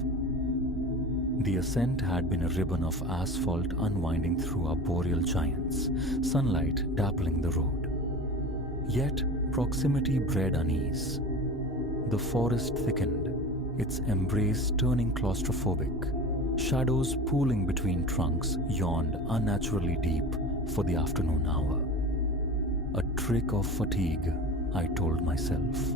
The ascent had been a ribbon of asphalt unwinding through arboreal giants, sunlight dappling the road. Yet proximity bred unease. The forest thickened, its embrace turning claustrophobic. Shadows pooling between trunks yawned unnaturally deep for the afternoon hour. A trick of fatigue, I told myself,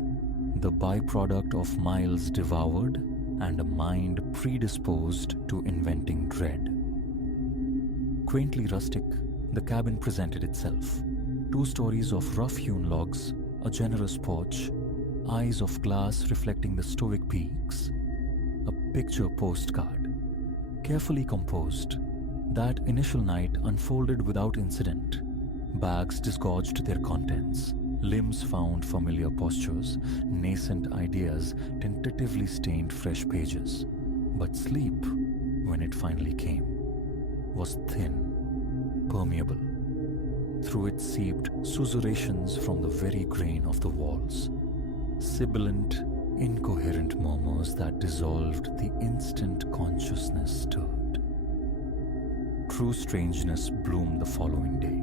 the byproduct of miles devoured and a mind predisposed to inventing dread. Quaintly rustic, the cabin presented itself. 2 stories of rough-hewn logs, a generous porch, eyes of glass reflecting the stoic peaks, a picture postcard, carefully composed. That initial night unfolded without incident. Bags disgorged their contents, limbs found familiar postures, nascent ideas tentatively stained fresh pages. But sleep, when it finally came, was thin, permeable. Through it seeped susurrations from the very grain of the walls, sibilant, incoherent murmurs that dissolved the instant consciousness stirred. True strangeness bloomed the following day.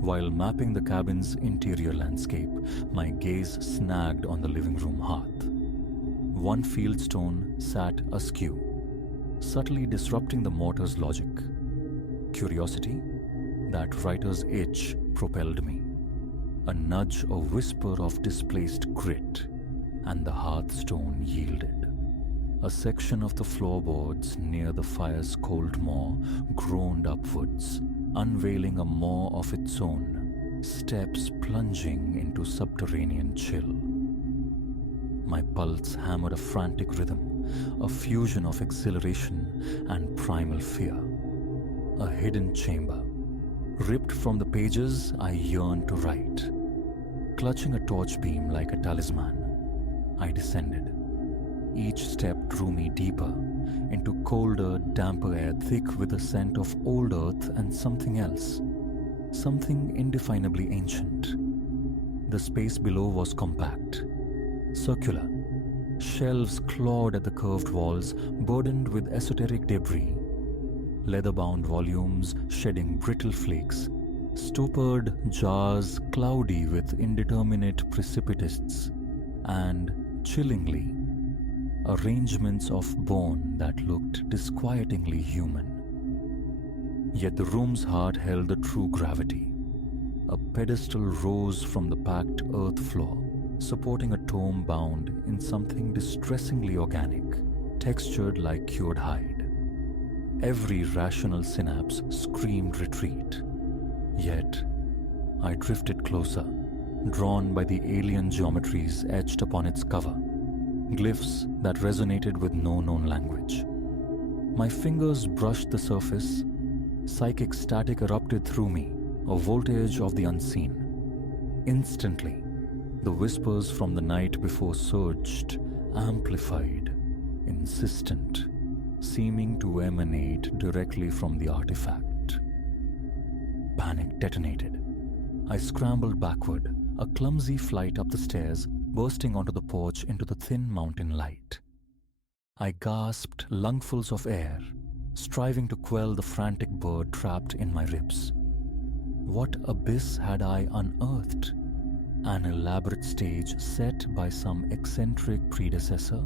While mapping the cabin's interior landscape, my gaze snagged on the living room hearth. One fieldstone sat askew, subtly disrupting the mortar's logic. Curiosity, that writer's itch, propelled me. A nudge, a whisper of displaced grit, and the hearthstone yielded. A section of the floorboards near the fire's cold maw groaned upwards, unveiling a maw of its own, steps plunging into subterranean chill. My pulse hammered a frantic rhythm, a fusion of exhilaration and primal fear. A hidden chamber. Ripped from the pages, I yearned to write. Clutching a torch beam like a talisman, I descended. Each step drew me deeper, into colder, damper air thick with the scent of old earth and something else, something indefinably ancient. The space below was compact, circular. Shelves clawed at the curved walls, burdened with esoteric debris. Leather-bound volumes shedding brittle flakes, stupid jars cloudy with indeterminate precipitates, and, chillingly, arrangements of bone that looked disquietingly human. Yet the room's heart held the true gravity. A pedestal rose from the packed earth floor, supporting a tome bound in something distressingly organic, textured like cured hide. Every rational synapse screamed retreat. Yet, I drifted closer, drawn by the alien geometries etched upon its cover. glyphs that resonated with no known language. My fingers brushed the surface. Psychic static erupted through me, a voltage of the unseen. Instantly, the whispers from the night before surged, amplified, insistent, seeming to emanate directly from the artifact. Panic detonated. I scrambled backward, a clumsy flight up the stairs, bursting onto the porch into the thin mountain light. I gasped lungfuls of air, striving to quell the frantic bird trapped in my ribs. What abyss had I unearthed? An elaborate stage set by some eccentric predecessor?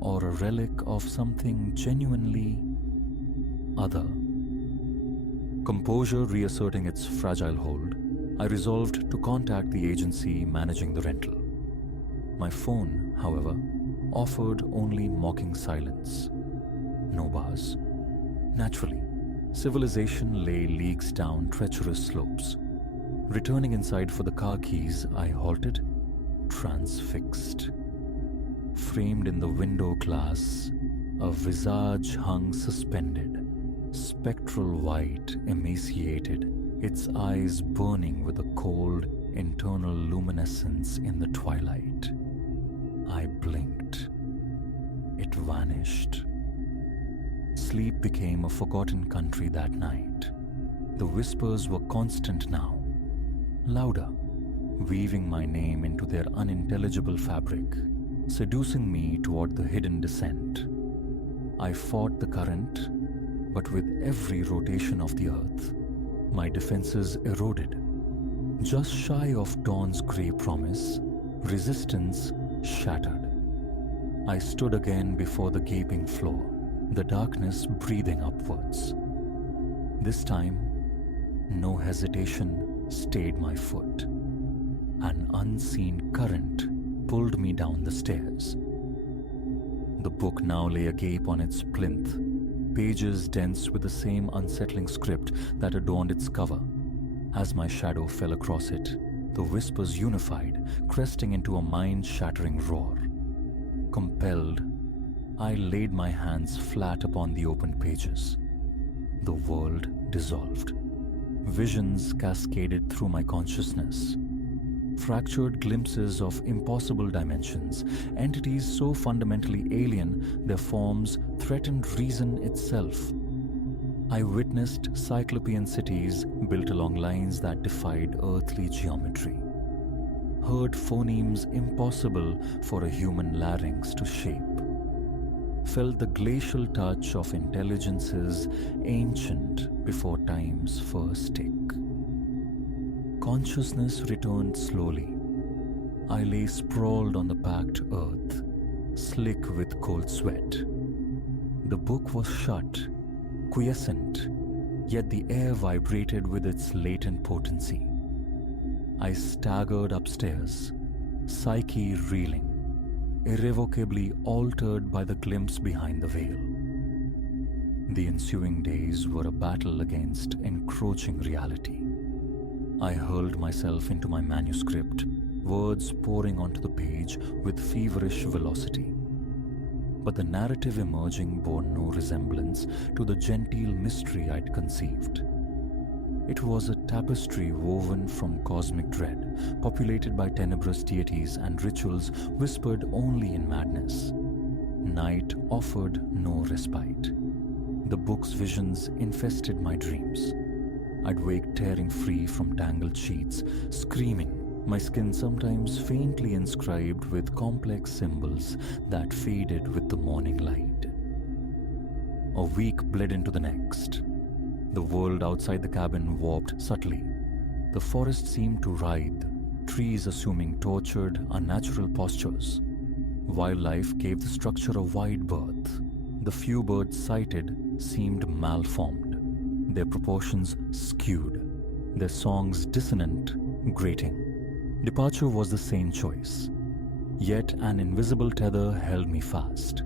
Or a relic of something genuinely other? Composure reasserting its fragile hold, I resolved to contact the agency managing the rental. My phone, however, offered only mocking silence. No bars. Naturally, civilization lay leagues down treacherous slopes. Returning inside for the car keys, I halted, transfixed. Framed in the window glass, a visage hung suspended, spectral white, emaciated, its eyes burning with a cold, internal luminescence in the twilight. I blinked. It vanished. Sleep became a forgotten country that night. The whispers were constant now, louder, weaving my name into their unintelligible fabric, seducing me toward the hidden descent. I fought the current, but with every rotation of the earth, my defenses eroded. Just shy of dawn's grey promise, resistance shattered. I stood again before the gaping floor, the darkness breathing upwards. This time, no hesitation stayed my foot. An unseen current pulled me down the stairs. The book now lay agape on its plinth, pages dense with the same unsettling script that adorned its cover. As my shadow fell across it, the whispers unified, cresting into a mind-shattering roar. Compelled, I laid my hands flat upon the opened pages. The world dissolved. Visions cascaded through my consciousness. Fractured glimpses of impossible dimensions, entities so fundamentally alien their forms threatened reason itself. I witnessed cyclopean cities built along lines that defied earthly geometry. Heard phonemes impossible for a human larynx to shape. Felt the glacial touch of intelligences ancient before time's first tick. Consciousness returned slowly. I lay sprawled on the packed earth, slick with cold sweat. The book was shut, quiescent, yet the air vibrated with its latent potency. I staggered upstairs, psyche reeling, irrevocably altered by the glimpse behind the veil. The ensuing days were a battle against encroaching reality. I hurled myself into my manuscript, words pouring onto the page with feverish velocity. But the narrative emerging bore no resemblance to the genteel mystery I'd conceived. It was a tapestry woven from cosmic dread, populated by tenebrous deities and rituals whispered only in madness. Night offered no respite. The book's visions infested my dreams. I'd wake tearing free from tangled sheets, screaming, my skin sometimes faintly inscribed with complex symbols that faded with the morning light. A week bled into the next. The world outside the cabin warped subtly. The forest seemed to writhe, trees assuming tortured, unnatural postures. Wildlife gave the structure a wide berth. The few birds sighted seemed malformed, their proportions skewed, their songs dissonant, grating. Departure was the sane choice. Yet an invisible tether held me fast.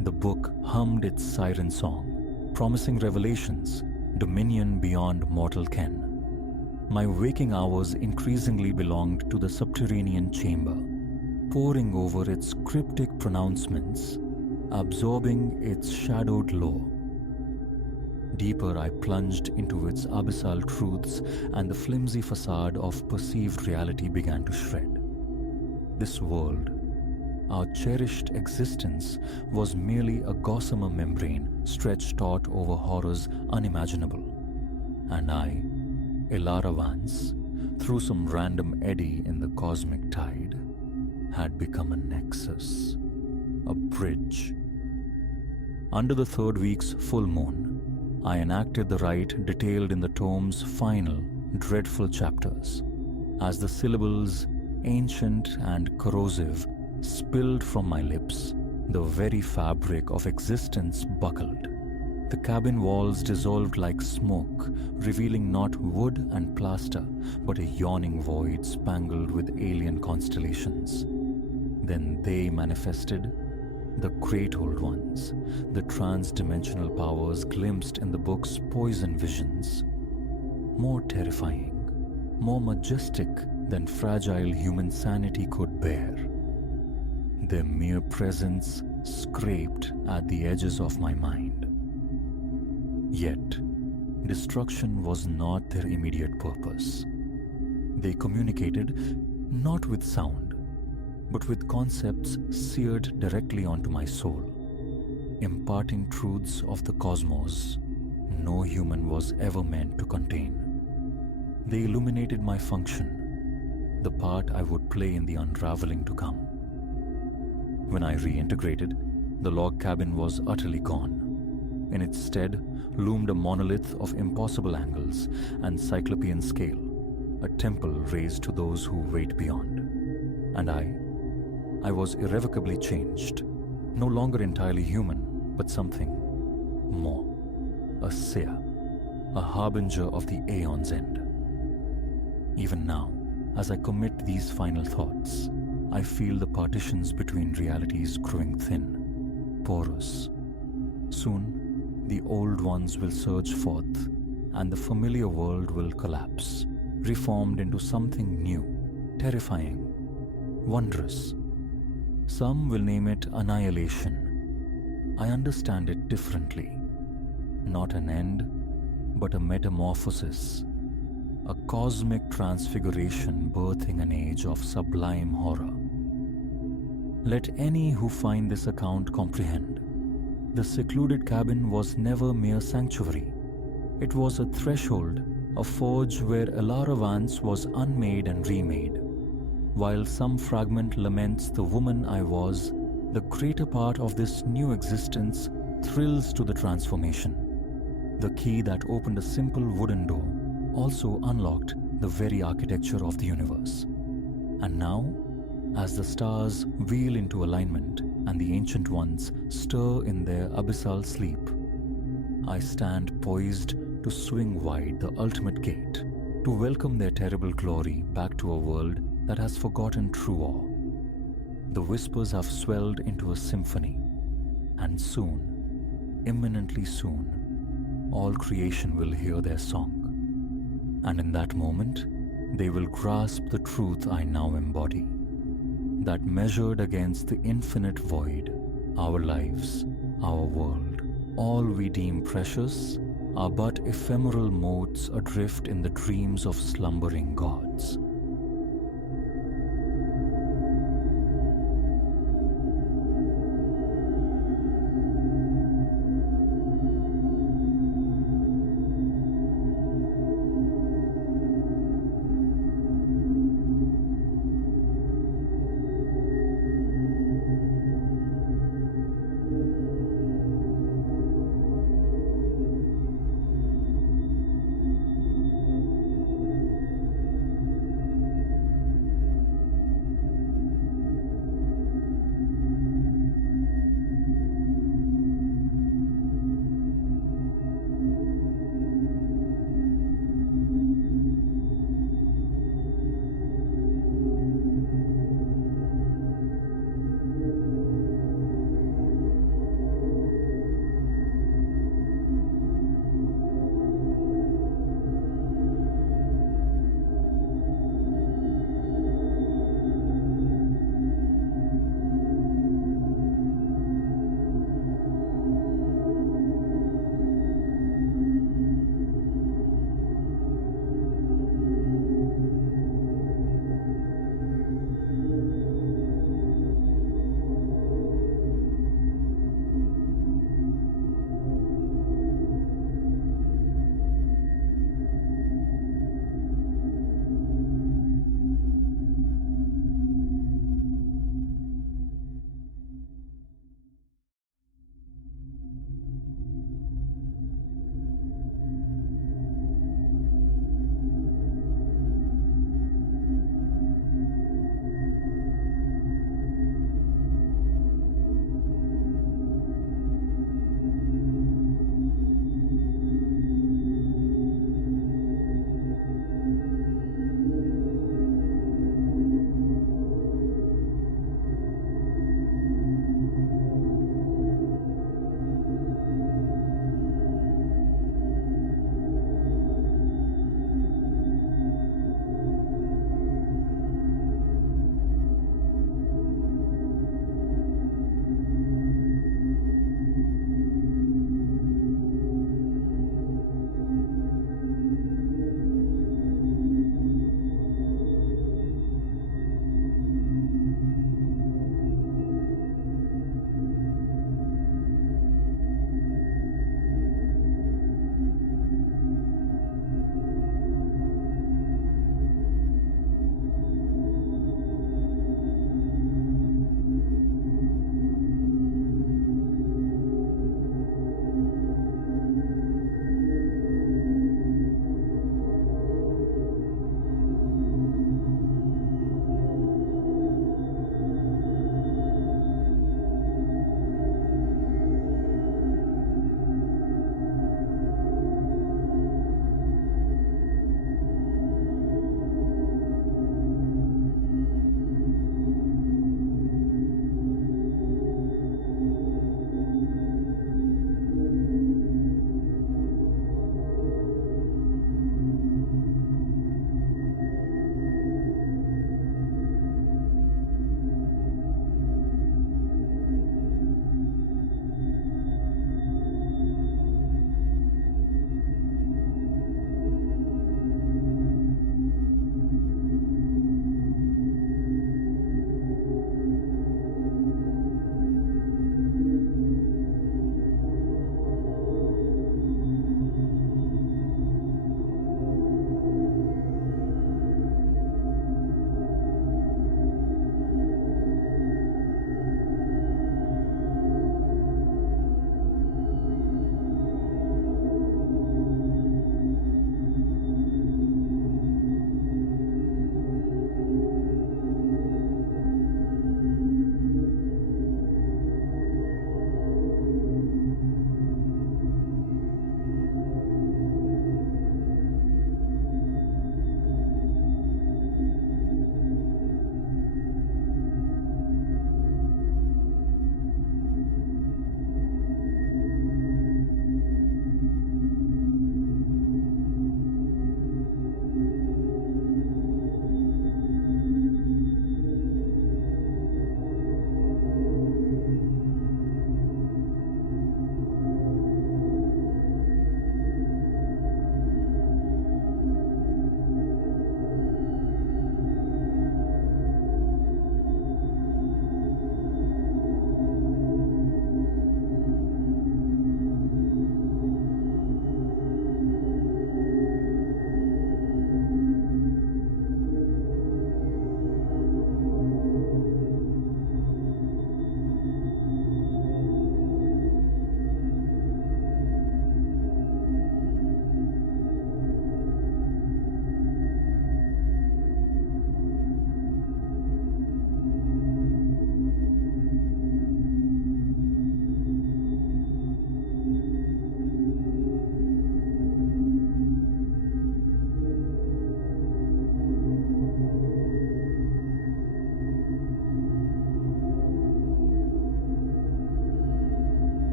The book hummed its siren song, promising revelations, dominion beyond mortal ken. My waking hours increasingly belonged to the subterranean chamber, poring over its cryptic pronouncements, absorbing its shadowed lore. Deeper I plunged into its abyssal truths, and the flimsy facade of perceived reality began to shred. This world, our cherished existence, was merely a gossamer membrane stretched taut over horrors unimaginable. And I, Elara Vance, through some random eddy in the cosmic tide, had become a nexus, a bridge. Under the third week's full moon, I enacted the rite detailed in the tome's final, dreadful chapters. As the syllables, ancient and corrosive, spilled from my lips, the very fabric of existence buckled. The cabin walls dissolved like smoke, revealing not wood and plaster, but a yawning void spangled with alien constellations. Then they manifested, the great old ones, the trans-dimensional powers glimpsed in the book's poison visions. More terrifying, more majestic than fragile human sanity could bear. Their mere presence scraped at the edges of my mind. Yet, destruction was not their immediate purpose. They communicated not with sound, but with concepts seared directly onto my soul, imparting truths of the cosmos no human was ever meant to contain. They illuminated my function, the part I would play in the unraveling to come. When I reintegrated, the log cabin was utterly gone. In its stead loomed a monolith of impossible angles and cyclopean scale, a temple raised to those who wait beyond. And I was irrevocably changed, no longer entirely human, but something more. A seer, a harbinger of the aeon's end. Even now, as I commit these final thoughts, I feel the partitions between realities growing thin, porous. Soon, the old ones will surge forth, and the familiar world will collapse, reformed into something new, terrifying, wondrous. Some will name it annihilation. I understand it differently. Not an end, but a metamorphosis. A cosmic transfiguration birthing an age of sublime horror. Let any who find this account comprehend. The secluded cabin was never mere sanctuary. It was a threshold, a forge where Elara Vance was unmade and remade. While some fragment laments the woman I was, the greater part of this new existence thrills to the transformation. The key that opened a simple wooden door also unlocked the very architecture of the universe. And now, as the stars wheel into alignment and the ancient ones stir in their abyssal sleep, I stand poised to swing wide the ultimate gate, to welcome their terrible glory back to a world that has forgotten true awe. The whispers have swelled into a symphony, and soon, imminently soon, all creation will hear their song. And in that moment, they will grasp the truth I now embody, that measured against the infinite void, our lives, our world, all we deem precious are but ephemeral motes adrift in the dreams of slumbering gods.